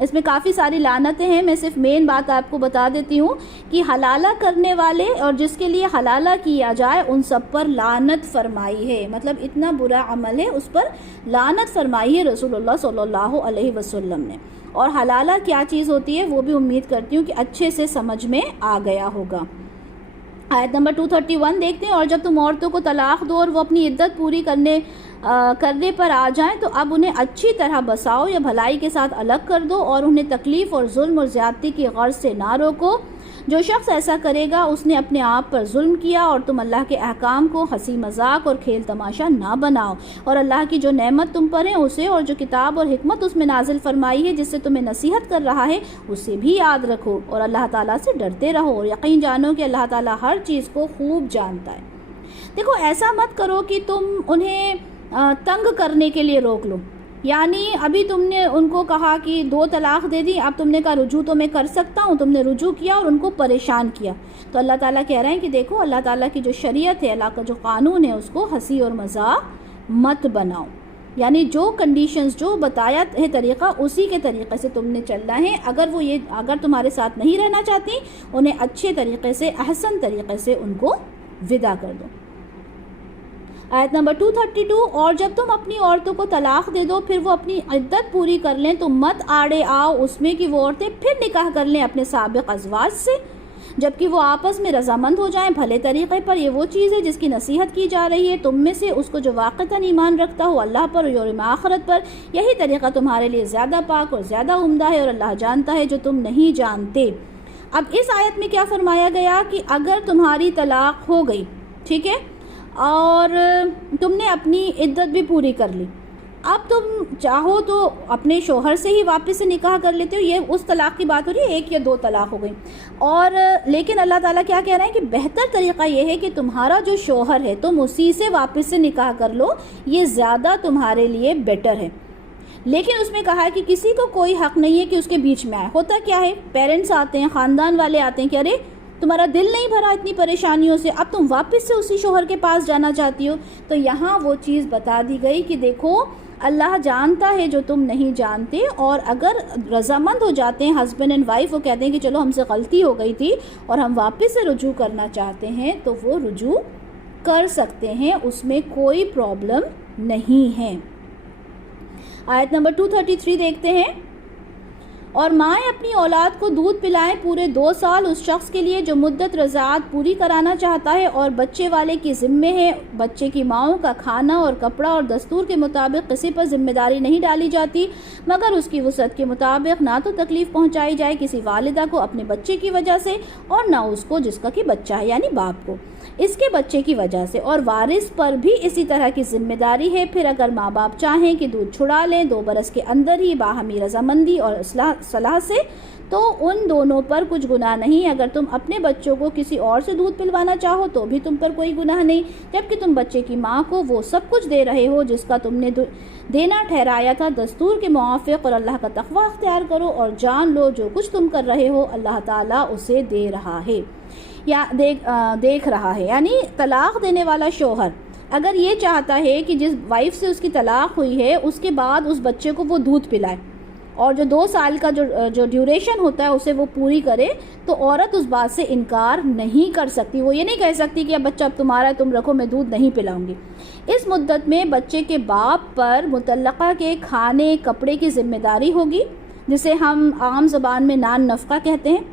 اس میں کافی ساری لعنتیں ہیں، میں صرف مین بات آپ کو بتا دیتی ہوں کہ حلالہ کرنے والے اور جس کے لیے حلالہ کیا جائے ان سب پر لعنت فرمائی ہے، مطلب اتنا برا عمل ہے اس پر لعنت فرمائی ہے رسول اللہ صلی اللہ علیہ وسلم نے۔ اور حلالہ کیا چیز ہوتی ہے وہ بھی امید کرتی ہوں کہ اچھے سے سمجھ میں آ گیا ہوگا۔ آیت نمبر 231 دیکھتے ہیں، اور جب تم عورتوں کو طلاق دو اور وہ اپنی عدت پوری کرنے پر آ جائیں تو اب انہیں اچھی طرح بساؤ یا بھلائی کے ساتھ الگ کر دو، اور انہیں تکلیف اور ظلم اور زیادتی کی غرض سے نہ روکو۔ جو شخص ایسا کرے گا اس نے اپنے آپ پر ظلم کیا، اور تم اللہ کے احکام کو ہنسی مذاق اور کھیل تماشا نہ بناؤ، اور اللہ کی جو نعمت تم پر ہے اسے اور جو کتاب اور حکمت اس میں نازل فرمائی ہے جس سے تمہیں نصیحت کر رہا ہے اسے بھی یاد رکھو، اور اللہ تعالیٰ سے ڈرتے رہو، اور یقین جانو کہ اللہ تعالیٰ ہر چیز کو خوب جانتا ہے۔ دیکھو، ایسا مت کرو کہ تم انہیں تنگ کرنے کے لیے روک لو، یعنی ابھی تم نے ان کو کہا کہ 2 طلاق دے دی، اب تم نے کہا رجوع تو میں کر سکتا ہوں، تم نے رجوع کیا اور ان کو پریشان کیا، تو اللہ تعالیٰ کہہ رہے ہیں کہ دیکھو اللہ تعالیٰ کی جو شریعت ہے، اللہ کا جو قانون ہے اس کو ہنسی اور مذاق مت بناؤ، یعنی جو کنڈیشنز جو بتایا ہے طریقہ اسی کے طریقے سے تم نے چلنا ہے۔ اگر تمہارے ساتھ نہیں رہنا چاہتی انہیں اچھے طریقے سے، احسن طریقے سے ان کو ودا کر دو۔ آیت نمبر 232، اور جب تم اپنی عورتوں کو طلاق دے دو پھر وہ اپنی عدت پوری کر لیں تو مت آڑے آؤ اس میں کہ وہ عورتیں پھر نکاح کر لیں اپنے سابق ازواج سے، جبکہ وہ آپس میں رضامند ہو جائیں بھلے طریقے پر۔ یہ وہ چیز ہے جس کی نصیحت کی جا رہی ہے تم میں سے اس کو جو واقعتاً ایمان رکھتا ہو اللہ پر اور یوم آخرت پر، یہی طریقہ تمہارے لیے زیادہ پاک اور زیادہ عمدہ ہے، اور اللہ جانتا ہے جو تم نہیں جانتے۔ اب اس آیت میں کیا فرمایا گیا کہ اگر تمہاری طلاق ہو گئی، ٹھیک ہے، اور تم نے اپنی عدت بھی پوری کر لی، اب تم چاہو تو اپنے شوہر سے ہی واپس سے نکاح کر لیتے ہو، یہ اس طلاق کی بات ہو رہی ہے، 1 یا 2 طلاق ہو گئی، اور لیکن اللہ تعالیٰ کیا کہہ رہے ہیں کہ بہتر طریقہ یہ ہے کہ تمہارا جو شوہر ہے تم اسی سے واپس سے نکاح کر لو، یہ زیادہ تمہارے لیے بیٹر ہے۔ لیکن اس میں کہا ہے کہ کسی کو کوئی حق نہیں ہے کہ اس کے بیچ میں آئے۔ ہوتا کیا ہے، پیرنٹس آتے ہیں، خاندان والے آتے ہیں کہ ارے تمہارا دل نہیں بھرا اتنی پریشانیوں سے، اب تم واپس سے اسی شوہر کے پاس جانا چاہتی ہو. تو یہاں وہ چیز بتا دی گئی کہ دیکھو اللہ جانتا ہے جو تم نہیں جانتے، اور اگر رضامند ہو جاتے ہیں ہسبینڈ اینڈ وائف، وہ کہتے ہیں کہ چلو ہم سے غلطی ہو گئی تھی اور ہم واپس سے رجوع کرنا چاہتے ہیں، تو وہ رجوع کر سکتے ہیں، اس میں کوئی پرابلم نہیں ہے. آیت نمبر 233 دیکھتے ہیں. اور مائیں اپنی اولاد کو دودھ پلائیں پورے 2 سال اس شخص کے لیے جو مدت رضاعت پوری کرانا چاہتا ہے، اور بچے والے کی ذمے ہے بچے کی ماؤں کا کھانا اور کپڑا، اور دستور کے مطابق کسی پر ذمہ داری نہیں ڈالی جاتی مگر اس کی وسعت کے مطابق، نہ تو تکلیف پہنچائی جائے کسی والدہ کو اپنے بچے کی وجہ سے، اور نہ اس کو جس کا کہ بچہ ہے یعنی باپ کو اس کے بچے کی وجہ سے، اور وارث پر بھی اسی طرح کی ذمہ داری ہے. پھر اگر ماں باپ چاہیں کہ دودھ چھڑا لیں 2 برس کے اندر ہی باہمی رضامندی اور صلاح سے، تو ان دونوں پر کچھ گناہ نہیں. اگر تم اپنے بچوں کو کسی اور سے دودھ پلوانا چاہو تو بھی تم پر کوئی گناہ نہیں، جبکہ تم بچے کی ماں کو وہ سب کچھ دے رہے ہو جس کا تم نے دینا ٹھہرایا تھا دستور کے موافق. اور اللہ کا تقوی اختیار کرو اور جان لو جو کچھ تم کر رہے ہو اللہ تعالیٰ اسے دے رہا ہے یا دیکھ رہا ہے. یعنی طلاق دینے والا شوہر اگر یہ چاہتا ہے کہ جس وائف سے اس کی طلاق ہوئی ہے اس کے بعد اس بچے کو وہ دودھ پلائے اور جو 2 سال کا جو ڈیوریشن ہوتا ہے اسے وہ پوری کرے، تو عورت اس بات سے انکار نہیں کر سکتی. وہ یہ نہیں کہہ سکتی کہ اب بچہ اب تمہارا ہے تم رکھو میں دودھ نہیں پلاؤں گی. اس مدت میں بچے کے باپ پر مطلقہ کے کھانے کپڑے کی ذمہ داری ہوگی، جسے ہم عام زبان میں نان نفقہ کہتے ہیں،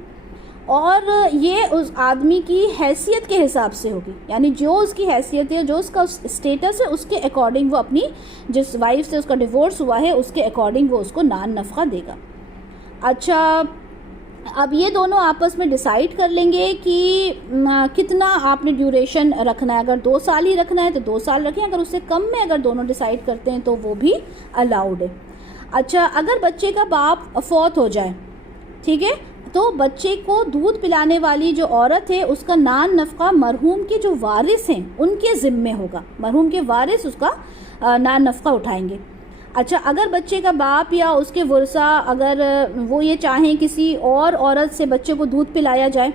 اور یہ اس آدمی کی حیثیت کے حساب سے ہوگی. یعنی جو اس کی حیثیت ہے، جو اس کا اسٹیٹس ہے، اس کے اکارڈنگ وہ اپنی جس وائف سے اس کا ڈیورس ہوا ہے اس کے اکارڈنگ وہ اس کو نان نفقہ دے گا. اچھا، اب یہ دونوں آپس میں ڈیسائیڈ کر لیں گے کہ کتنا آپ نے ڈیوریشن رکھنا ہے. اگر 2 سال ہی رکھنا ہے تو 2 سال رکھیں، اگر اس سے کم میں اگر دونوں ڈیسائیڈ کرتے ہیں تو وہ بھی الاؤڈ ہے. اچھا، اگر بچے کا باپ فوت ہو جائے، ٹھیک ہے، تو بچے کو دودھ پلانے والی جو عورت ہے اس کا نان نفقہ مرحوم کے جو وارث ہیں ان کے ذمے ہوگا. مرحوم کے وارث اس کا نان نفقہ اٹھائیں گے. اچھا، اگر بچے کا باپ یا اس کے ورثہ اگر وہ یہ چاہیں کسی اور عورت سے بچے کو دودھ پلایا جائے،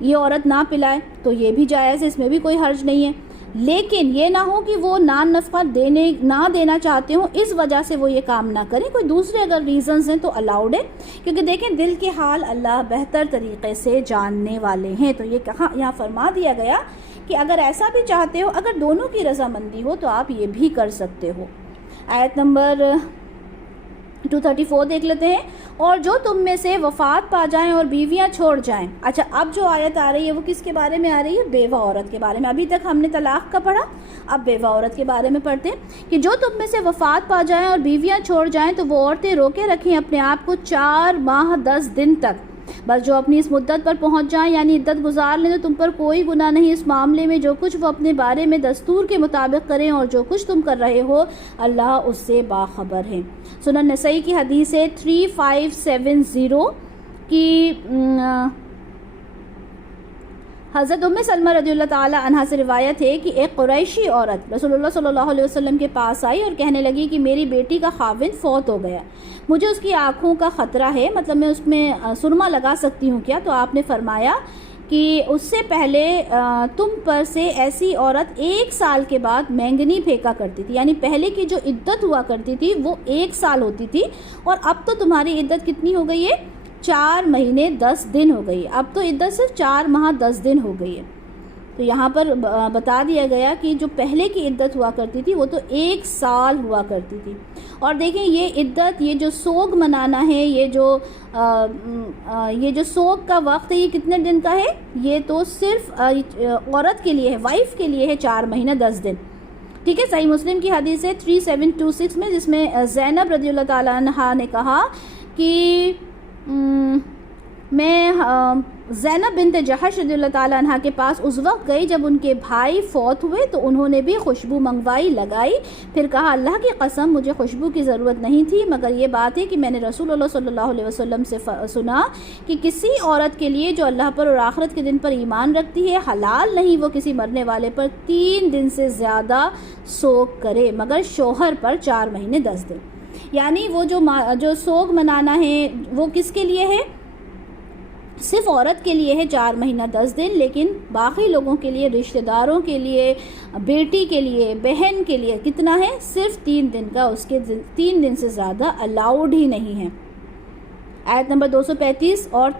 یہ عورت نہ پلائے تو یہ بھی جائز ہے، اس میں بھی کوئی حرج نہیں ہے. لیکن یہ نہ ہو کہ وہ نان نفقہ نہ دینا چاہتے ہوں، اس وجہ سے وہ یہ کام نہ کریں. کوئی دوسرے اگر ریزنز ہیں تو الاؤڈ ہے، کیونکہ دیکھیں دل کے حال اللہ بہتر طریقے سے جاننے والے ہیں. تو یہ یہاں فرما دیا گیا کہ اگر ایسا بھی چاہتے ہو، اگر دونوں کی رضامندی ہو تو آپ یہ بھی کر سکتے ہو. آیت نمبر 234 دیکھ لیتے ہیں. اور جو تم میں سے وفات پا جائیں اور بیویاں چھوڑ جائیں. اچھا، اب جو آیت آ رہی ہے وہ کس کے بارے میں آ رہی ہے؟ بیوہ عورت کے بارے میں. ابھی تک ہم نے طلاق کا پڑھا، اب بیوہ عورت کے بارے میں پڑھتے ہیں کہ جو تم میں سے وفات پا جائیں اور بیویاں چھوڑ جائیں تو وہ عورتیں روکے رکھیں اپنے آپ کو 4 ماہ 10 دن تک. بس جو اپنی اس مدت پر پہنچ جائیں یعنی عدت گزار لیں تو تم پر کوئی گناہ نہیں اس معاملے میں. جو کچھ وہ اپنے بارے میں دستور کے مطابق کریں اور جو کچھ تم کر رہے ہو اللہ اس سے باخبر ہے. سنن نسائی کی حدیث ہے 3570 کی حضرت ام سلمہ رضی اللہ تعالی عنہا سے روایت ہے کہ ایک قریشی عورت رسول اللہ صلی اللہ علیہ وسلم کے پاس آئی اور کہنے لگی کہ میری بیٹی کا خاوند فوت ہو گیا، مجھے اس کی آنکھوں کا خطرہ ہے، مطلب میں اس میں سرما لگا سکتی ہوں کیا؟ تو آپ نے فرمایا کہ اس سے پہلے تم پر سے ایسی عورت 1 سال کے بعد مینگنی پھینکا کرتی تھی. یعنی پہلے کی جو عدت ہوا کرتی تھی وہ 1 سال ہوتی تھی، اور اب تو تمہاری عدت کتنی ہو گئی ہے؟ 4 مہینے 10 دن ہو گئی. اب تو عدت صرف 4 ماہ 10 دن ہو گئی ہے. تو یہاں پر بتا دیا گیا کہ جو پہلے کی عدت ہوا کرتی تھی وہ تو 1 سال ہوا کرتی تھی. اور دیکھیں یہ عدت، یہ جو سوگ منانا ہے، یہ جو سوگ کا وقت ہے یہ کتنے دن کا ہے؟ یہ تو صرف عورت کے لیے ہے، وائف کے لیے ہے 4 مہینے 10 دن. ٹھیک ہے، صحیح مسلم کی حدیث ہے 3726 میں، جس میں زینب رضی اللہ تعالیٰ عنہا نے کہا کہ میں زینب بنت جحش رضی اللہ تعالیٰ عنہ کے پاس اس وقت گئی جب ان کے بھائی فوت ہوئے، تو انہوں نے بھی خوشبو منگوائی، لگائی، پھر کہا اللہ کی قسم مجھے خوشبو کی ضرورت نہیں تھی، مگر یہ بات ہے کہ میں نے رسول اللہ صلی اللہ علیہ وسلم سے سنا کہ کسی عورت کے لیے جو اللہ پر اور آخرت کے دن پر ایمان رکھتی ہے حلال نہیں وہ کسی مرنے والے پر 3 دن سے زیادہ سوگ کرے مگر شوہر پر 4 مہینے 10 دن. یعنی وہ جو سوگ منانا ہے وہ کس کے لیے ہے؟ صرف عورت کے لیے ہے 4 مہینہ 10 دن، لیکن باقی لوگوں کے لیے، رشتہ داروں کے لیے، بیٹی کے لیے، بہن کے لیے کتنا ہے؟ صرف 3 دن کا، اس کے 3 دن سے زیادہ الاؤڈ ہی نہیں ہے۔ آیت نمبر 235، اور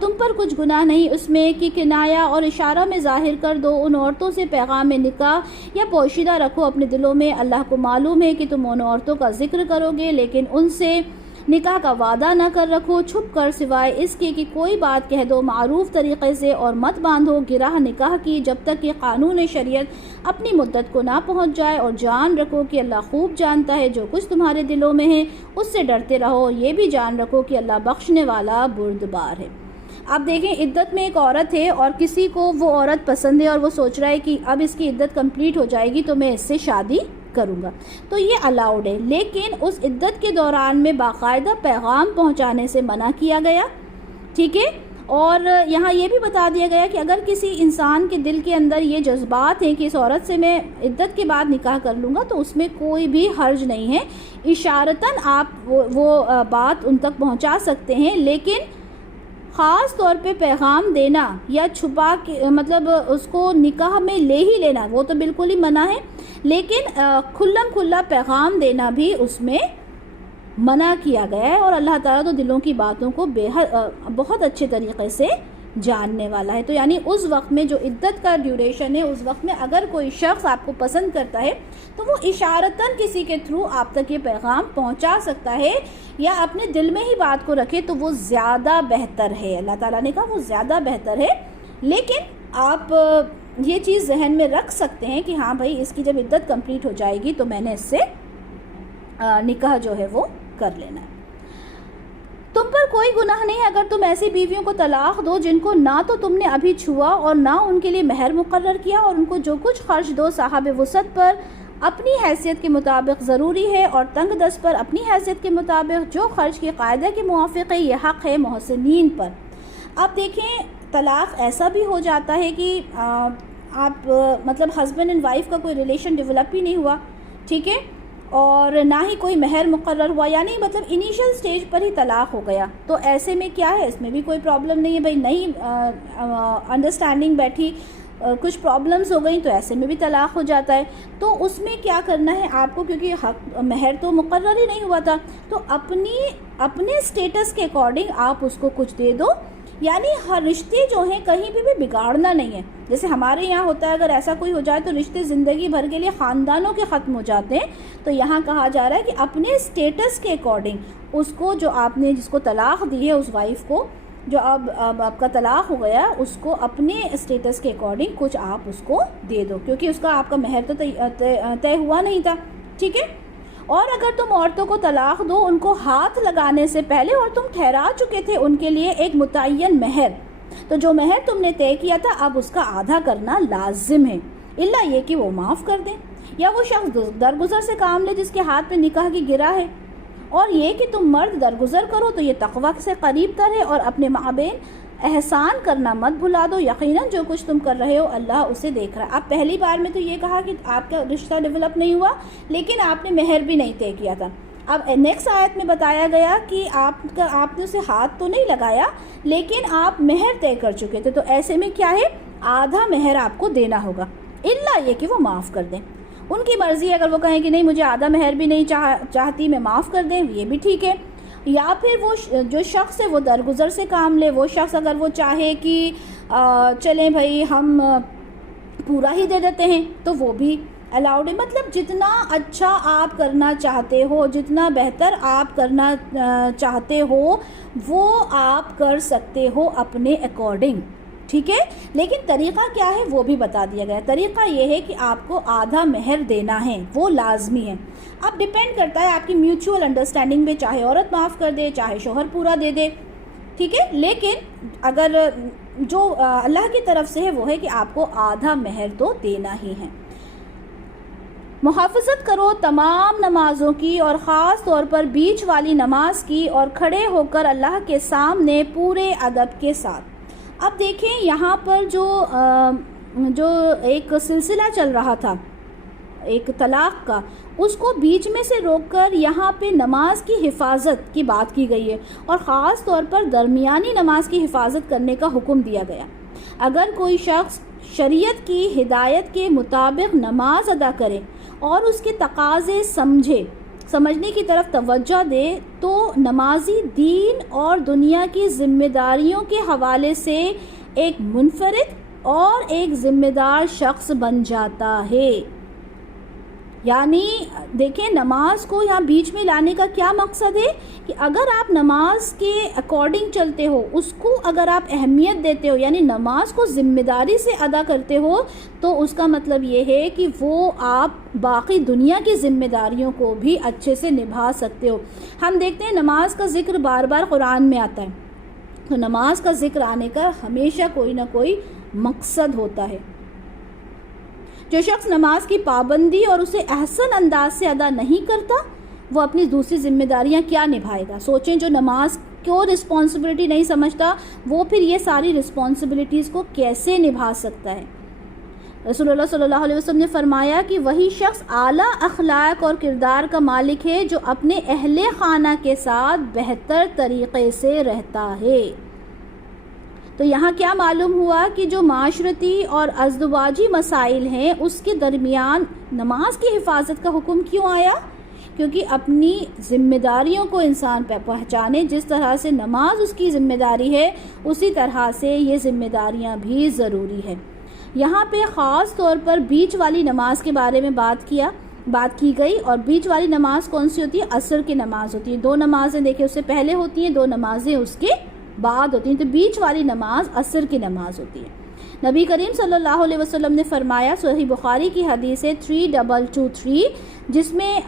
تم پر کچھ گناہ نہیں اس میں کہ کنایا اور اشارہ میں ظاہر کر دو ان عورتوں سے پیغام نکاح، یا پوشیدہ رکھو اپنے دلوں میں، اللہ کو معلوم ہے کہ تم ان عورتوں کا ذکر کرو گے، لیکن ان سے نکاح کا وعدہ نہ کر رکھو چھپ کر، سوائے اس کے کہ کوئی بات کہہ دو معروف طریقے سے، اور مت باندھو گرہ نکاح کی جب تک کہ قانون شریعت اپنی مدت کو نہ پہنچ جائے، اور جان رکھو کہ اللہ خوب جانتا ہے جو کچھ تمہارے دلوں میں ہے، اس سے ڈرتے رہو، یہ بھی جان رکھو کہ اللہ بخشنے والا بردبار ہے۔ اب دیکھیں، عدت میں ایک عورت ہے اور کسی کو وہ عورت پسند ہے اور وہ سوچ رہا ہے کہ اب اس کی عدت کمپلیٹ ہو جائے گی تو میں اس سے شادی کروں گا، تو یہ الاؤڈ ہے، لیکن اس عدت کے دوران میں باقاعدہ پیغام پہنچانے سے منع کیا گیا، ٹھیک ہے۔ اور یہاں یہ بھی بتا دیا گیا کہ اگر کسی انسان کے دل کے اندر یہ جذبات ہیں کہ اس عورت سے میں عدت کے بعد نکاح کر لوں گا تو اس میں کوئی بھی حرج نہیں ہے، اشارتاً آپ وہ بات ان تک پہنچا سکتے ہیں، لیکن خاص طور پہ پیغام دینا یا چھپا کے مطلب اس کو نکاح میں لے ہی لینا وہ تو بالکل ہی منع ہے، لیکن کھلم کھلا پیغام دینا بھی اس میں منع کیا گیا ہے، اور اللہ تعالیٰ تو دلوں کی باتوں کو بہت اچھے طریقے سے جاننے والا ہے۔ تو یعنی اس وقت میں جو عدت کا ڈیوریشن ہے، اس وقت میں اگر کوئی شخص آپ کو پسند کرتا ہے تو وہ اشارتاً کسی کے تھرو آپ تک یہ پیغام پہنچا سکتا ہے، یا اپنے دل میں ہی بات کو رکھے تو وہ زیادہ بہتر ہے۔ اللہ تعالیٰ نے کہا وہ زیادہ بہتر ہے، لیکن آپ یہ چیز ذہن میں رکھ سکتے ہیں کہ ہاں بھائی اس کی جب عدت کمپلیٹ ہو جائے گی تو میں نے اس سے نکاح جو ہے وہ کر لینا ہے۔ تم پر کوئی گناہ نہیں اگر تم ایسی بیویوں کو طلاق دو جن کو نہ تو تم نے ابھی چھوا اور نہ ان کے لیے مہر مقرر کیا، اور ان کو جو کچھ خرچ دو صاحب وسعت پر اپنی حیثیت کے مطابق ضروری ہے، اور تنگ دست پر اپنی حیثیت کے مطابق جو خرچ کے قاعدہ کے موافق ہے، یہ حق ہے محسنین پر۔ اب دیکھیں، طلاق ایسا بھی ہو جاتا ہے کہ آپ مطلب ہسبینڈ اینڈ وائف کا کوئی ریلیشن ڈیولپ ہی نہیں ہوا، ٹھیک ہے، اور نہ ہی کوئی مہر مقرر ہوا، یعنی مطلب انیشل سٹیج پر ہی طلاق ہو گیا، تو ایسے میں کیا ہے، اس میں بھی کوئی پرابلم نہیں ہے بھائی، نئی انڈرسٹینڈنگ بیٹھی، کچھ پرابلمز ہو گئیں تو ایسے میں بھی طلاق ہو جاتا ہے۔ تو اس میں کیا کرنا ہے آپ کو، کیونکہ مہر تو مقرر ہی نہیں ہوا تھا، تو اپنے سٹیٹس کے اکارڈنگ آپ اس کو کچھ دے دو، یعنی ہر رشتے جو ہیں کہیں بھی بگاڑنا نہیں ہے۔ جیسے ہمارے یہاں ہوتا ہے اگر ایسا کوئی ہو جائے تو رشتے زندگی بھر کے لیے خاندانوں کے ختم ہو جاتے ہیں، تو یہاں کہا جا رہا ہے کہ اپنے سٹیٹس کے اکارڈنگ اس کو، جو آپ نے جس کو طلاق دی ہے اس وائف کو، جو اب آپ کا طلاق ہو گیا، اس کو اپنے سٹیٹس کے اکارڈنگ کچھ آپ اس کو دے دو، کیونکہ اس کا آپ کا مہر تو طے ہوا نہیں تھا، ٹھیک ہے۔ اور اگر تم عورتوں کو طلاق دو ان کو ہاتھ لگانے سے پہلے، اور تم ٹھہرا چکے تھے ان کے لیے ایک متعین مہر، تو جو مہر تم نے طے کیا تھا اب اس کا آدھا کرنا لازم ہے، الا یہ کہ وہ معاف کر دیں، یا وہ شخص درگزر سے کام لے جس کے ہاتھ میں نکاح کی گرہ ہے، اور یہ کہ تم مرد درگزر کرو تو یہ تقوی سے قریب تر ہے، اور اپنے مابین احسان کرنا مت بھلا دو، یقیناً جو کچھ تم کر رہے ہو اللہ اسے دیکھ رہا ہے۔ اب پہلی بار میں تو یہ کہا کہ آپ کا رشتہ ڈیولپ نہیں ہوا، لیکن آپ نے مہر بھی نہیں طے کیا تھا۔ اب نیکسٹ آیت میں بتایا گیا کہ آپ نے اسے ہاتھ تو نہیں لگایا لیکن آپ مہر طے کر چکے تھے، تو ایسے میں کیا ہے، آدھا مہر آپ کو دینا ہوگا، الا یہ کہ وہ معاف کر دیں۔ ان کی مرضی، اگر وہ کہیں کہ نہیں مجھے آدھا مہر بھی نہیں چاہتی میں معاف کر دیں، یہ بھی ٹھیک ہے۔ یا پھر وہ جو شخص ہے وہ درگزر سے کام لے، وہ شخص اگر وہ چاہے کہ چلیں بھائی ہم پورا ہی دے دیتے ہیں تو وہ بھی الاؤڈ ہے۔ مطلب جتنا اچھا آپ کرنا چاہتے ہو، جتنا بہتر آپ کرنا چاہتے ہو وہ آپ کر سکتے ہو اپنے اکارڈنگ، ٹھیک ہے۔ لیکن طریقہ کیا ہے وہ بھی بتا دیا گیا۔ طریقہ یہ ہے کہ آپ کو آدھا مہر دینا ہے، وہ لازمی ہے۔ اب ڈیپینڈ کرتا ہے آپ کی میوچول انڈرسٹینڈنگ میں، چاہے عورت معاف کر دے چاہے شوہر پورا دے دے، ٹھیک ہے۔ لیکن اگر جو اللہ کی طرف سے ہے وہ ہے کہ آپ کو آدھا مہر تو دینا ہی ہے۔ محافظت کرو تمام نمازوں کی اور خاص طور پر بیچ والی نماز کی، اور کھڑے ہو کر اللہ کے سامنے پورے ادب کے ساتھ۔ اب دیکھیں یہاں پر جو ایک سلسلہ چل رہا تھا ایک طلاق کا، اس کو بیچ میں سے روک کر یہاں پہ نماز کی حفاظت کی بات کی گئی ہے، اور خاص طور پر درمیانی نماز کی حفاظت کرنے کا حکم دیا گیا۔ اگر کوئی شخص شریعت کی ہدایت کے مطابق نماز ادا کرے اور اس کے تقاضے سمجھنے کی طرف توجہ دے تو نمازی دین اور دنیا کی ذمہ داریوں کے حوالے سے ایک منفرد اور ایک ذمہ دار شخص بن جاتا ہے۔ یعنی دیکھیں نماز کو یہاں بیچ میں لانے کا کیا مقصد ہے کہ اگر آپ نماز کے اکارڈنگ چلتے ہو، اس کو اگر آپ اہمیت دیتے ہو، یعنی نماز کو ذمہ داری سے ادا کرتے ہو، تو اس کا مطلب یہ ہے کہ وہ آپ باقی دنیا کی ذمہ داریوں کو بھی اچھے سے نبھا سکتے ہو۔ ہم دیکھتے ہیں نماز کا ذکر بار بار قرآن میں آتا ہے، تو نماز کا ذکر آنے کا ہمیشہ کوئی نہ کوئی مقصد ہوتا ہے۔ جو شخص نماز کی پابندی اور اسے احسن انداز سے ادا نہیں کرتا، وہ اپنی دوسری ذمہ داریاں کیا نبھائے گا؟ سوچیں، جو نماز کو رسپانسبلٹی نہیں سمجھتا، وہ پھر یہ ساری رسپانسبلٹیز کو کیسے نبھا سکتا ہے؟ رسول اللہ صلی اللہ علیہ وسلم نے فرمایا کہ وہی شخص اعلیٰ اخلاق اور کردار کا مالک ہے جو اپنے اہل خانہ کے ساتھ بہتر طریقے سے رہتا ہے۔ تو یہاں کیا معلوم ہوا کہ جو معاشرتی اور ازدواجی مسائل ہیں اس کے درمیان نماز کی حفاظت کا حکم کیوں آیا؟ کیونکہ اپنی ذمہ داریوں کو انسان پہ پہچانے، جس طرح سے نماز اس کی ذمہ داری ہے اسی طرح سے یہ ذمہ داریاں بھی ضروری ہے۔ یہاں پہ خاص طور پر بیچ والی نماز کے بارے میں بات کی گئی، اور بیچ والی نماز کون سی ہوتی ہے؟ عصر کی نماز ہوتی ہے۔ 2 نمازیں دیکھیں اس سے پہلے ہوتی ہیں، 2 نمازیں اس کے بعد ہوتی ہیں، تو بیچ والی نماز عصر کی نماز ہوتی ہے۔ نبی کریم صلی اللہ علیہ وسلم نے فرمایا، صحیح بخاری کی حدیث ہے 3223، جس میں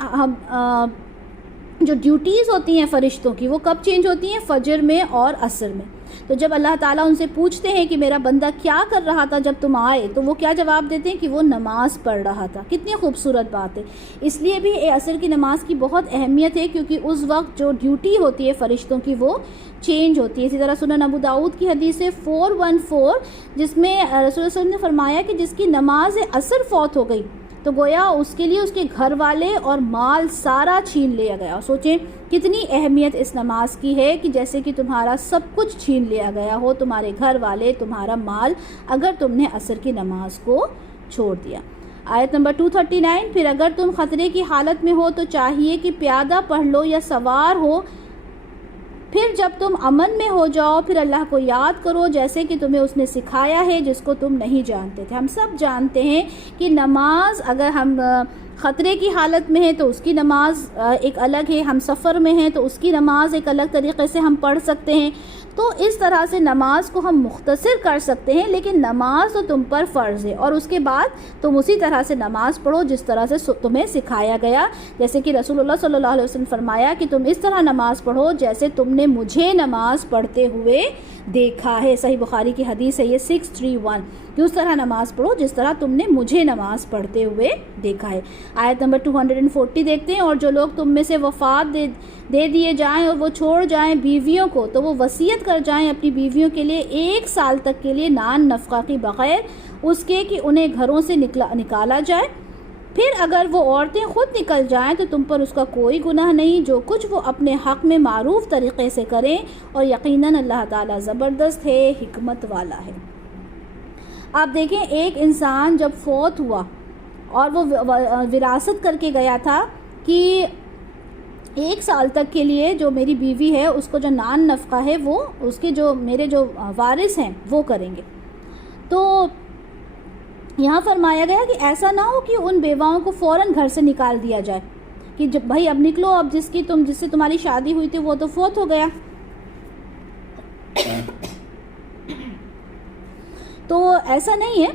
جو ڈیوٹیز ہوتی ہیں فرشتوں کی وہ کب چینج ہوتی ہیں؟ فجر میں اور عصر میں۔ تو جب اللہ تعالیٰ ان سے پوچھتے ہیں کہ میرا بندہ کیا کر رہا تھا جب تم آئے، تو وہ کیا جواب دیتے ہیں کہ وہ نماز پڑھ رہا تھا۔ کتنی خوبصورت بات ہے۔ اس لیے بھی عصر کی نماز کی بہت اہمیت ہے، کیونکہ اس وقت جو ڈیوٹی ہوتی ہے فرشتوں کی وہ چینج ہوتی ہے۔ اسی طرح سنن ابو داؤد کی حدیث ہے 414، جس میں رسول اللہ صلی اللہ علیہ وسلم نے فرمایا کہ جس کی نماز عصر فوت ہو گئی تو گویا اس کے لیے اس کے گھر والے اور مال سارا چھین لیا گیا۔ سوچیں کتنی اہمیت اس نماز کی ہے کہ جیسے کہ تمہارا سب کچھ چھین لیا گیا ہو، تمہارے گھر والے، تمہارا مال، اگر تم نے عصر کی نماز کو چھوڑ دیا۔ آیت نمبر 239، پھر اگر تم خطرے کی حالت میں ہو تو چاہیے کہ پیادہ پڑھ لو یا سوار ہو، پھر جب تم امن میں ہو جاؤ پھر اللہ کو یاد کرو جیسے کہ تمہیں اس نے سکھایا ہے جس کو تم نہیں جانتے تھے۔ ہم سب جانتے ہیں کہ نماز اگر ہم خطرے کی حالت میں ہیں تو اس کی نماز ایک الگ ہے، ہم سفر میں ہیں تو اس کی نماز ایک الگ طریقے سے ہم پڑھ سکتے ہیں۔ تو اس طرح سے نماز کو ہم مختصر کر سکتے ہیں، لیکن نماز تو تم پر فرض ہے، اور اس کے بعد تم اسی طرح سے نماز پڑھو جس طرح سے تمہیں سکھایا گیا، جیسے کہ رسول اللہ صلی اللہ علیہ وسلم فرمایا کہ تم اس طرح نماز پڑھو جیسے تم نے مجھے نماز پڑھتے ہوئے دیکھا ہے۔ صحیح بخاری کی حدیث ہے یہ 631، کہ اس طرح نماز پڑھو جس طرح تم نے مجھے نماز پڑھتے ہوئے دیکھا ہے۔ آیت نمبر 240 دیکھتے ہیں، اور جو لوگ تم میں سے وفات دے دیے جائیں اور وہ چھوڑ جائیں بیویوں کو تو وہ وصیت کر جائیں اپنی بیویوں کے لیے 1 سال تک کے لیے نان نفقہ کی بغیر اس کے کہ انہیں گھروں سے نکالا جائے۔ پھر اگر وہ عورتیں خود نکل جائیں تو تم پر اس کا کوئی گناہ نہیں، جو کچھ وہ اپنے حق میں معروف طریقے سے کریں، اور یقیناً اللہ تعالیٰ زبردست ہے، حکمت والا ہے۔ آپ دیکھیں ایک انسان جب فوت ہوا اور وہ وراثت کر کے گیا تھا کہ 1 سال تک کے لیے جو میری بیوی ہے اس کو جو نان نفقہ ہے وہ اس کے جو میرے جو وارث ہیں وہ کریں گے۔ تو یہاں فرمایا گیا کہ ایسا نہ ہو کہ ان بیواؤں کو فوراً گھر سے نکال دیا جائے کہ جب بھائی اب نکلو، اب جس سے تمہاری شادی ہوئی تھی وہ تو فوت ہو گیا۔ تو ایسا نہیں ہے،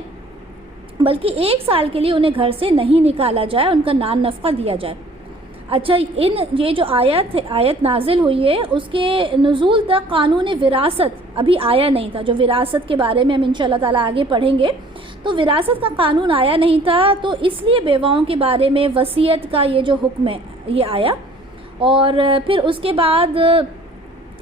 بلکہ 1 سال کے لیے انہیں گھر سے نہیں نکالا جائے، ان کا نان نفقہ دیا جائے۔ اچھا، یہ جو آیت نازل ہوئی ہے اس کے نزول تک قانون وراثت ابھی آیا نہیں تھا، جو وراثت کے بارے میں ہم انشاءاللہ تعالیٰ آگے پڑھیں گے۔ تو وراثت کا قانون آیا نہیں تھا، تو اس لیے بیواؤں کے بارے میں وصیت کا یہ جو حکم ہے یہ آیا۔ اور پھر اس کے بعد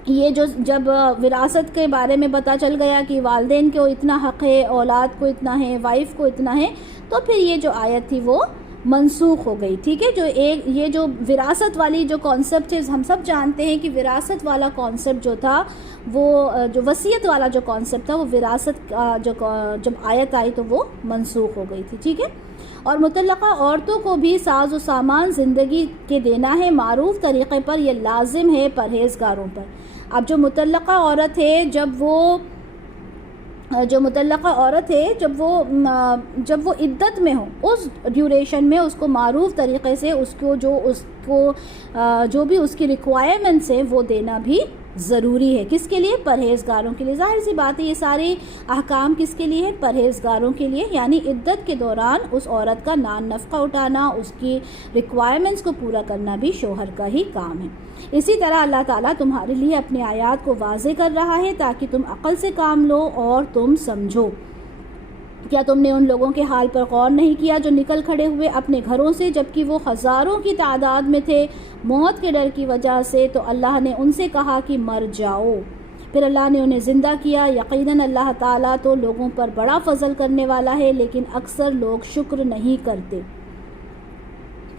یہ جب وراثت کے بارے میں پتہ چل گیا کہ والدین کو اتنا حق ہے، اولاد کو اتنا ہے، وائف کو اتنا ہے، تو پھر یہ جو آیت تھی وہ منسوخ ہو گئی. ٹھیک ہے, جو ایک یہ جو وراثت والی جو کانسیپٹ ہے, ہم سب جانتے ہیں کہ وراثت والا کانسیپٹ جو تھا وہ جو وصیت والا جو کانسیپٹ تھا وہ وراثت جو جب آیت آئی تو وہ منسوخ ہو گئی تھی. ٹھیک ہے, اور مطلقہ عورتوں کو بھی ساز و سامان زندگی کے دینا ہے معروف طریقے پر, یہ لازم ہے پرہیزگاروں پر. اب جو مطلقہ عورت ہے جب وہ عدت میں ہو, اس ڈیوریشن میں اس کو معروف طریقے سے اس کو جو بھی اس کی ریکوائرمنٹس ہیں وہ دینا بھی ضروری ہے. کس کے لیے؟ پرہیزگاروں کے لیے. ظاہر سی بات ہے یہ سارے احکام کس کے لیے ہیں؟ پرہیزگاروں کے لیے. یعنی عدت کے دوران اس عورت کا نان نفقہ اٹھانا, اس کی ریکوائرمنٹس کو پورا کرنا بھی شوہر کا ہی کام ہے. اسی طرح اللہ تعالیٰ تمہارے لیے اپنے آیات کو واضح کر رہا ہے تاکہ تم عقل سے کام لو اور تم سمجھو. کیا تم نے ان لوگوں کے حال پر غور نہیں کیا جو نکل کھڑے ہوئے اپنے گھروں سے جبکہ وہ ہزاروں کی تعداد میں تھے موت کے ڈر کی وجہ سے؟ تو اللہ نے ان سے کہا کہ مر جاؤ, پھر اللہ نے انہیں زندہ کیا. یقیناً اللہ تعالیٰ تو لوگوں پر بڑا فضل کرنے والا ہے, لیکن اکثر لوگ شکر نہیں کرتے.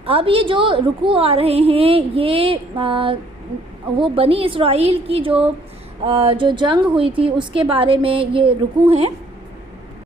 اب یہ جو رکوع آ رہے ہیں یہ وہ بنی اسرائیل کی جو جنگ ہوئی تھی اس کے بارے میں یہ رکوع ہیں.